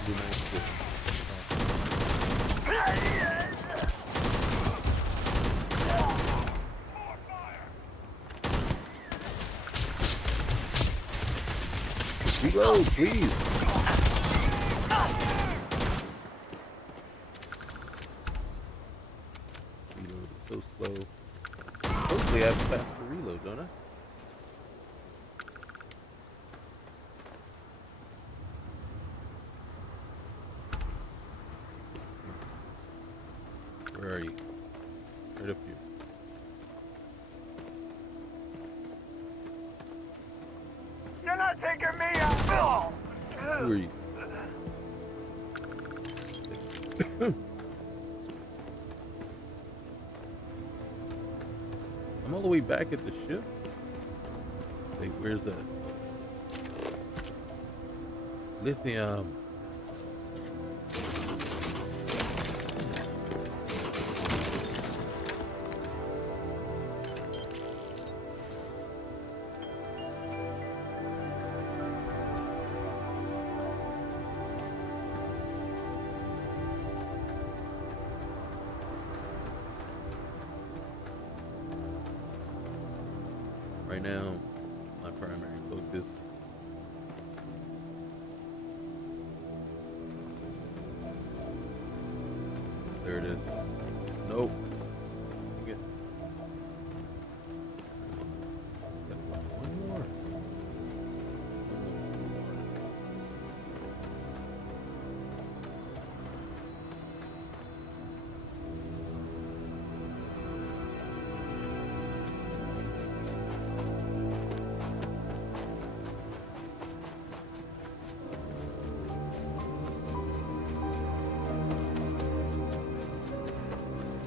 Be nice to- Reload, please. Reload is so slow. Hopefully I have a faster reload, don't I? Where are you? Right up here. You're not taking me out. Who are you? I'm all the way back at the ship. Wait, where's that? Lithium. Right now, my primary focus there it is. Nope. Get. One more.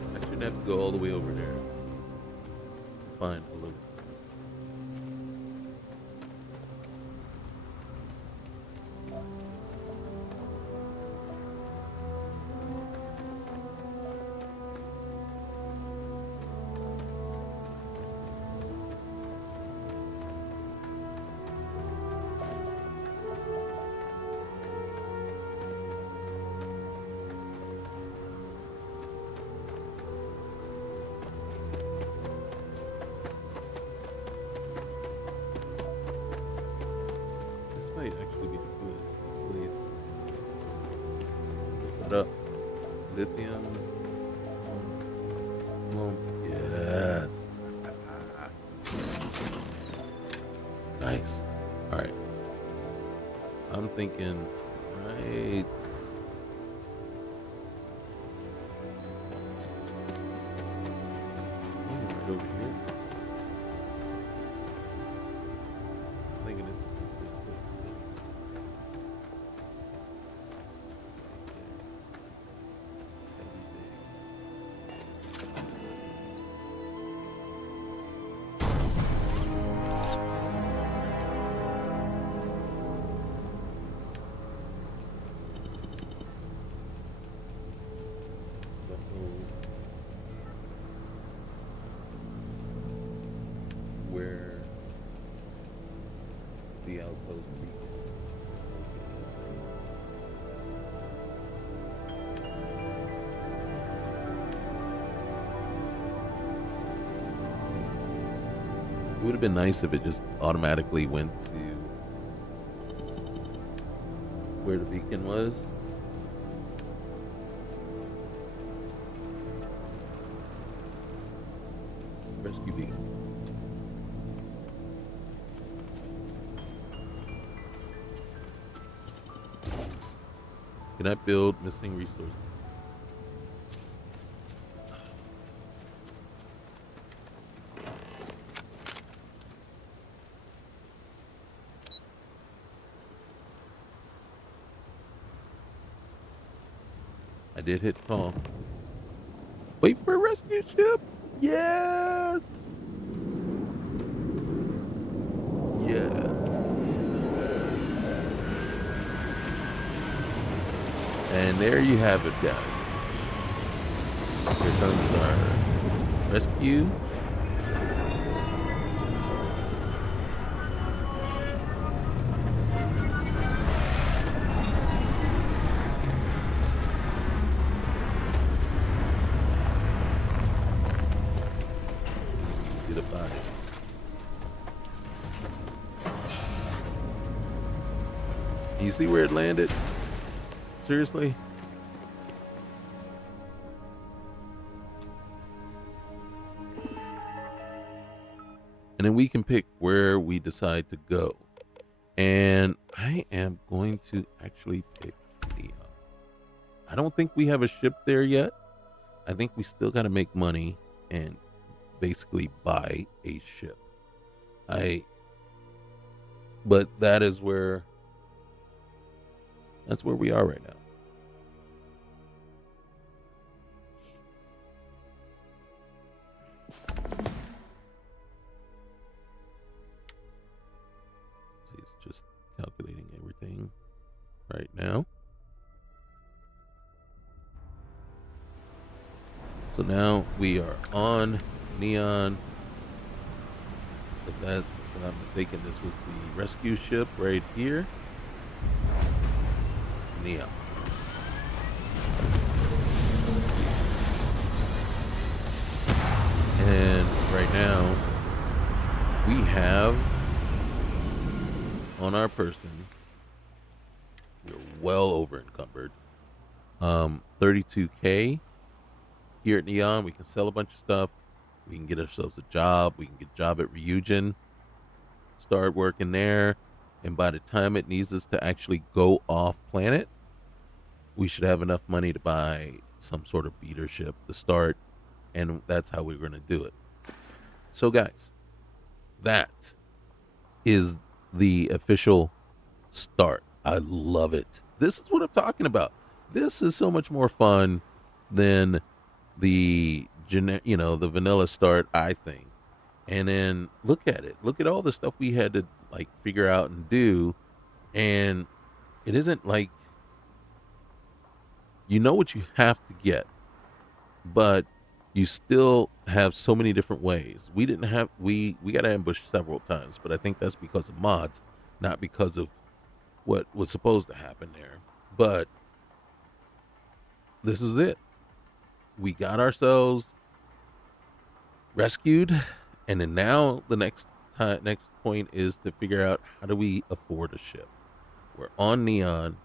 I shouldn't have to go all the way over there. Fine, a little. This might actually be a good place. Set up lithium. Yes. Nice. All right. I'm thinking, right. it over here. I'm thinking this is supposed to be. Where the outpost be. It would have been nice if it just automatically went to where the beacon was. Rescue beacon. Can I build missing resources? I did hit call. Wait for a rescue ship. Yes. Yes. And there you have it, guys. Here comes our rescue. Get up out of here. You see where it landed? Seriously? And then we can pick where we decide to go. And I am going to actually pick Neon. I don't think we have a ship there yet. I think we still got to make money and basically buy a ship. But that's where we are right now. See, it's just calculating everything right now. So now we are on Neon. If I'm not mistaken, this was the rescue ship right here. Neon. And right now we have on our person, we're well over encumbered. 32K here at Neon. We can sell a bunch of stuff. We can get ourselves a job. We can get a job at Ryujin, start working there. And by the time it needs us to actually go off planet, we should have enough money to buy some sort of beater ship to start. And that's how we're going to do it. So guys, that is the official start. I love it. This is what I'm talking about. This is so much more fun than the the vanilla start, I think. And then look at it. Look at all the stuff we had to like figure out and do. And it isn't like you know what you have to get, but you still have so many different ways. We got ambushed several times, but I think that's because of mods, not because of what was supposed to happen there. But this is it. We got ourselves rescued, and then now the next point is to figure out how do we afford a ship. We're on Neon.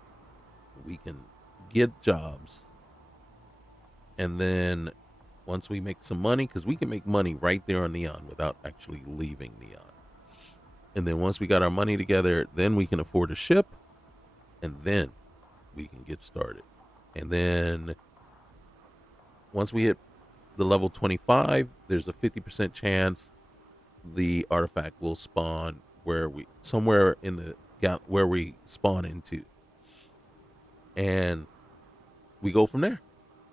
We can get jobs, and then once we make some money, because we can make money right there on Neon without actually leaving Neon. And then once we got our money together, then we can afford a ship, and then we can get started. And then once we hit the level 25, there's a 50% chance the artifact will spawn somewhere in the where we spawn into, and we go from there.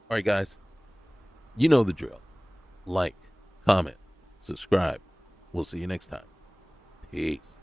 All right, guys, you know the drill. Like, comment, subscribe. We'll see you next time. Peace.